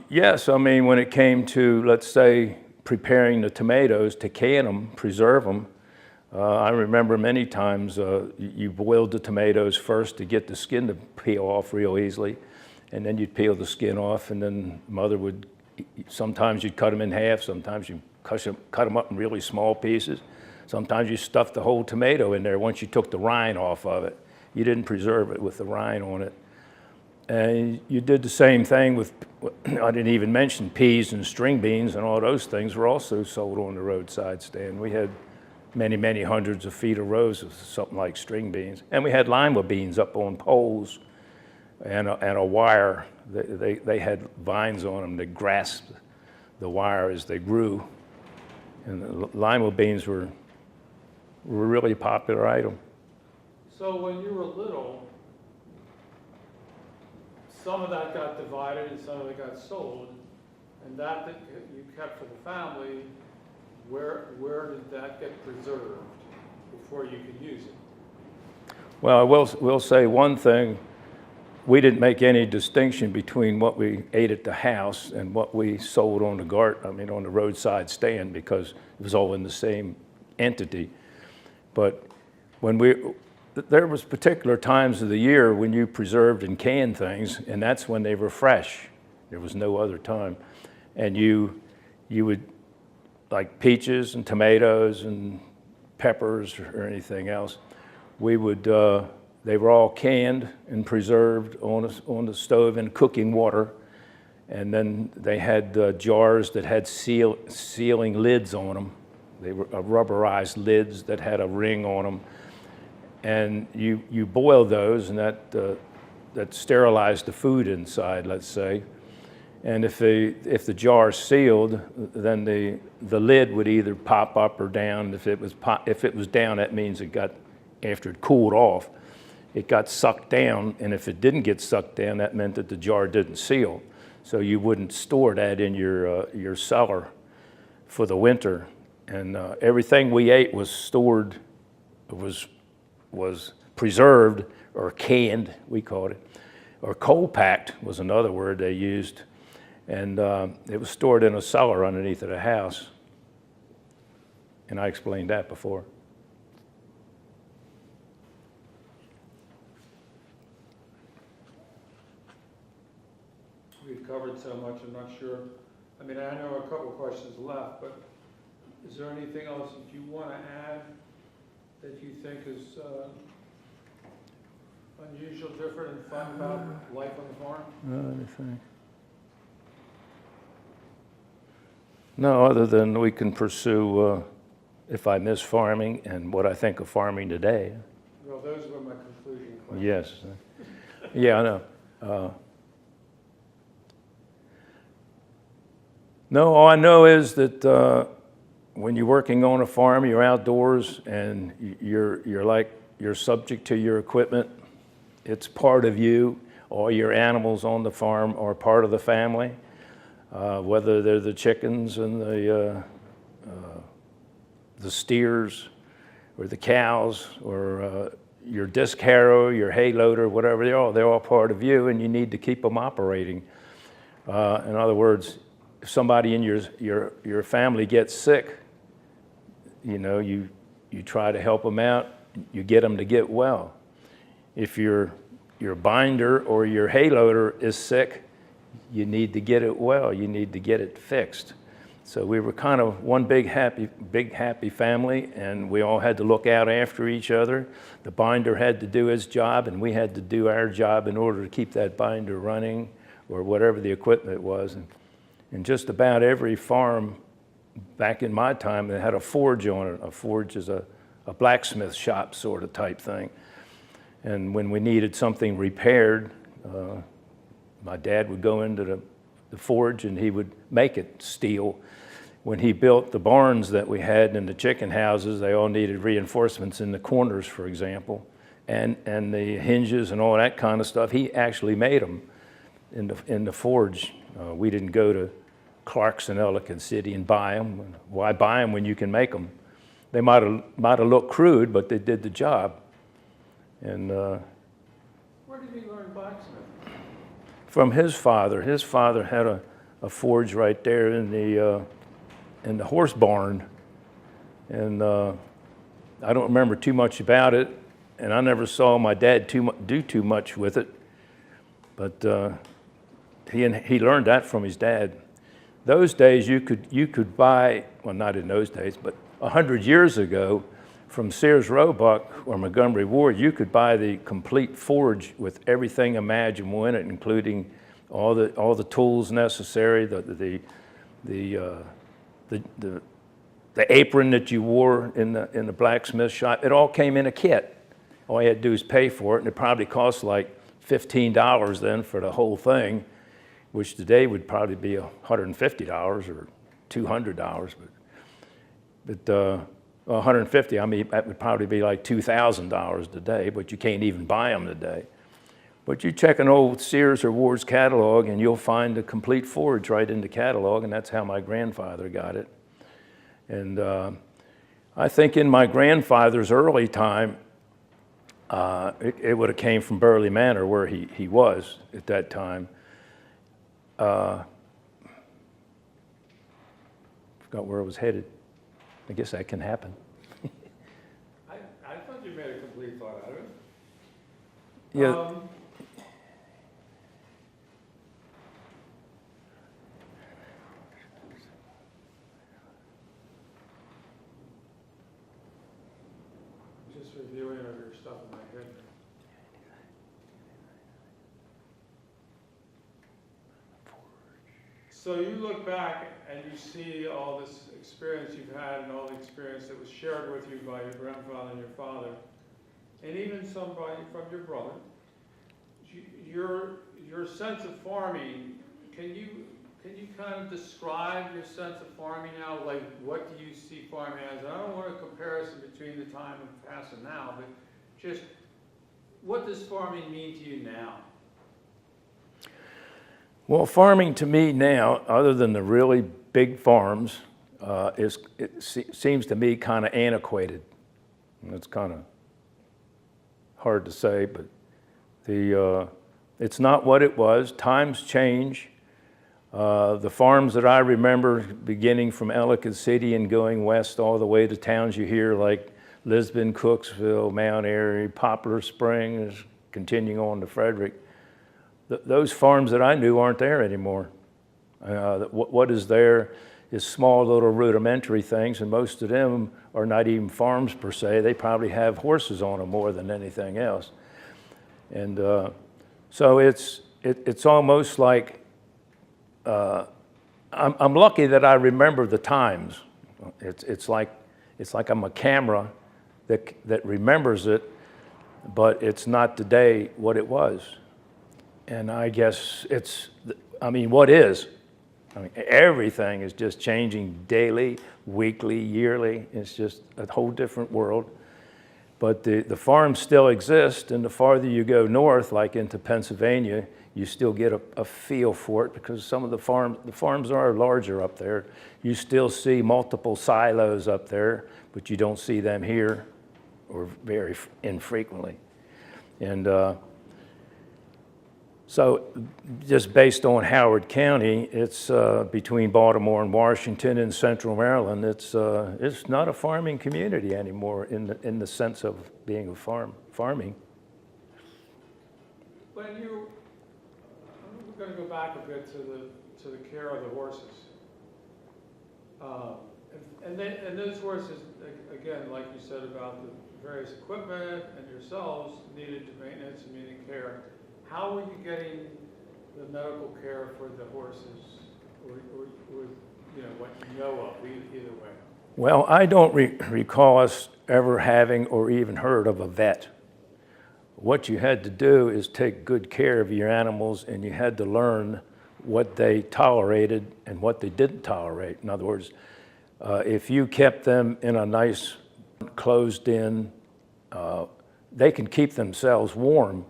Yes, I mean, when it came to, let's say, preparing the tomatoes to can them, preserve them, I remember many times you boiled the tomatoes first to get the skin to peel off real easily, and then you'd peel the skin off, and then Mother would, sometimes you'd cut them in half, sometimes you cut them up in really small pieces, sometimes you stuffed the whole tomato in there once you took the rind off of it. You didn't preserve it with the rind on it. And you did the same thing with, I didn't even mention peas and string beans, and all those things were also sold on the roadside stand. We had many, many hundreds of feet of rows of something like string beans. And we had lima beans up on poles and a wire. They had vines on them that grasped the wire as they grew. And the lima beans were a really popular item. So when you were little, some of that got divided and some of it got sold, and that you kept for the family. Where did that get preserved before you could use it? Well, I will say one thing. We didn't make any distinction between what we ate at the house and what we sold on the roadside stand, because it was all in the same entity. But there was particular times of the year when you preserved and canned things, and that's when they were fresh. There was no other time. And you would, like peaches and tomatoes and peppers or anything else, they were all canned and preserved on the stove in cooking water. And then they had jars that had sealing lids on them. They were rubberized lids that had a ring on them. And you boil those, and that sterilized the food inside, let's say. And if the jar is sealed, then the lid would either pop up or down. If it was down, that means it got, after it cooled off, it got sucked down. And if it didn't get sucked down, that meant that the jar didn't seal. So you wouldn't store that in your cellar for the winter. And everything we ate was stored, was preserved or canned, we called it, or cold packed was another word they used. And it was stored in a cellar underneath of the house. And I explained that before. We've covered so much, I'm not sure. I mean, I know a couple questions left, but is there anything else that you want to add that you think is unusual, different, and fun about life on the farm? Anything? No, other than we can pursue if I miss farming and what I think of farming today. Well, those were my conclusion questions. Yes. Yeah, I know. No, all I know is that when you're working on a farm, you're outdoors, and you're subject to your equipment. It's part of you. All your animals on the farm are part of the family, whether they're the chickens and the steers, or the cows, or your disc harrow, your hay loader, whatever they're all part of you, and you need to keep them operating. In other words, if somebody in your family gets sick, you try to help them out, you get them to get well. If your binder or your hay loader is sick, you need to get it well, you need to get it fixed. So we were kind of one big happy family, and we all had to look out after each other. The binder had to do his job, and we had to do our job in order to keep that binder running, or whatever the equipment was. And just about every farm back in my time that had a forge on it. A forge is a blacksmith shop sort of type thing. And when we needed something repaired, my dad would go into the forge and he would make it steel. When he built the barns that we had in the chicken houses, they all needed reinforcements in the corners, for example, and the hinges and all that kind of stuff. He actually made them in the forge. We didn't go to Clarkson, Ellicott City, and buy them. Why buy them when you can make them? They might have looked crude, but they did the job. And where did he learn blacksmith? From his father. His father had a forge right there in the horse barn, and I don't remember too much about it, and I never saw my dad do too much with it, but he learned that from his dad. Those days you could buy, well, not in those days, but 100 years ago, from Sears Roebuck or Montgomery Ward, you could buy the complete forge with everything imaginable in it, including all the tools necessary, the apron that you wore in the blacksmith shop. It all came in a kit. All you had to do is pay for it, and it probably cost like $15 then for the whole thing, which today would probably be $150 or $200, but 150, I mean, that would probably be like $2,000 today, but you can't even buy them today. But you check an old Sears or Ward's catalog and you'll find a complete forge right in the catalog, and that's how my grandfather got it. And I think in my grandfather's early time, it would have came from Burley Manor, where he was at that time. Forgot where I was headed. I guess that can happen. I thought you made a complete thought out of it. Yeah. Just reviewing of your stuff in my head. So you look back and you see all this experience you've had and all the experience that was shared with you by your grandfather and your father, and even somebody from your brother. Your sense of farming, can you kind of describe your sense of farming now? Like, what do you see farming as? I don't want a comparison between the time of past and now, but just what does farming mean to you now? Well, farming to me now, other than the really big farms, seems to me kind of antiquated. And it's kind of hard to say, but it's not what it was. Times change. The farms that I remember, beginning from Ellicott City and going west all the way to towns you hear like Lisbon, Cooksville, Mount Airy, Poplar Springs, continuing on to Frederick, those farms that I knew aren't there anymore. What is there is small little rudimentary things, and most of them are not even farms per se. They probably have horses on them more than anything else. And so it's almost like, I'm lucky that I remember the times. It's like I'm a camera that remembers it, but it's not today what it was. And I guess what is? I mean, everything is just changing daily, weekly, yearly. It's just a whole different world. But the farms still exist, and the farther you go north, like into Pennsylvania, you still get a feel for it because some of the farms are larger up there. You still see multiple silos up there, but you don't see them here, or very infrequently. And so just based on Howard County, it's between Baltimore and Washington and central Maryland, it's not a farming community anymore in the sense of being a farming. When we're going to go back a bit to the care of the horses. And those horses, again, like you said about the various equipment and yourselves needed to maintenance and needed care. How are you getting the medical care for the horses, or you know, what you know of, either way? Well, I don't recall us ever having or even heard of a vet. What you had to do is take good care of your animals, and you had to learn what they tolerated and what they didn't tolerate. In other words, if you kept them in a nice closed-in, they can keep themselves warm.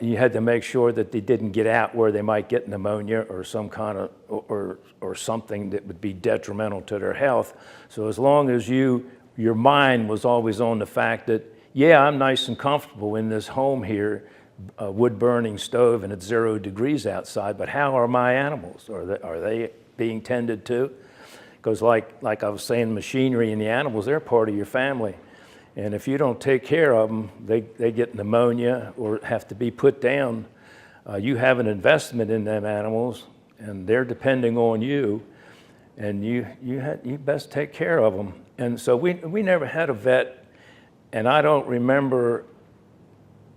You had to make sure that they didn't get out where they might get pneumonia or some kind of, or something that would be detrimental to their health. So as long as your mind was always on the fact that, yeah, I'm nice and comfortable in this home here, a wood-burning stove, and it's 0 degrees outside, but how are my animals? Are they being tended to? Because like I was saying, machinery and the animals, they're part of your family. And if you don't take care of them, they get pneumonia or have to be put down. You have an investment in them animals, and they're depending on you, and you best take care of them. And so we never had a vet, and I don't remember,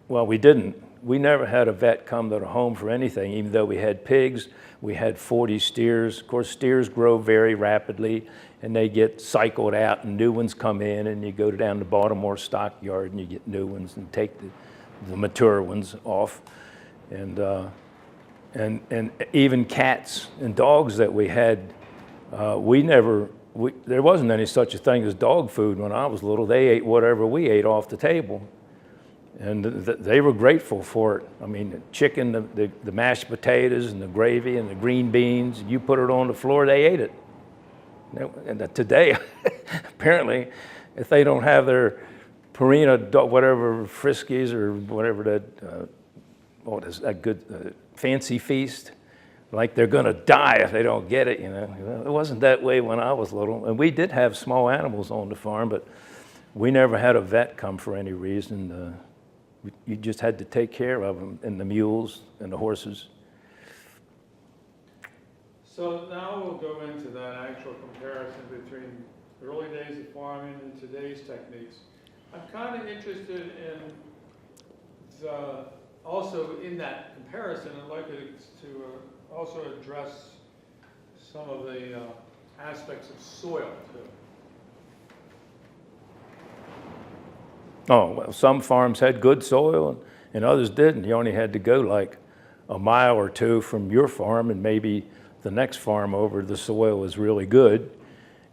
well, we didn't. We never had a vet come to the home for anything, even though we had pigs. We had 40 steers. Of course, steers grow very rapidly, and they get cycled out, and new ones come in, and you go down to Baltimore stockyard, and you get new ones and take the mature ones off. And even cats and dogs that we had, there wasn't any such a thing as dog food when I was little. They ate whatever we ate off the table. And they were grateful for it. I mean, the chicken, the mashed potatoes and the gravy and the green beans, you put it on the floor, they ate it. And today, apparently, if they don't have their Purina, whatever, Friskies or whatever that good fancy feast, like they're gonna die if they don't get it, you know. It wasn't that way when I was little. And we did have small animals on the farm, but we never had a vet come for any reason. You just had to take care of them, and the mules and the horses. So now we'll go into that actual comparison between the early days of farming and today's techniques. I'm kind of interested in also in that comparison, I'd like to also address some of the aspects of soil too. Oh, well, some farms had good soil and others didn't. You only had to go like a mile or two from your farm, and maybe the next farm over, the soil was really good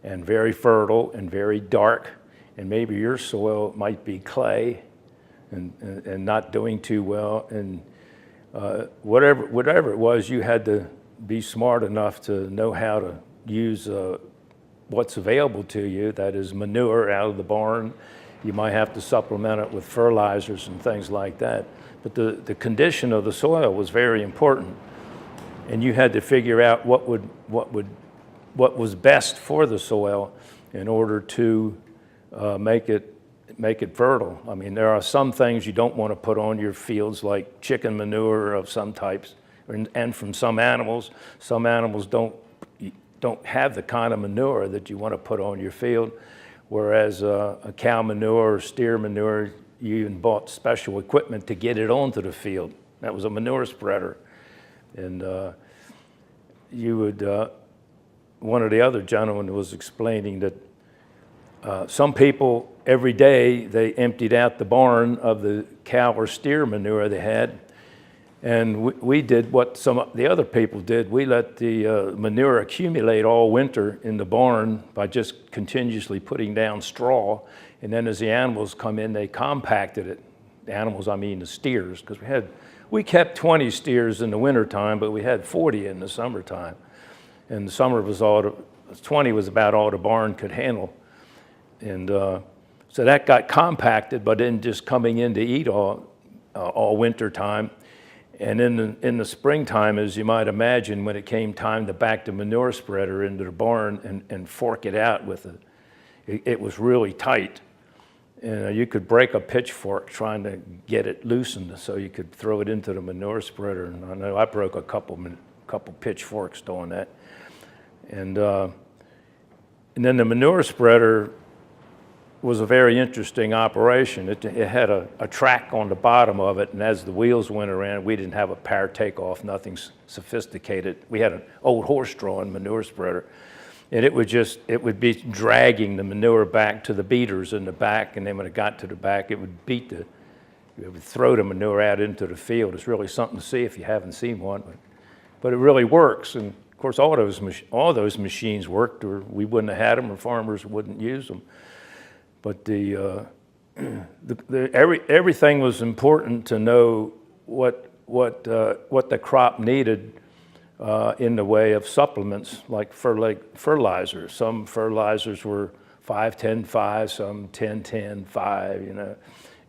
and very fertile and very dark, and maybe your soil might be clay and not doing too well. And whatever it was, you had to be smart enough to know how to use what's available to you, that is manure out of the barn. You might have to supplement it with fertilizers and things like that. But the condition of the soil was very important, and you had to figure out what was best for the soil in order to make it fertile. I mean, there are some things you don't want to put on your fields, like chicken manure of some types, and from some animals. Some animals don't have the kind of manure that you want to put on your field. Whereas a cow manure or steer manure, you even bought special equipment to get it onto the field. That was a manure spreader. And one of the other gentlemen was explaining that some people, every day, they emptied out the barn of the cow or steer manure they had, And we did what some of the other people did. We let the manure accumulate all winter in the barn by just continuously putting down straw. And then as the animals come in, they compacted it. The animals, I mean the steers, because we kept 20 steers in the wintertime, but we had 40 in the summertime. And the summer was 20 was about all the barn could handle. And so that got compacted, but then just coming in to eat all winter time. And in the springtime, as you might imagine, when it came time to back the manure spreader into the barn and fork it out with it was really tight. And you could break a pitchfork trying to get it loosened so you could throw it into the manure spreader. And I know I broke a couple pitchforks doing that. And then the manure spreader was a very interesting operation. It had a track on the bottom of it, and as the wheels went around, we didn't have a power takeoff, nothing sophisticated. We had an old horse-drawn manure spreader, and it would be dragging the manure back to the beaters in the back, and then when it got to the back, it would throw the manure out into the field. It's really something to see if you haven't seen one, but it really works. And of course, all those machines worked, or we wouldn't have had them, or farmers wouldn't use them. But everything was important to know what the crop needed in the way of supplements, like fertilizers. Some fertilizers were 5-10-5, some 10-10-5, you know,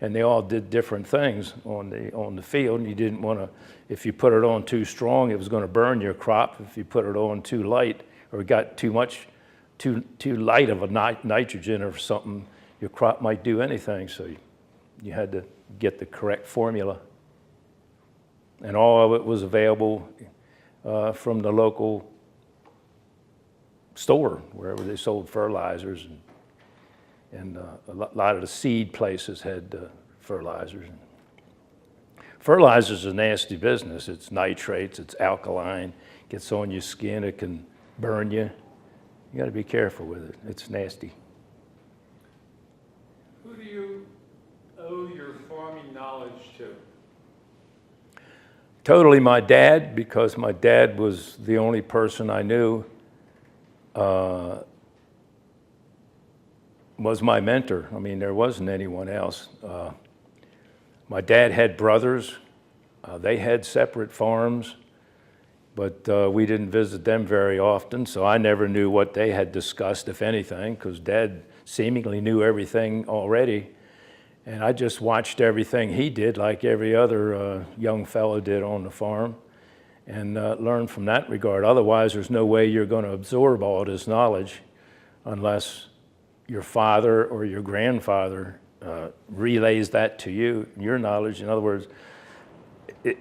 and they all did different things on the field. And you didn't want to, if you put it on too strong, it was going to burn your crop. If you put it on too light, or got too light of a nitrogen or something, your crop might do anything. So you had to get the correct formula. And all of it was available from the local store, wherever they sold fertilizers. And a lot of the seed places had fertilizers. Fertilizers is a nasty business. It's nitrates, it's alkaline, gets on your skin, it can burn you. You got to be careful with it. It's nasty. Who do you owe your farming knowledge to? Totally my dad, because my dad was the only person I knew was my mentor. I mean, there wasn't anyone else. My dad had brothers. They had separate farms, but we didn't visit them very often, so I never knew what they had discussed, if anything, because Dad seemingly knew everything already. And I just watched everything he did, like every other young fellow did on the farm, and learned from that regard. Otherwise, there's no way you're going to absorb all this knowledge unless your father or your grandfather relays that to you, your knowledge. In other words,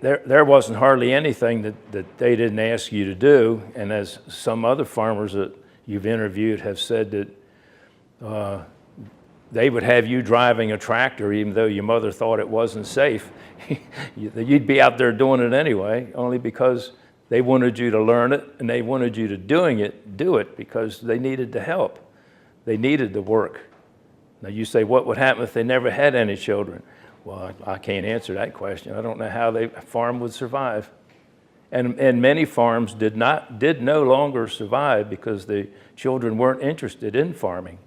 there wasn't hardly anything that they didn't ask you to do. And as some other farmers that you've interviewed have said, that they would have you driving a tractor even though your mother thought it wasn't safe. You'd be out there doing it anyway, only because they wanted you to learn it and they wanted you to do it because they needed the help. They needed the work. Now you say, what would happen if they never had any children? Well, I can't answer that question. I don't know how a farm would survive. And many farms did no longer survive because the children weren't interested in farming.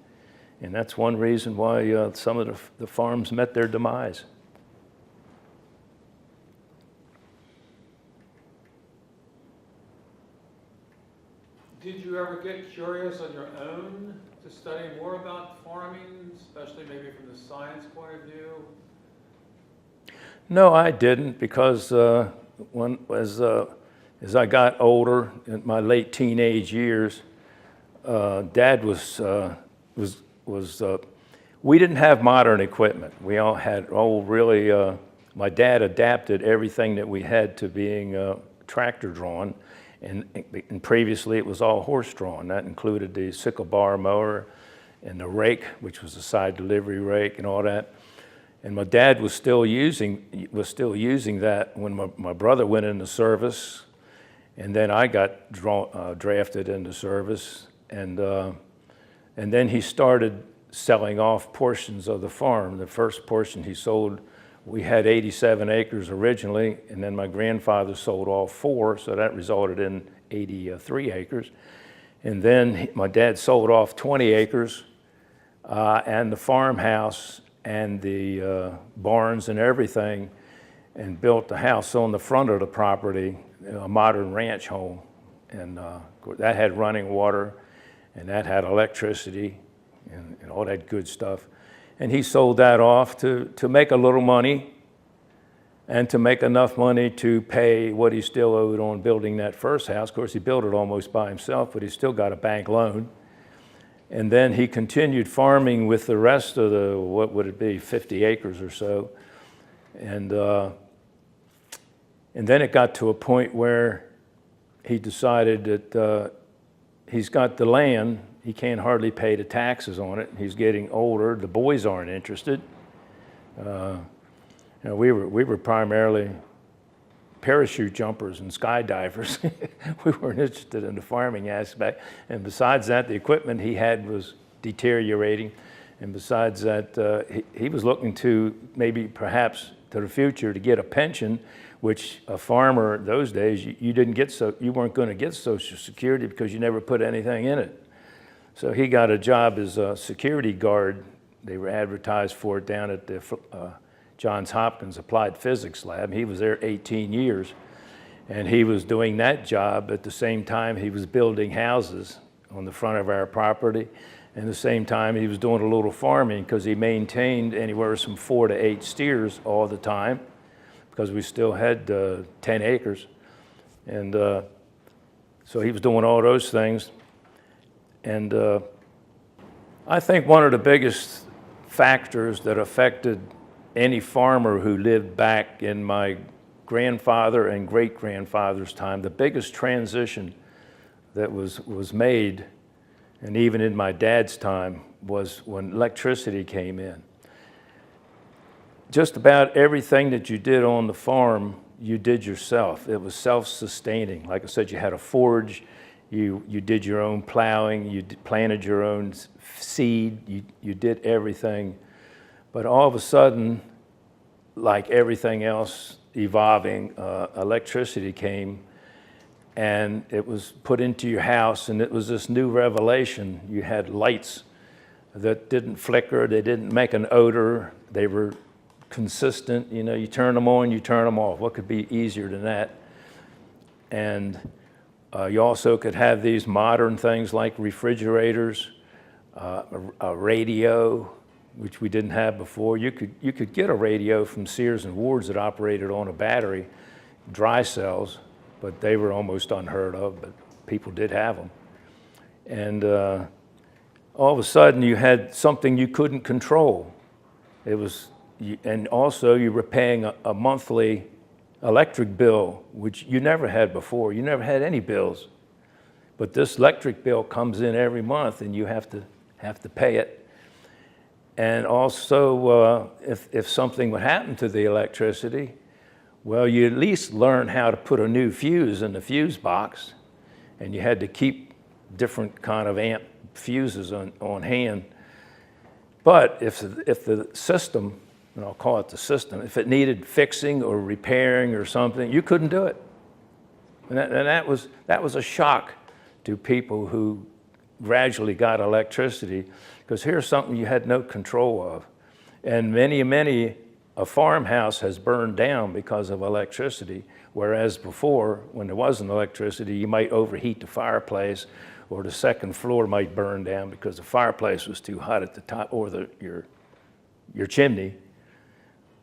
And that's one reason why some of the farms met their demise. Did you ever get curious on your own to study more about farming, especially maybe from the science point of view? No, I didn't, because as I got older, in my late teenage years, Dad we didn't have modern equipment. We all had my dad adapted everything that we had to being tractor drawn, and previously it was all horse drawn. That included the sickle bar mower and the rake, which was a side delivery rake and all that. And my dad was still using that when my brother went into service, and then I got drafted into service, and then he started selling off portions of the farm. The first portion he sold We had 87 acres originally, and then my grandfather sold all 4, so that resulted in 83 acres. And then my dad sold off 20 acres and the farmhouse and the barns and everything, and built the house on the front of the property, a modern ranch home. And that had running water, and that had electricity and all that good stuff. And he sold that off to make a little money and to make enough money to pay what he still owed on building that first house. Of course, he built it almost by himself, but he still got a bank loan. And then he continued farming with the rest of the, what would it be, 50 acres or so. And then it got to a point where he decided that he's got the land, he can't hardly pay the taxes on it. He's getting older. The boys aren't interested. We were primarily parachute jumpers and skydivers. We weren't interested in the farming aspect. And besides that, the equipment he had was deteriorating. And besides that, he was looking to maybe perhaps to the future to get a pension, which a farmer those days, you weren't going to get Social Security because you never put anything in it. So he got a job as a security guard. They were advertised for it down at the Johns Hopkins Applied Physics Lab. He was there 18 years, and he was doing that job at the same time he was building houses on the front of our property. And at the same time, he was doing a little farming because he maintained anywhere from 4 to 8 steers all the time because we still had 10 acres. And so he was doing all those things. And I think one of the biggest factors that affected any farmer who lived back in my grandfather and great-grandfather's time, the biggest transition that was made, and even in my dad's time, was when electricity came in. Just about everything that you did on the farm, you did yourself. It was self-sustaining. Like I said, you had a forge, you did your own plowing, you planted your own seed, you did everything. But all of a sudden, like everything else evolving, electricity came, and it was put into your house, and it was this new revelation. You had lights that didn't flicker, they didn't make an odor, they were consistent. You know, you turn them on, you turn them off. What could be easier than that? And you also could have these modern things like refrigerators, a radio, which we didn't have before. You could get a radio from Sears and Ward's that operated on a battery, dry cells, but they were almost unheard of, but people did have them. And all of a sudden you had something you couldn't control. And also you were paying a monthly electric bill, which you never had before. You never had any bills. But this electric bill comes in every month and you have to pay it. And also, if something would happen to the electricity, well, you at least learn how to put a new fuse in the fuse box, and you had to keep different kind of amp fuses on hand. But if the system, and I'll call it the system, if it needed fixing or repairing or something, you couldn't do it. And that was a shock to people who gradually got electricity, because here's something you had no control of. And many a farmhouse has burned down because of electricity, whereas before, when there wasn't electricity, you might overheat the fireplace, or the second floor might burn down because the fireplace was too hot at the top, or your chimney.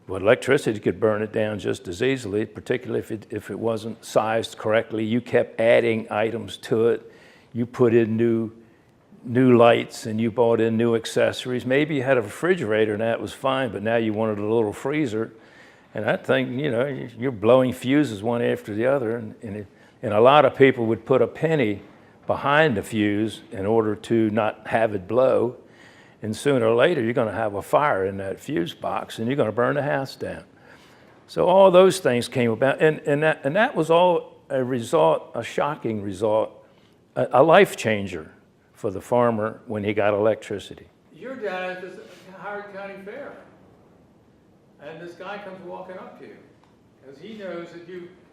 But electricity could burn it down just as easily, particularly if it wasn't sized correctly. You kept adding items to it. You put in new lights, and you bought in new accessories. Maybe you had a refrigerator and that was fine, but now you wanted a little freezer. And that thing, you know, you're blowing fuses one after the other. And a lot of people would put a penny behind the fuse in order to not have it blow. And sooner or later, you're going to have a fire in that fuse box and you're going to burn the house down. So all those things came about. And that was all a shocking result, a life changer for the farmer when he got electricity. Your dad is at Howard County Fair. And this guy comes walking up to you, because he knows that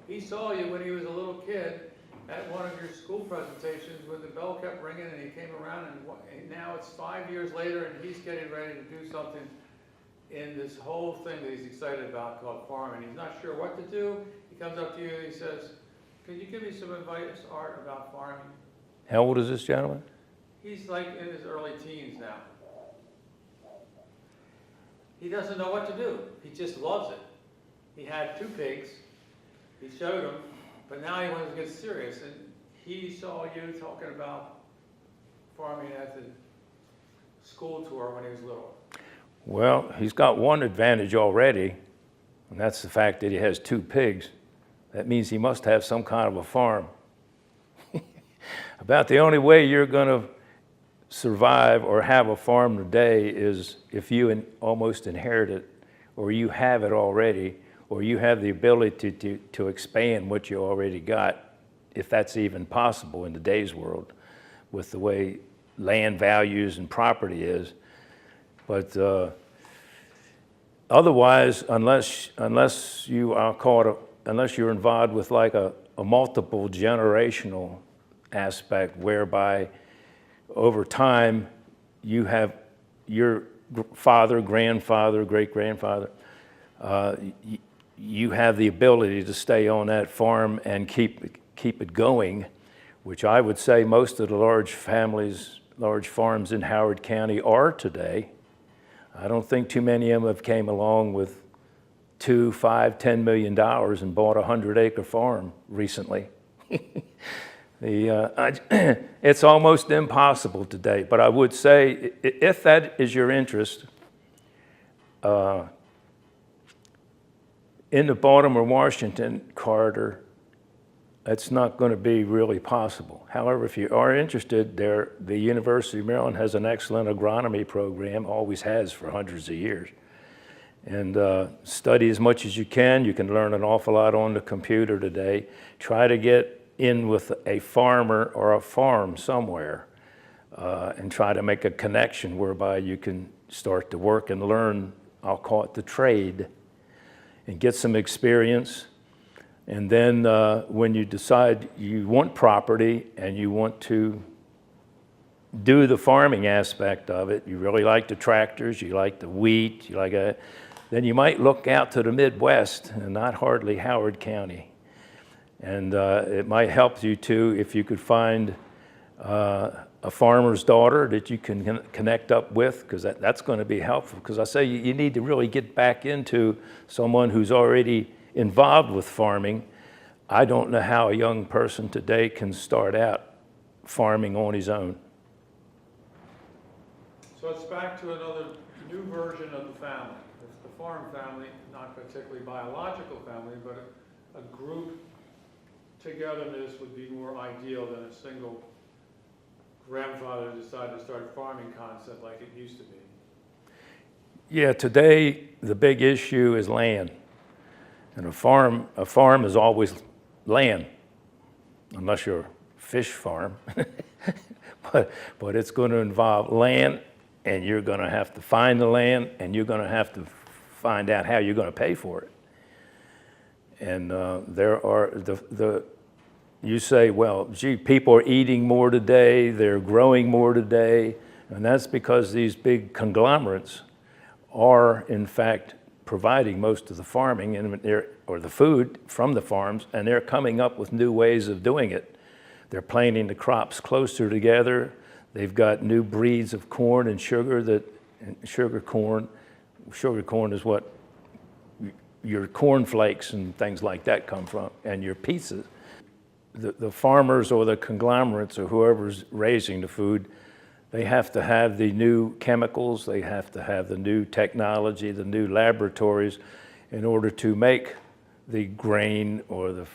he saw you when he was a little kid at one of your school presentations when the bell kept ringing and he came around and now it's 5 years later and he's getting ready to do something in this whole thing that he's excited about called farming. He's not sure what to do. He comes up to you and he says, "Can you give me some advice, Art, about farming?" How old is this gentleman? He's like in his early teens now. He doesn't know what to do. He just loves it. He had 2 pigs. He showed them, but now he wants to get serious. And he saw you talking about farming at the school tour when he was little. Well, he's got one advantage already, and that's the fact that he has 2 pigs. That means he must have some kind of a farm. About the only way you're going to survive or have a farm today is if you almost inherit it, or you have it already, or you have the ability to expand what you already got, if that's even possible in today's world with the way land values and property is. But otherwise, unless you're involved with like a multiple generational aspect whereby over time you have your father, grandfather, great-grandfather, you have the ability to stay on that farm and keep it going, which I would say most of the large farms in Howard County are today. I don't think too many of them have came along with $2, $5, $10 million and bought a 100-acre farm recently. It's almost impossible today, but I would say if that is your interest, in the Baltimore, Washington corridor, it's not going to be really possible. However, if you are interested, the University of Maryland has an excellent agronomy program, always has for hundreds of years. And study as much as you can. You can learn an awful lot on the computer today. Try to get in with a farmer or a farm somewhere and try to make a connection whereby you can start to work and learn, I'll call it the trade, and get some experience. And then when you decide you want property and you want to do the farming aspect of it, you really like the tractors, you like the wheat, you like then you might look out to the Midwest and not hardly Howard County. And it might help you too if you could find a farmer's daughter that you can connect up with, because that's going to be helpful. Because I say you need to really get back into someone who's already involved with farming. I don't know how a young person today can start out farming on his own. So it's back to another new version of the family. It's the farm family, not particularly biological family, but a group togetherness would be more ideal than a single grandfather decided to start farming concept like it used to be. Yeah, today the big issue is land. And a farm is always land, unless you're a fish farm. but it's going to involve land, and you're going to have to find the land, and you're going to have to find out how you're going to pay for it. And there are you say, well, gee, people are eating more today, they're growing more today, and that's because these big conglomerates are, in fact, providing most of the farming or the food from the farms, and they're coming up with new ways of doing it. They're planting the crops closer together. They've got new breeds of corn and sugar sugar corn is what your cornflakes and things like that come from, and your pizzas. The farmers or the conglomerates or whoever's raising the food, they have to have the new chemicals, they have to have the new technology, the new laboratories in order to make the grain or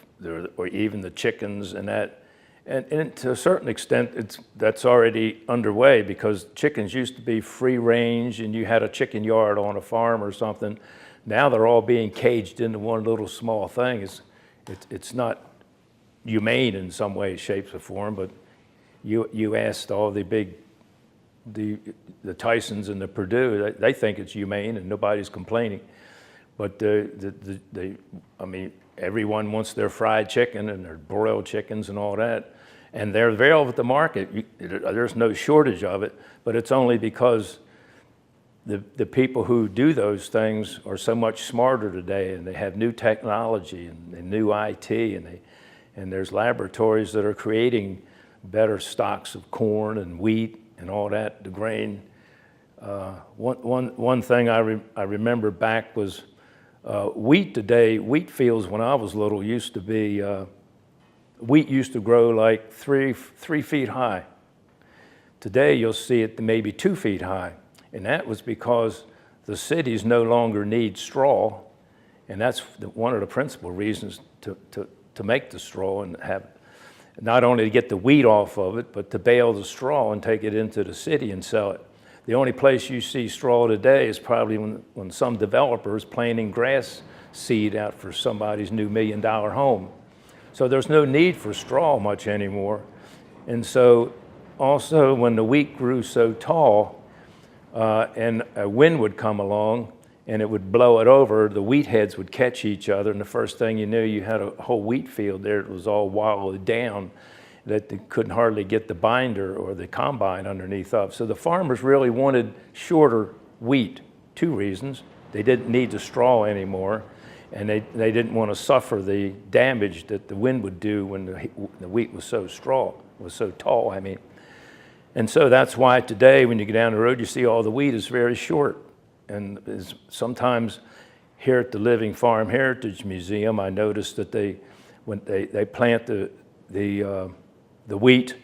even the chickens and that. And to a certain extent, that's already underway, because chickens used to be free range and you had a chicken yard on a farm or something. Now they're all being caged into one little small thing. It's not humane in some way, shapes, or form, but you asked all the Tysons and the Purdue, they think it's humane and nobody's complaining. But I mean, everyone wants their fried chicken and their broiled chickens and all that, and they're available at the market. There's no shortage of it, but it's only because the people who do those things are so much smarter today, and they have new technology and new IT, and there's laboratories that are creating better stocks of corn and wheat and all that, the grain. One thing I remember back was wheat today. Wheat fields when I was little used to be, wheat used to grow like three feet high. Today you'll see it maybe 2 feet high. And that was because the cities no longer need straw, and that's one of the principal reasons to make the straw and have, not only to get the wheat off of it, but to bale the straw and take it into the city and sell it. The only place you see straw today is probably when some developer is planting grass seed out for somebody's new $1 million home. So there's no need for straw much anymore. And so also when the wheat grew so tall, and a wind would come along and it would blow it over, the wheat heads would catch each other, and the first thing you knew, you had a whole wheat field there that was all wallowed down, that they couldn't hardly get the binder or the combine underneath of. So the farmers really wanted shorter wheat. 2 reasons. They didn't need the straw anymore, and they didn't want to suffer the damage that the wind would do when the wheat was so tall, I mean. And so that's why today, when you get down the road, you see all the wheat is very short. And sometimes here at the Living Farm Heritage Museum, I noticed that when they plant the wheat,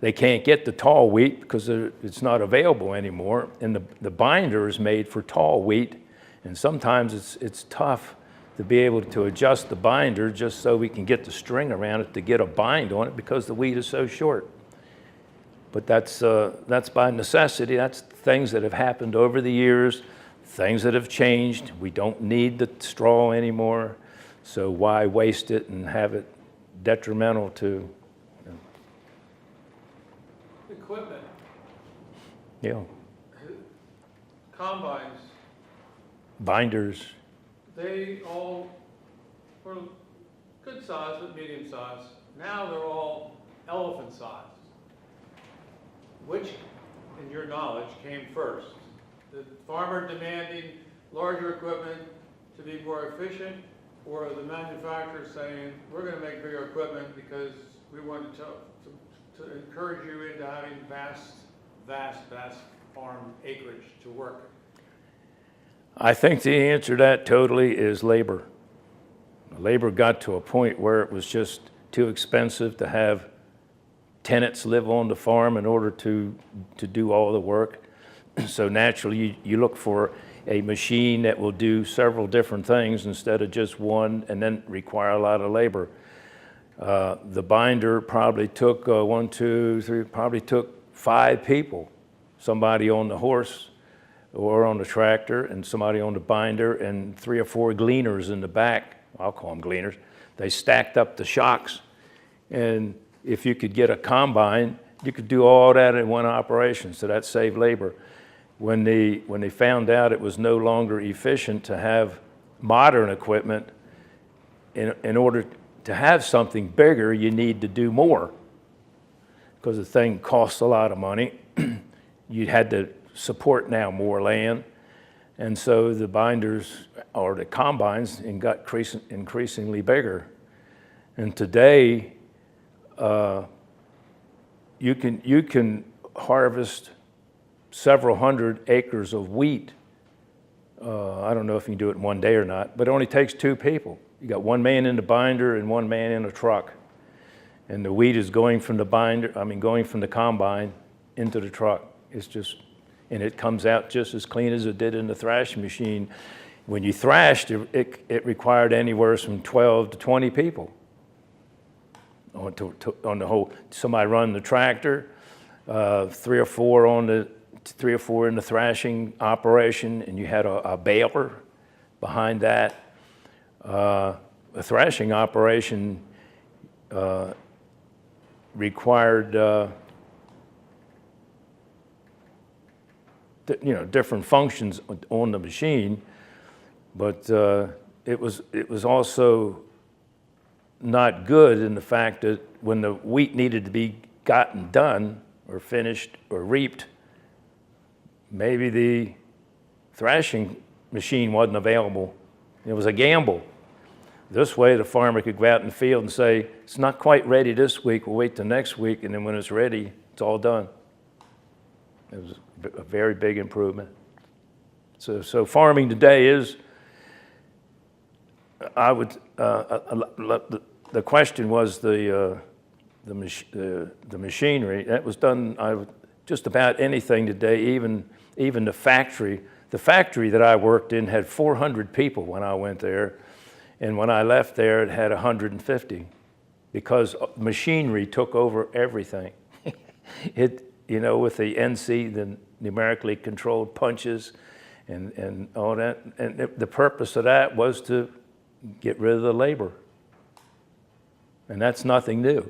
they can't get the tall wheat because it's not available anymore. And the binder is made for tall wheat, and sometimes it's tough to be able to adjust the binder just so we can get the string around it to get a bind on it because the wheat is so short. But that's by necessity. That's things that have happened over the years, things that have changed. We don't need the straw anymore, so why waste it and have it detrimental to Equipment, combines, binders. they all were good size, but medium size. Now they're all elephant size. Which, in your knowledge, came first? The farmer demanding larger equipment to be more efficient, or the manufacturer saying, we're going to make bigger equipment because we want to encourage you into having vast farm acreage to work? I think the answer to that totally is labor. Labor got to a point where it was just too expensive to have tenants live on the farm in order to do all the work. So naturally, you look for a machine that will do several different things instead of just one, and then require a lot of labor. The binder probably took probably took 5 people, somebody on the horse or on the tractor, and somebody on the binder, and 3 or 4 gleaners in the back. I'll call them gleaners. They stacked up the shocks, and if you could get a combine, you could do all that in one operation, so that saved labor. When they found out it was no longer efficient to have modern equipment, in order to have something bigger, you need to do more, because the thing costs a lot of money. You had to support now more land, and so the binders or the combines got increasingly bigger. And today, you can harvest several hundred acres of wheat. I don't know if you can do it in one day or not, but it only takes 2 people. You got 1 man in the binder and 1 man in a truck, and the wheat is going from the combine into the truck. And it comes out just as clean as it did in the thrashing machine. When you thrashed, it required anywhere from 12 to 20 people on the whole. Somebody run the tractor, 3 or 4 in the thrashing operation, and you had a baler behind that. A thrashing operation required different functions on the machine. But it was also not good in the fact that when the wheat needed to be gotten done or finished or reaped, maybe the thrashing machine wasn't available. It was a gamble. This way the farmer could go out in the field and say, it's not quite ready this week, we'll wait till next week, and then when it's ready, it's all done. It was a very big improvement. So farming today is, I would, the question was the machinery. That was done, just about anything today, even the factory. The factory that I worked in had 400 people when I went there, and when I left there, it had 150, because machinery took over everything. With the NC, the numerically controlled punches, and all that, and the purpose of that was to get rid of the labor, and that's nothing new.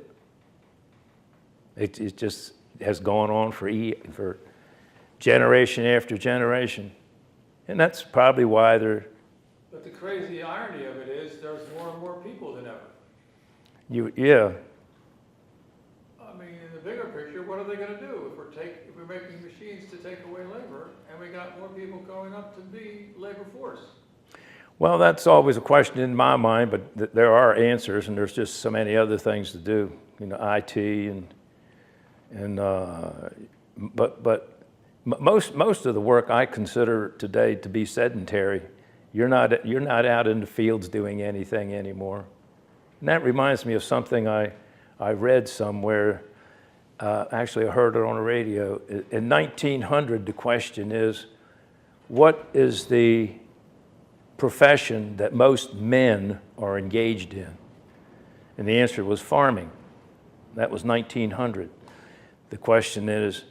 It just has gone on for generation after generation, and that's probably why they're. But the crazy irony of it is there's more and more people than ever. Yeah. I mean, in the bigger picture, what are they going to do if we're making machines to take away labor, and we got more people growing up to be labor force? Well, that's always a question in my mind, but there are answers, and there's just so many other things to do. IT but most of the work I consider today to be sedentary. You're not out in the fields doing anything anymore. And that reminds me of something I read somewhere. Actually, I heard it on the radio. In 1900, the question is, what is the profession that most men are engaged in? And the answer was farming. That was 1900. The question is,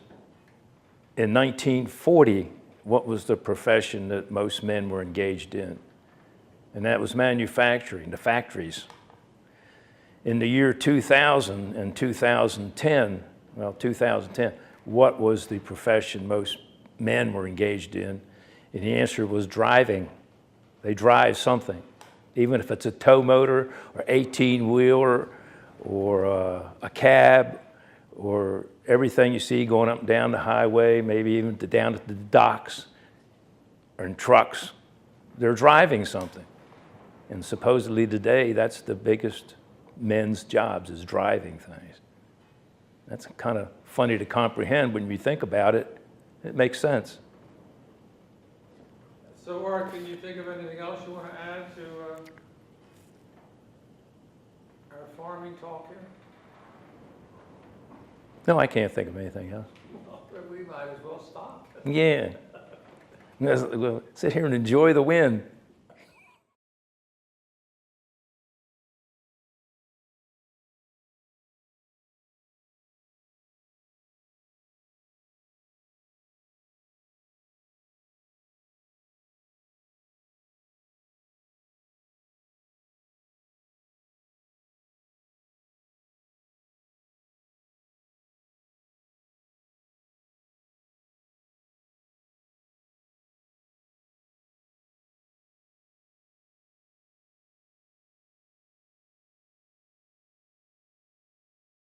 in 1940, what was the profession that most men were engaged in? And that was manufacturing, the factories. In the year 2000 and 2010, what was the profession most men were engaged in? And the answer was driving. They drive something, even if it's a tow motor or 18-wheeler or a cab or everything you see going up and down the highway, maybe even down at the docks or in trucks. They're driving something. And supposedly today, that's the biggest men's jobs, is driving things. That's kind of funny to comprehend when you think about it. It makes sense. So, Art, can you think of anything else you want to add to our farming talk here? No, I can't think of anything else. Well, we might as well stop. Yeah. We'll sit here and enjoy the wind.